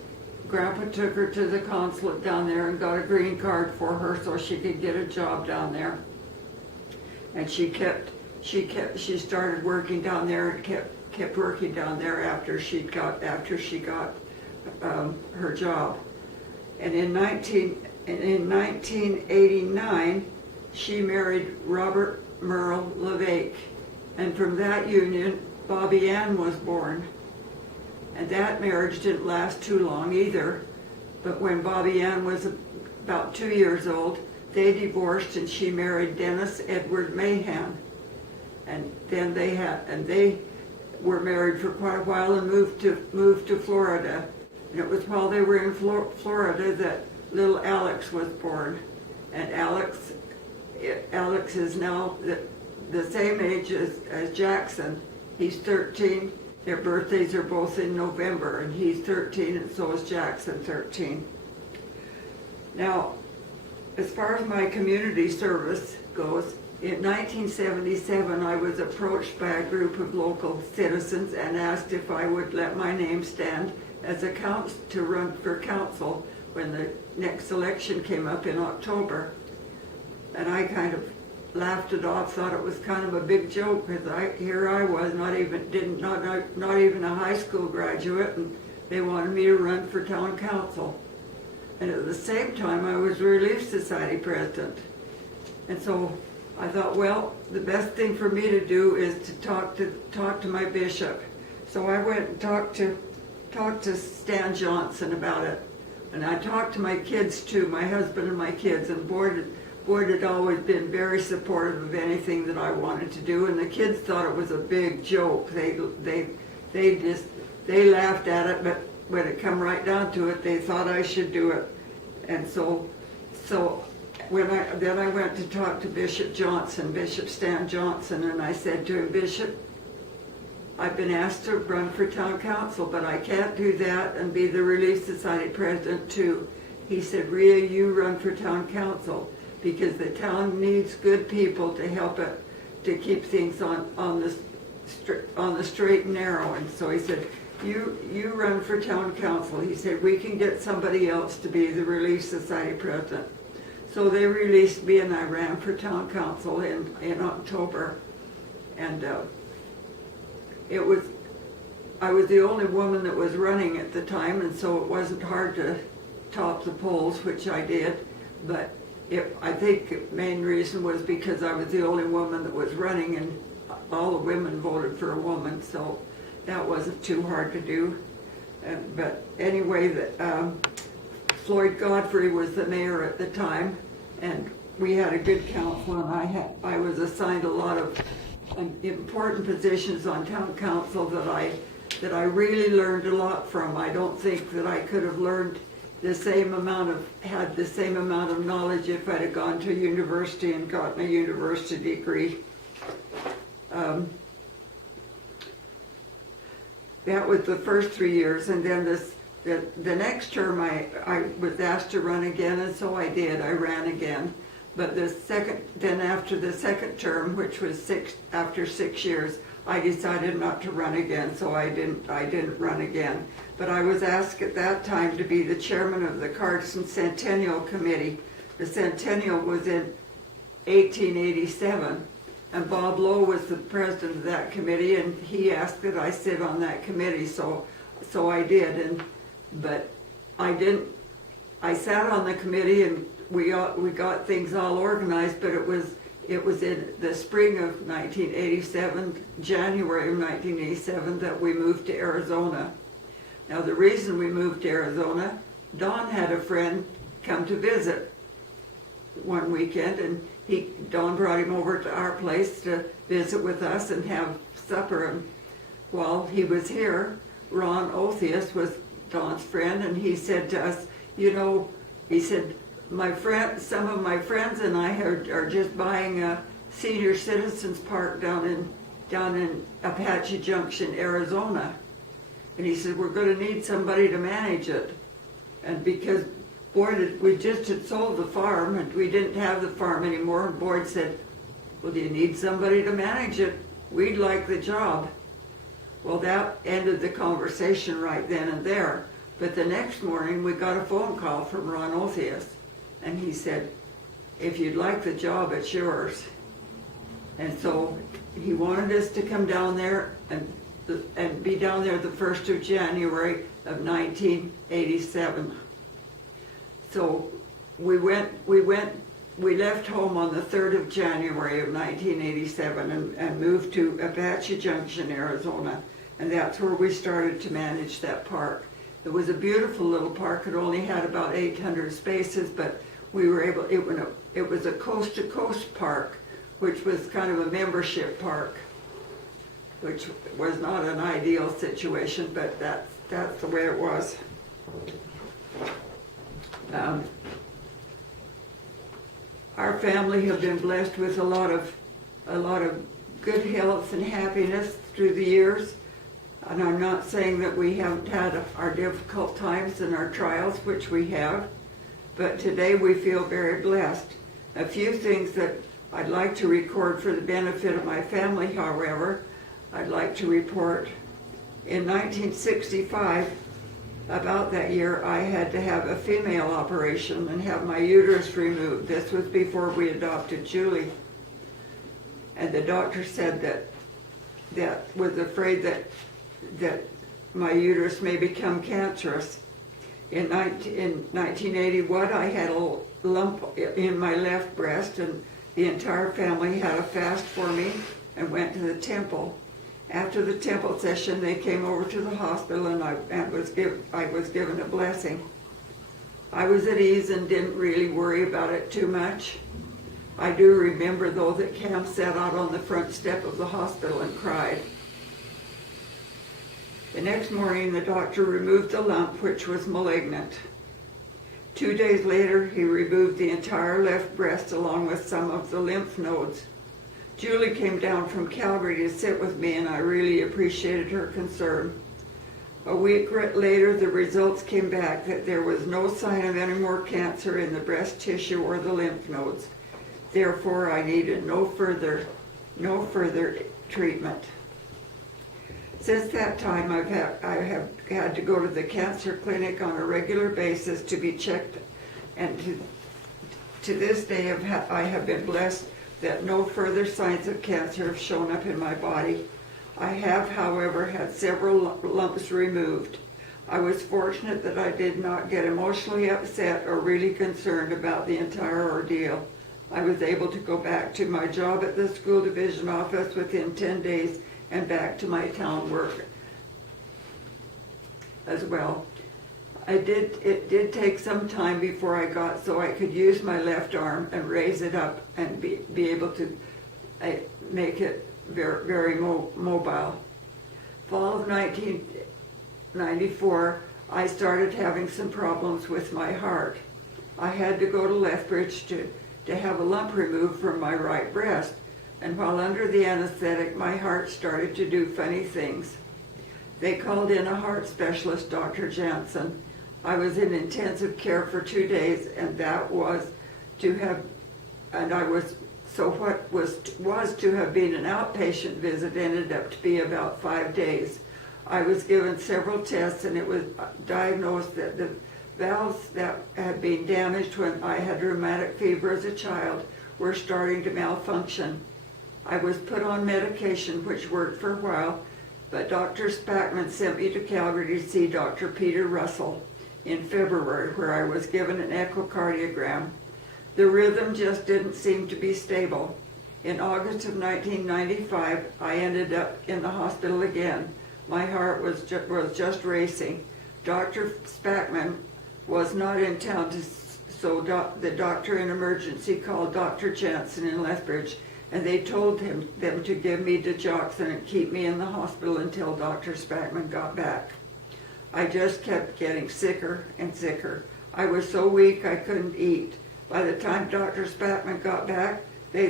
Grandpa took her to the consulate down there and got a green card for her so she could get a job down there. And she started working down there and kept working down there after she got her job. And in 1989, she married Robert Merle LeVake, and from that union, Bobby Ann was born. And that marriage didn't last too long either. But when Bobby Ann was about 2 years old, they divorced, and she married Dennis Edward Mahan. And then they were married for quite a while and moved to Florida. And it was while they were in Florida that little Alex was born. And Alex is now the same age as Jackson. He's 13. Their birthdays are both in November, and he's 13, and so is Jackson 13. Now, as far as my community service goes, in 1977, I was approached by a group of local citizens and asked if I would let my name stand as to run for council when the next election came up in October. And I kind of laughed it off, thought it was kind of a big joke, because here I was, not even a high school graduate, and they wanted me to run for town council. And at the same time, I was Relief Society president. And so I thought, well, the best thing for me to do is to talk to my bishop. So I went and talked to Stan Johnson about it. And I talked to my kids too, my husband and my kids, and board had always been very supportive of anything that I wanted to do, and the kids thought it was a big joke. They laughed at it, but when it come right down to it, they thought I should do it. And so when I went to talk to Bishop Stan Johnson, and I said to him, Bishop, I've been asked to run for town council, but I can't do that and be the Relief Society president too. He said, Rhea, you run for town council, because the town needs good people to help it, to keep things on the straight and narrow. And so he said, you run for town council. He said, we can get somebody else to be the Relief Society president. So they released me, and I ran for town council in October. And I was the only woman that was running at the time, and so it wasn't hard to top the polls, which I did. But I think the main reason was because I was the only woman that was running, and all the women voted for a woman, so that wasn't too hard to do. But anyway, Floyd Godfrey was the mayor at the time, and we had a good council, and I was assigned a lot of important positions on town council that I really learned a lot from. I don't think that I could have learned had the same amount of knowledge if I'd have gone to university and gotten a university degree. That was the first 3 years, and then the next term I was asked to run again, and so I did. I ran again. But after the second term, which was after 6 years, I decided not to run again, so I didn't run again. But I was asked at that time to be the chairman of the Carson Centennial Committee. The Centennial was in 1887, and Bob Lowe was the president of that committee, and he asked that I sit on that committee, so I did. But I didn't. I sat on the committee, and we got things all organized, but it was in the spring of 1987, January of 1987, that we moved to Arizona. Now, the reason we moved to Arizona, Don had a friend come to visit one weekend, and Don brought him over to our place to visit with us and have supper. And while he was here, Ron Othius was Don's friend, and he said to us, he said, some of my friends and I are just buying a senior citizens park down in Apache Junction, Arizona. And he said, we're going to need somebody to manage it. And because we just had sold the farm, and we didn't have the farm anymore, and Boyd said, well, do you need somebody to manage it? We'd like the job. Well, that ended the conversation right then and there. But the next morning, we got a phone call from Ron Othius. And he said, if you'd like the job, it's yours. And so he wanted us to come down there and be down there the 1st of January of 1987. So we left home on the 3rd of January of 1987 and moved to Apache Junction, Arizona. And that's where we started to manage that park. It was a beautiful little park. It only had about 800 spaces, but we were able, it was a coast-to-coast park, which was kind of a membership park, which was not an ideal situation, but that's the way it was. Our family have been blessed with a lot of good health and happiness through the years. And I'm not saying that we haven't had our difficult times and our trials, which we have, but today we feel very blessed. A few things that I'd like to record for the benefit of my family, however, I'd like to report. In 1965, about that year, I had to have a female operation and have my uterus removed. This was before we adopted Julie. And the doctor said that was afraid that my uterus may become cancerous. In 1981, I had a lump in my left breast, and the entire family had a fast for me and went to the temple. After the temple session, they came over to the hospital, and I was given a blessing. I was at ease and didn't really worry about it too much. I do remember, though, that Cam sat out on the front step of the hospital and cried. The next morning, the doctor removed the lump, which was malignant. 2 days later, he removed the entire left breast along with some of the lymph nodes. Julie came down from Calgary to sit with me, and I really appreciated her concern. A week later, the results came back that there was no sign of any more cancer in the breast tissue or the lymph nodes. Therefore, I needed no further treatment. Since that time, I have had to go to the cancer clinic on a regular basis to be checked, and to this day I have been blessed that no further signs of cancer have shown up in my body. I have, however, had several lumps removed. I was fortunate that I did not get emotionally upset or really concerned about the entire ordeal. I was able to go back to my job at the school division office within 10 days and back to my town work as well. It did take some time before I got so I could use my left arm and raise it up and be able to make it very, very mobile. Fall of 1994, I started having some problems with my heart. I had to go to Lethbridge to have a lump removed from my right breast, and while under the anesthetic, my heart started to do funny things. They called in a heart specialist, Dr. Jensen. I was in intensive care for 2 days, and what was to have been an outpatient visit ended up to be about 5 days. I was given several tests, and it was diagnosed that the valves that had been damaged when I had rheumatic fever as a child were starting to malfunction. I was put on medication, which worked for a while, but Dr. Spackman sent me to Calgary to see Dr. Peter Russell in February, where I was given an echocardiogram. The rhythm just didn't seem to be stable. In August of 1995, I ended up in the hospital again. My heart was just racing. Dr. Spackman was not in town, so the doctor in emergency called Dr. Jensen in Lethbridge, and they told them to give me digoxin and keep me in the hospital until Dr. Spackman got back. I just kept getting sicker and sicker. I was so weak I couldn't eat. By the time Dr. Spackman got back, they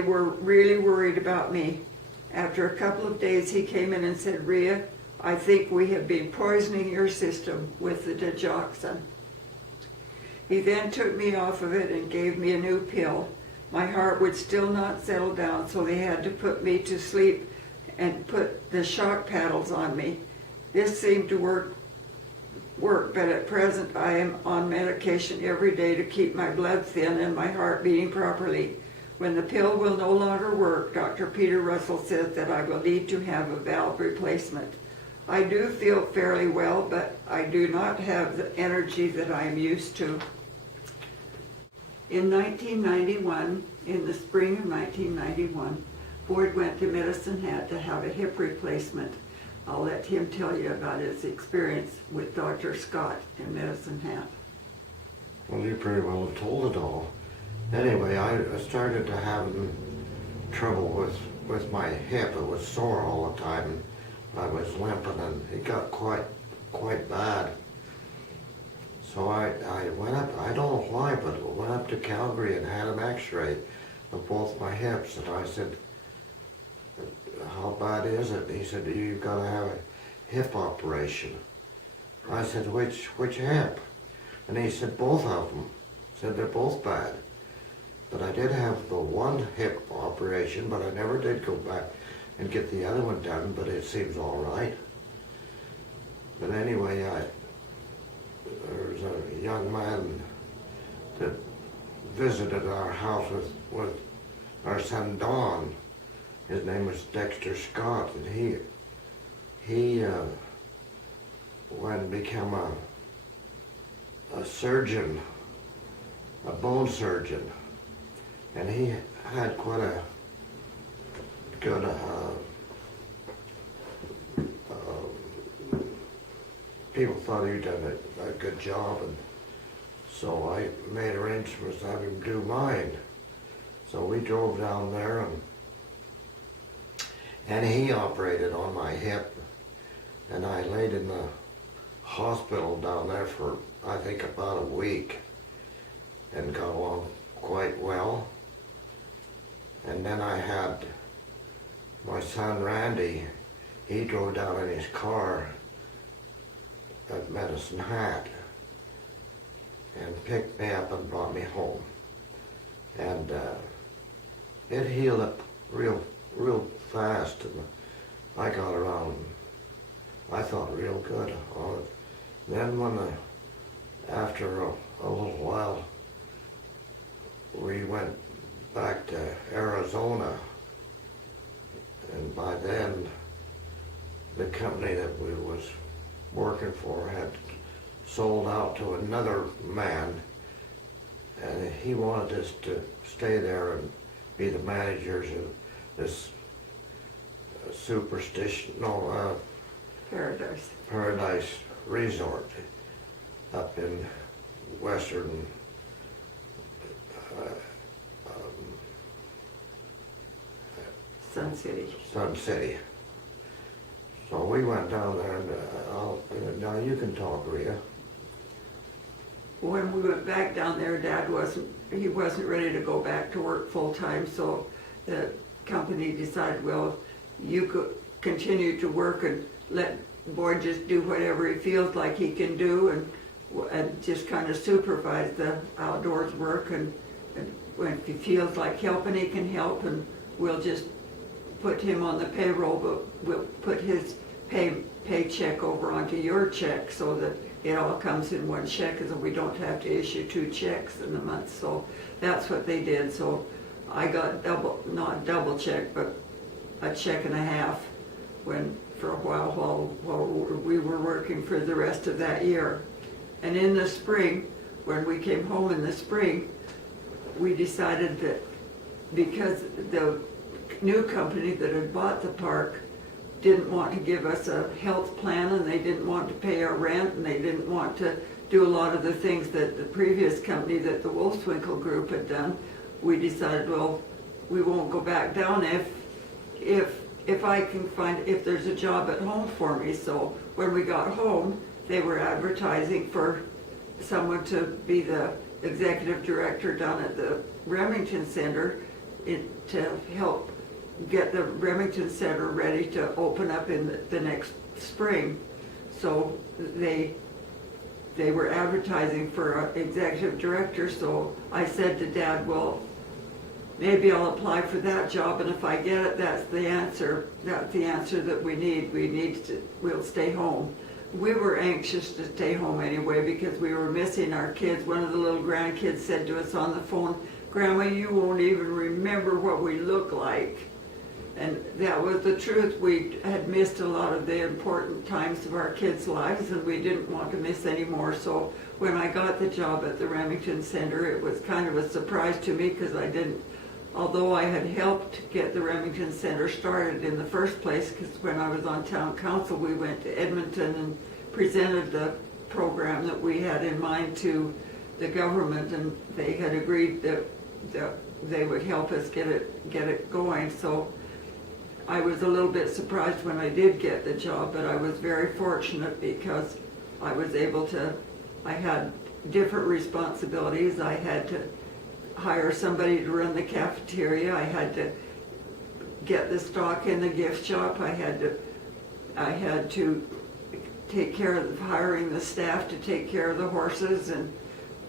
were really worried about me. After a couple of days, he came in and said, "Rhea, I think we have been poisoning your system with the digoxin." He then took me off of it and gave me a new pill. My heart would still not settle down, so they had to put me to sleep and put the shock paddles on me. This seemed to work, but at present I am on medication every day to keep my blood thin and my heart beating properly. When the pill will no longer work, Dr. Peter Russell says that I will need to have a valve replacement. I do feel fairly well, but I do not have the energy that I am used to. In 1991, in the spring of 1991, Boyd went to Medicine Hat to have a hip replacement. I'll let him tell you about his experience with Dr. Scott in Medicine Hat. Well, you pretty well have told it all. Anyway, I started to have trouble with my hip. It was sore all the time. I was limping, and it got quite bad. So I went up, I don't know why, but I went up to Calgary and had an x-ray of both my hips, and I said, "How bad is it?" And he said, "You've got to have a hip operation." I said, which hip? And he said, both of them. Said they're both bad. But I did have the one hip operation, but I never did go back and get the other one done, but it seems all right. But anyway, there's a young man that visited our house with our son Don. His name was Dexter Scott, and he went and became a surgeon, a bone surgeon, and he had quite a good people thought he'd done a good job, and so I made arrangements to have him do mine. So we drove down there, and he operated on my hip, and I laid in the hospital down there for, I think, about a week, and got along quite well. And then I had my son Randy, he drove down in his car at Medicine Hat and picked me up and brought me home. And it healed up real fast, and I got around, I thought, real good on it. Then after a little while, we went back to Arizona, and by then the company that we was working for had sold out to another man, and he wanted us to stay there and be the managers of this Paradise Resort up in western Sun City. Sun City. So we went down there, and now you can talk, Rhea. When we went back down there, Dad wasn't ready to go back to work full time, so the company decided, well, you could continue to work and let Boyd just do whatever he feels like he can do, and just kind of supervise the outdoors work, and when he feels like helping, he can help, and we'll just put him on the payroll, but we'll put his paycheck over onto your check so that it all comes in one check, so we don't have to issue 2 checks in a month. So that's what they did. So I got not double check, but a check and a half for a while we were working for the rest of that year. And in the spring, when we came home in the spring, we decided that because the new company that had bought the park didn't want to give us a health plan, and they didn't want to pay our rent, and they didn't want to do a lot of the things that the previous company that the Wolfswinkel group had done, we decided, well, we won't go back down if I can find, if there's a job at home for me. So when we got home, they were advertising for someone to be the executive director down at the Remington Center to help get the Remington Center ready to open up in the next spring. So they were advertising for an executive director, so I said to Dad, well, maybe I'll apply for that job, and if I get it, that's the answer that we need. We'll stay home. We were anxious to stay home anyway because we were missing our kids. One of the little grandkids said to us on the phone, "Grandma, you won't even remember what we look like." And that was the truth. We had missed a lot of the important times of our kids' lives, and we didn't want to miss any more. So when I got the job at the Remington Center, it was kind of a surprise to me because although I had helped get the Remington Center started in the first place, because when I was on town council, we went to Edmonton and presented the program that we had in mind to the government, and they had agreed that they would help us get it going. So I was a little bit surprised when I did get the job, but I was very fortunate because I was able to, I had different responsibilities. I had to hire somebody to run the cafeteria. I had to get the stock in the gift shop. I had to take care of hiring the staff to take care of the horses and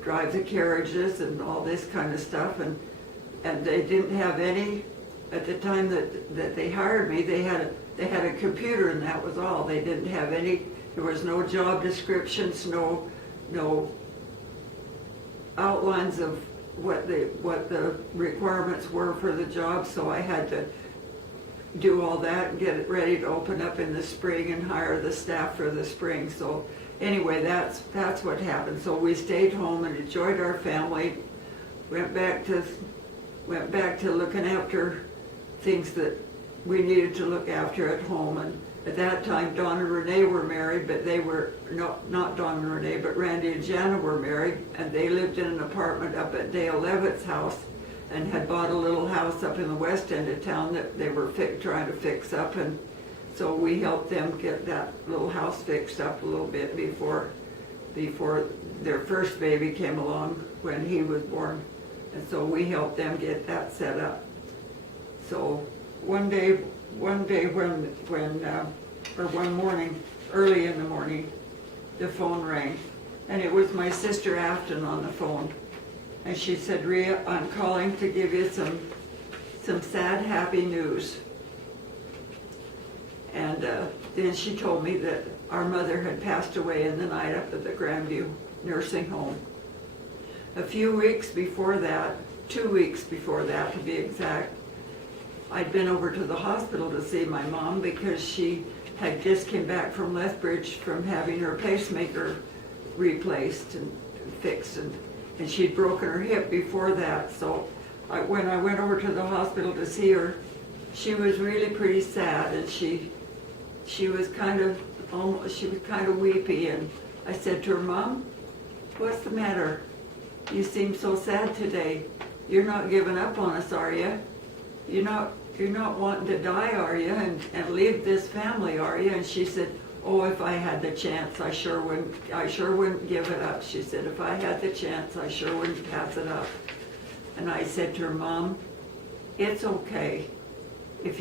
drive the carriages and all this kind of stuff. And they didn't have any, at the time that they hired me, they had a computer and that was all. They didn't have any, there was no job descriptions, no outlines of what the requirements were for the job, so I had to do all that and get it ready to open up in the spring and hire the staff for the spring. So anyway, that's what happened. So we stayed home and enjoyed our family, went back to looking after things that we needed to look after at home. And at that time, Don and Renee were married, but they were, not Don and Renee, but Randy and Jana were married, and they lived in an apartment up at Dale Levitt's house and had bought a little house up in the west end of town that they were trying to fix up. And so we helped them get that little house fixed up a little bit before their first baby came along when he was born. And so we helped them get that set up. So one morning, early in the morning, the phone rang, and it was my sister Afton on the phone. And she said, "Rhea, I'm calling to give you some sad, happy news." And then she told me that our mother had passed away in the night up at the Grandview nursing home. A few weeks before that, 2 weeks before that to be exact, I'd been over to the hospital to see my mom because she had just came back from Lethbridge from having her pacemaker replaced and fixed, and she'd broken her hip before that. So when I went over to the hospital to see her, she was really pretty sad, and she was kind of weepy. And I said to her, "Mom, what's the matter? You seem so sad today. You're not giving up on us, are you? You're not wanting to die, are you? And leave this family, are you?" And she said, "Oh, if I had the chance, I sure wouldn't give it up." She said, "If I had the chance, I sure wouldn't pass it up." And I said to her, "Mom, it's okay. If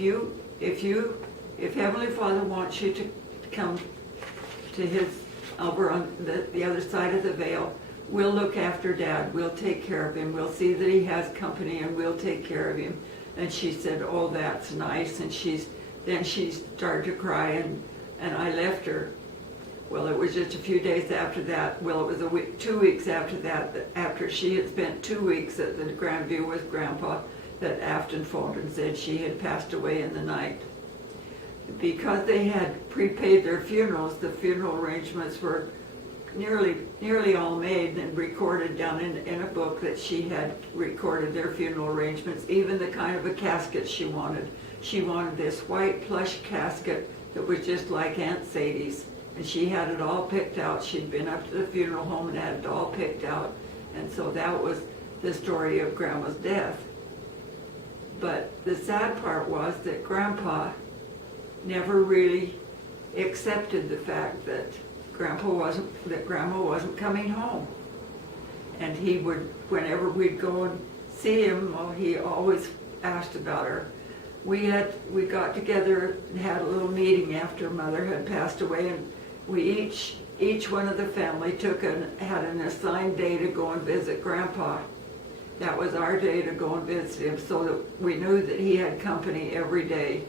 Heavenly Father wants you to come to his over on the other side of the veil, we'll look after Dad. We'll take care of him. We'll see that he has company, and we'll take care of him." And she said, "Oh, that's nice." And then she started to cry, and I left her. Well, it was just a few days after that. Well, it was 2 weeks after that, after she had spent 2 weeks at the Grandview with Grandpa, that Afton phoned and said she had passed away in the night. Because they had prepaid their funerals, the funeral arrangements were nearly all made and recorded down in a book that she had recorded their funeral arrangements, even the kind of a casket she wanted. She wanted this white plush casket that was just like Aunt Sadie's, and she had it all picked out. She'd been up to the funeral home and had it all picked out, and so that was the story of Grandma's death. But the sad part was that Grandpa never really accepted the fact that Grandma wasn't coming home. And he would, whenever we'd go and see him, well, he always asked about her. We got together and had a little meeting after Mother had passed away, and we each one of the family had an assigned day to go and visit Grandpa. That was our day to go and visit him, so that we knew that he had company every day.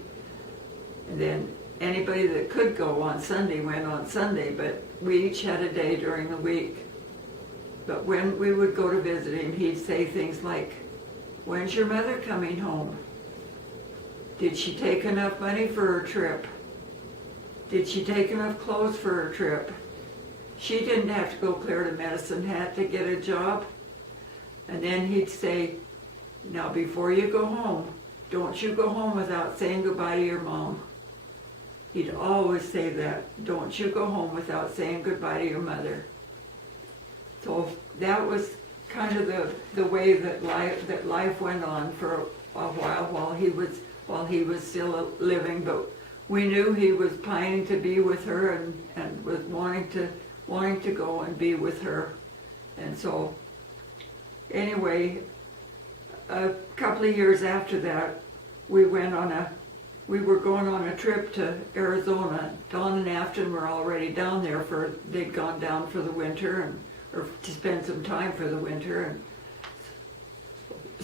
And then anybody that could go on Sunday went on Sunday, but we each had a day during the week. But when we would go to visit him, he'd say things like, "When's your mother coming home? Did she take enough money for her trip? Did she take enough clothes for her trip? She didn't have to go clear to Medicine Hat to get a job." And then he'd say, "Now before you go home, don't you go home without saying goodbye to your mom." He'd always say that, "Don't you go home without saying goodbye to your mother." So that was kind of the way that life went on for a while while he was still living. But we knew he was pining to be with her and was wanting to go and be with her. And so anyway, a couple of years after that, we went on we were going on a trip to Arizona. Dawn and Afton were already down there they'd gone down for the winter or to spend some time for the winter. And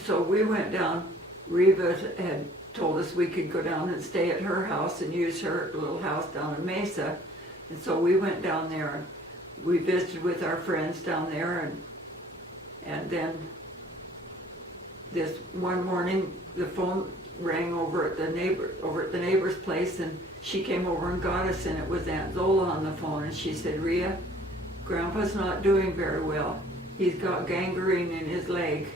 so we went down. Rhea had told us we could go down and stay at her house and use her little house down in Mesa. And so we went down there and we visited with our friends down there, and then this one morning the phone rang over at the neighbor's place, and she came over and got us, and it was Aunt Zola on the phone, and she said, Rhea, Grandpa's not doing very well. He's got gangrene in his leg.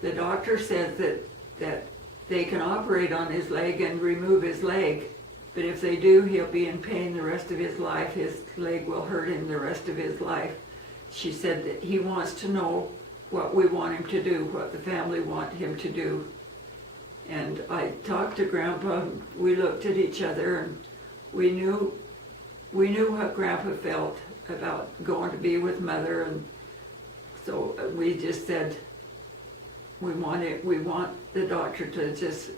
The doctor says that they can operate on his leg and remove his leg, but if they do, he'll be in pain the rest of his life. His leg will hurt him the rest of his life. She said that he wants to know what we want him to do, what the family want him to do. And I talked to Grandpa, and we looked at each other, and we knew what Grandpa felt about going to be with Mother, and so we just said, we want the doctor to just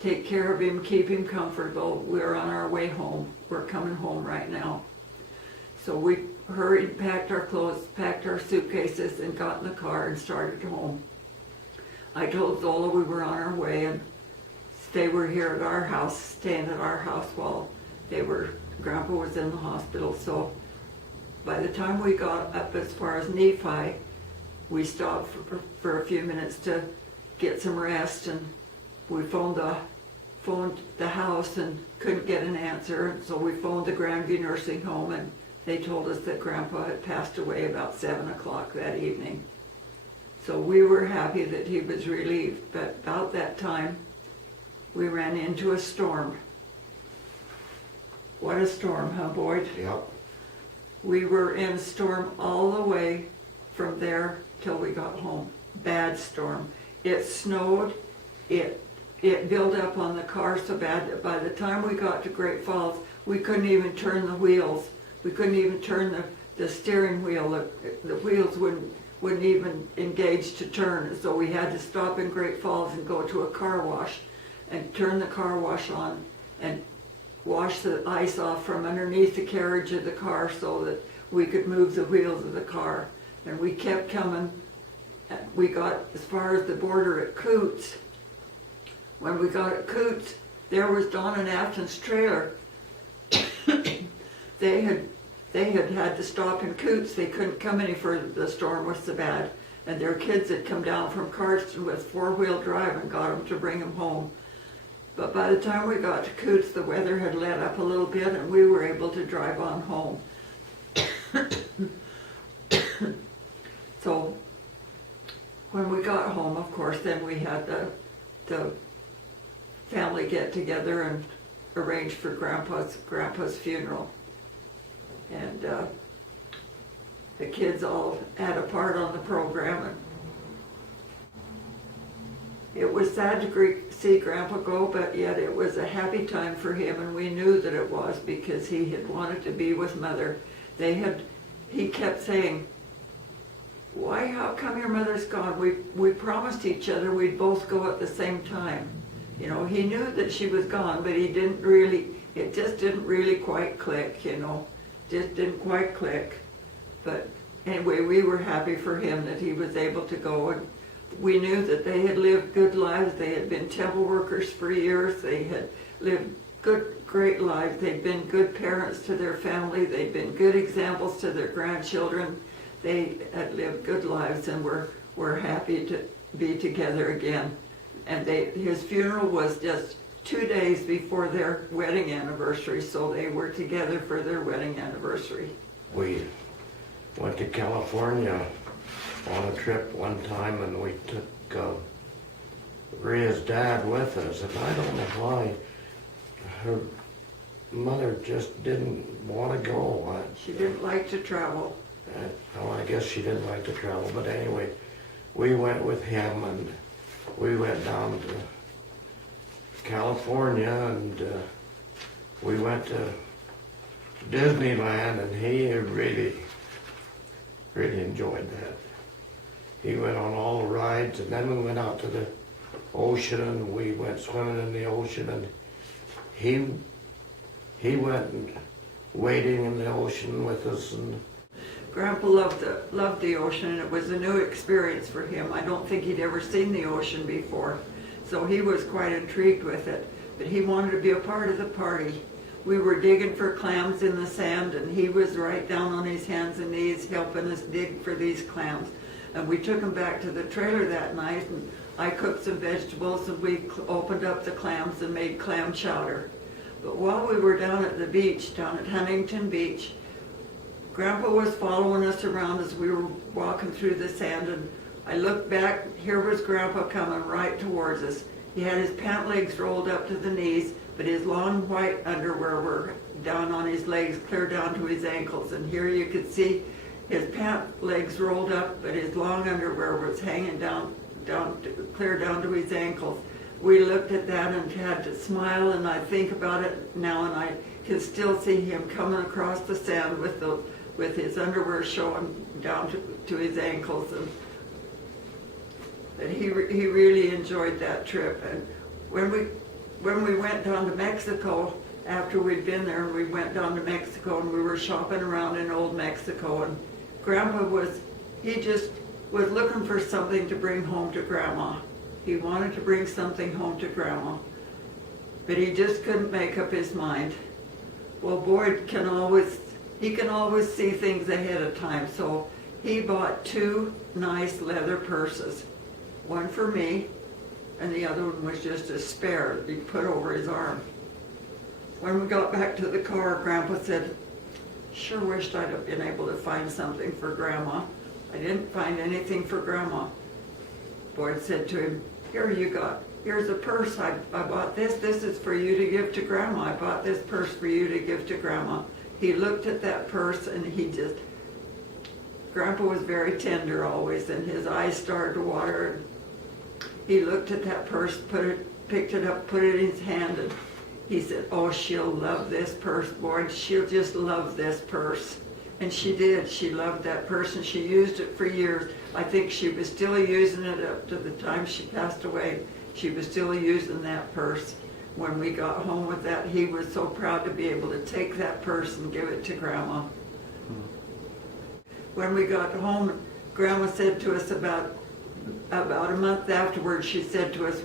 take care of him, keep him comfortable. We're on our way home. We're coming home right now. So we hurried, packed our clothes, packed our suitcases, and got in the car and started home. I told Zola we were on our way, and they were here at our house, staying at our house while Grandpa was in the hospital. So by the time we got up as far as Nephi, we stopped for a few minutes to get some rest, and we phoned the house and couldn't get an answer. So we phoned the Grandview Nursing Home, and they told us that Grandpa had passed away about 7 o'clock that evening. So we were happy that he was relieved, but about that time, we ran into a storm. What a storm, huh, Boyd? Yep. We were in a storm all the way from there till we got home. Bad storm. It snowed. It built up on the car so bad that by the time we got to Great Falls, we couldn't even turn the wheels. We couldn't even turn the steering wheel. The wheels wouldn't even engage to turn. So we had to stop in Great Falls and go to a car wash and turn the car wash on and wash the ice off from underneath the carriage of the car so that we could move the wheels of the car. And we kept coming. We got as far as the border at Coots. When we got at Coots, there was Don and Afton's trailer. They had to stop in Coots. They couldn't come any further. The storm was so bad. And their kids had come down from Cardston with 4-wheel drive and got them to bring them home. But by the time we got to Coots, the weather had let up a little bit, and we were able to drive on home. So when we got home, of course, then we had the family get together and arrange for Grandpa's funeral. And the kids all had a part on the program, and it was sad to see Grandpa go, but yet it was a happy time for him, and we knew that it was because he had wanted to be with Mother. He kept saying, "Why, how come your mother's gone? We promised each other we'd both go at the same time." You know, he knew that she was gone, but it just didn't really quite click, you know. Just didn't quite click. But anyway, we were happy for him that he was able to go, and we knew that they had lived good lives. They had been temple workers for years. They had lived great lives. They'd been good parents to their family. They'd been good examples to their grandchildren. They had lived good lives, and were happy to be together again. And his funeral was just 2 days before their wedding anniversary, so they were together for their wedding anniversary. We went to California on a trip one time, and we took Rhea's dad with us, and I don't know why her mother just didn't want to go. She didn't like to travel. Well, I guess she didn't like to travel, but anyway, we went with him, and we went down to California, and we went to Disneyland, and he really enjoyed that. He went on all the rides, and then we went out to the ocean, and we went swimming in the ocean, and he went and wading in the ocean with us, and Grandpa loved the ocean, and it was a new experience for him. I don't think he'd ever seen the ocean before, so he was quite intrigued with it. But he wanted to be a part of the party. We were digging for clams in the sand, and he was right down on his hands and knees helping us dig for these clams. And we took him back to the trailer that night, and I cooked some vegetables, and we opened up the clams and made clam chowder. But while we were down at the beach, down at Huntington Beach, Grandpa was following us around as we were walking through the sand, and I looked back, here was Grandpa coming right towards us. He had his pant legs rolled up to the knees, but his long white underwear were down on his legs, clear down to his ankles. And here you could see his pant legs rolled up, but his long underwear was hanging clear down to his ankles. We looked at that and had to smile, and I think about it now, and I can still see him coming across the sand with his underwear showing down to his ankles. And he really enjoyed that trip. And when we went down to Mexico, after we'd been there, we went down to Mexico and we were shopping around in old Mexico, and Grandpa was looking for something to bring home to Grandma. He wanted to bring something home to Grandma, but he just couldn't make up his mind. Well, Boyd can always see things ahead of time, so he bought 2 nice leather purses. One for me, and the other one was just a spare he put over his arm. When we got back to the car, Grandpa said, "Sure wished I'd have been able to find something for Grandma. I didn't find anything for Grandma." Boyd said to him, here's a purse. I bought this. This is for you to give to Grandma. I bought this purse for you to give to Grandma." He looked at that purse, and Grandpa was very tender always, and his eyes started to water. He looked at that purse, picked it up, put it in his hand, and he said, "Oh, she'll love this purse, Boyd. She'll just love this purse." And she did. She loved that purse, and she used it for years. I think she was still using it up to the time she passed away. She was still using that purse. When we got home with that, he was so proud to be able to take that purse and give it to Grandma. When we got home, Grandma said to us about a month afterwards, she said to us,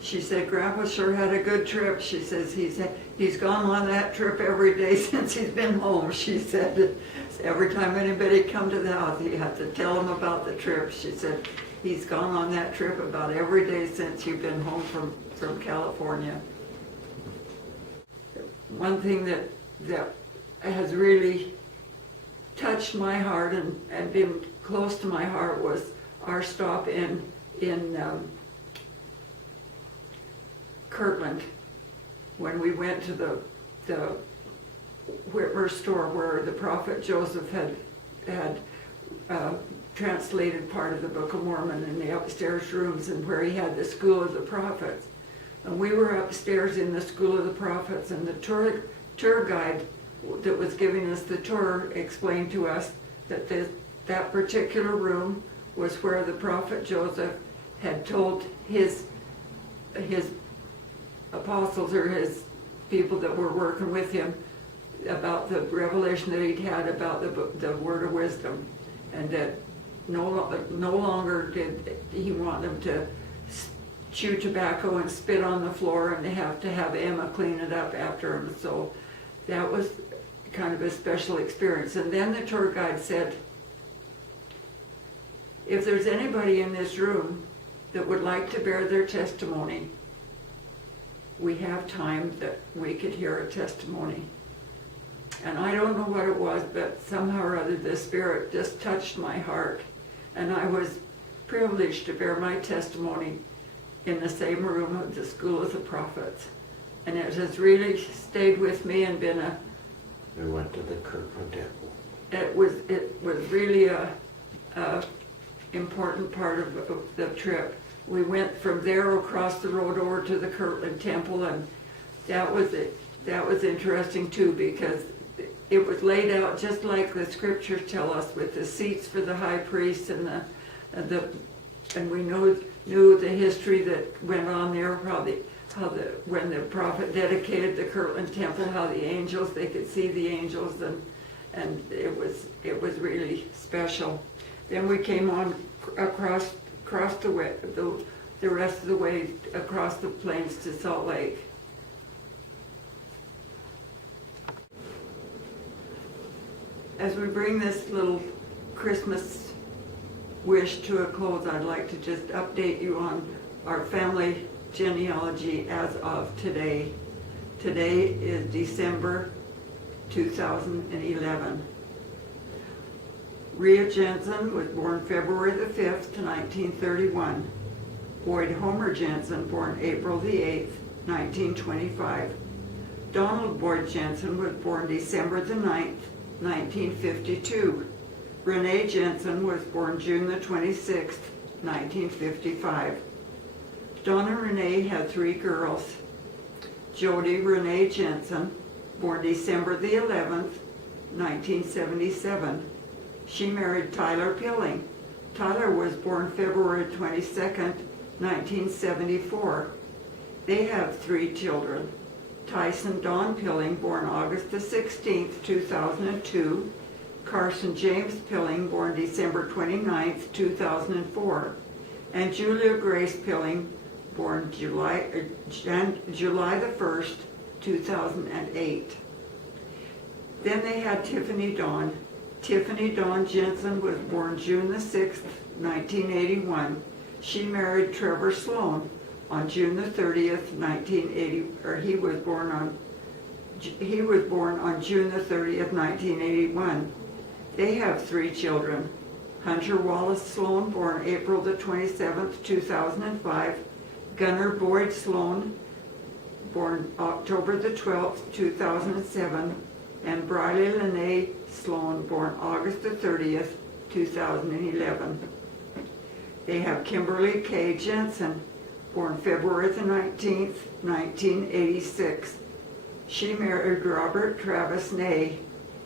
she said, "Grandpa sure had a good trip." She says, he's gone on that trip every day since he's been home. She said, every time anybody come to the house, he had to tell them about the trip. She said, "He's gone on that trip about every day since you've been home from California." One thing that has really touched my heart and been close to my heart was our stop in Kirtland, when we went to the Whitmer store where the prophet Joseph had translated part of the Book of Mormon in the upstairs rooms, and where he had the School of the Prophets. And we were upstairs in the School of the Prophets, and the tour guide that was giving us the tour explained to us that that particular room was where the prophet Joseph had told his apostles, or his people that were working with him, about the revelation that he'd had about the word of wisdom, and that no longer did he want them to chew tobacco and spit on the floor, and they have to have Emma clean it up after him. So that was kind of a special experience. And then the tour guide said, "If there's anybody in this room that would like to bear their testimony, we have time that we could hear a testimony." And I don't know what it was, but somehow or other the Spirit just touched my heart, and I was privileged to bear my testimony in the same room of the School of the Prophets. And it has really stayed with me and been We went to the Kirkland Temple. it was really a important part of the trip. We went from there across the road over to the Kirtland Temple, and that was interesting too, because it was laid out just like the scriptures tell us, with the seats for the high priest and we knew the history that went on there, when the prophet dedicated the Kirtland Temple, how the angels, they could see the angels, and it was really special. Then we came on across the way, the rest of the way across the plains to Salt Lake. As we bring this little Christmas wish to a close, I'd like to just update you on our family genealogy as of today. Today is December 2011. Rhea Jensen was born February the 5th, 1931. Boyd Homer Jensen, born April the 8th, 1925. Donald Boyd Jensen was born December the 9th, 1952. Renee Jensen was born June the 26th, 1955. Donna Renee had 3 girls. Jody Renee Jensen, born December the 11th, 1977. She married Tyler Pilling. Tyler was born February 22nd, 1974. They have 3 children. Tyson Dawn Pilling, born August the 16th, 2002. Carson James Pilling, born December 29th, 2004. And Julia Grace Pilling, born July the 1st, 2008. Then they had Tiffany Dawn. Tiffany Dawn Jensen was born June the 6th, 1981. She married Trevor Sloan on June the 30th, 1980, or he was born on June the 30th, 1981. They have 3 children. Hunter Wallace Sloan, born April the 27th, 2005. Gunnar Boyd Sloan, born October the 12th, 2007. And Briley Lene Sloan, born August the 30th, 2011. They have Kimberly K. Jensen, born February the 19th, 1986. She married Robert Travis Ney.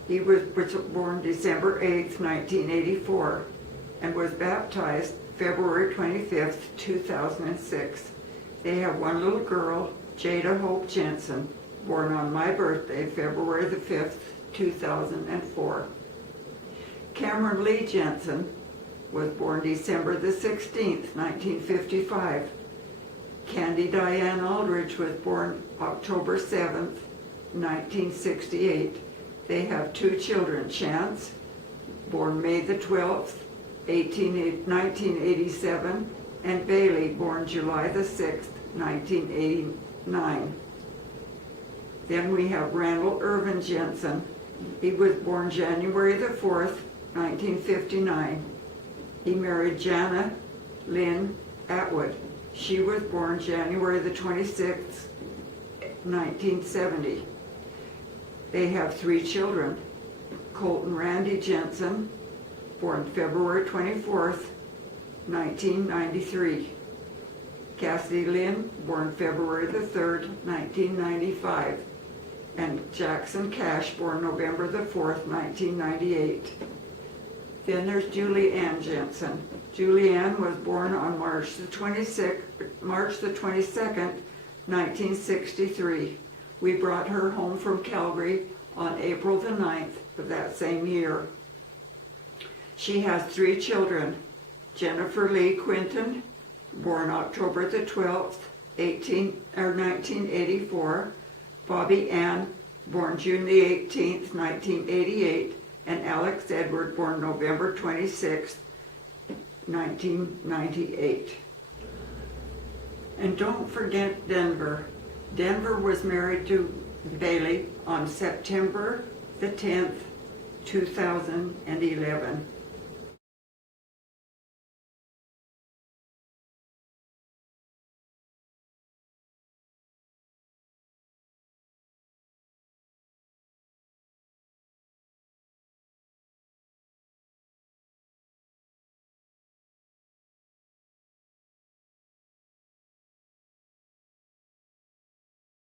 He was born December 8th, 1984, and was baptized February 25th, 2006. They have 1 little girl, Jada Hope Jensen, born on my birthday, February the 5th, 2004. Cameron Lee Jensen was born December the 16th, 1955. Candy Diane Aldridge was born October 7th, 1968. They have 2 children, Chance, born May the 12th, 1987, and Bailey, born July the 6th, 1989. Then we have Randall Irvin Jensen. He was born January the 4th, 1959. He married Jana Lynn Atwood. She was born January the 26th, 1970. They have 3 children. Colton Randy Jensen, born February 24th, 1993. Cassidy Lynn, born February the 3rd, 1995. And Jackson Cash, born November the 4th, 1998. Then there's Julie Ann Jensen. Julie Ann was born on March the 22nd, 1963. We brought her home from Calgary on April the 9th of that same year. She has 3 children. Jennifer Lee Quinton, born October the 12th, 1984. Bobby Ann, born June the 18th, 1988. And Alex Edward, born November 26th, 1998. And don't forget Denver. Denver was married to Bailey on September the 10th, 2011.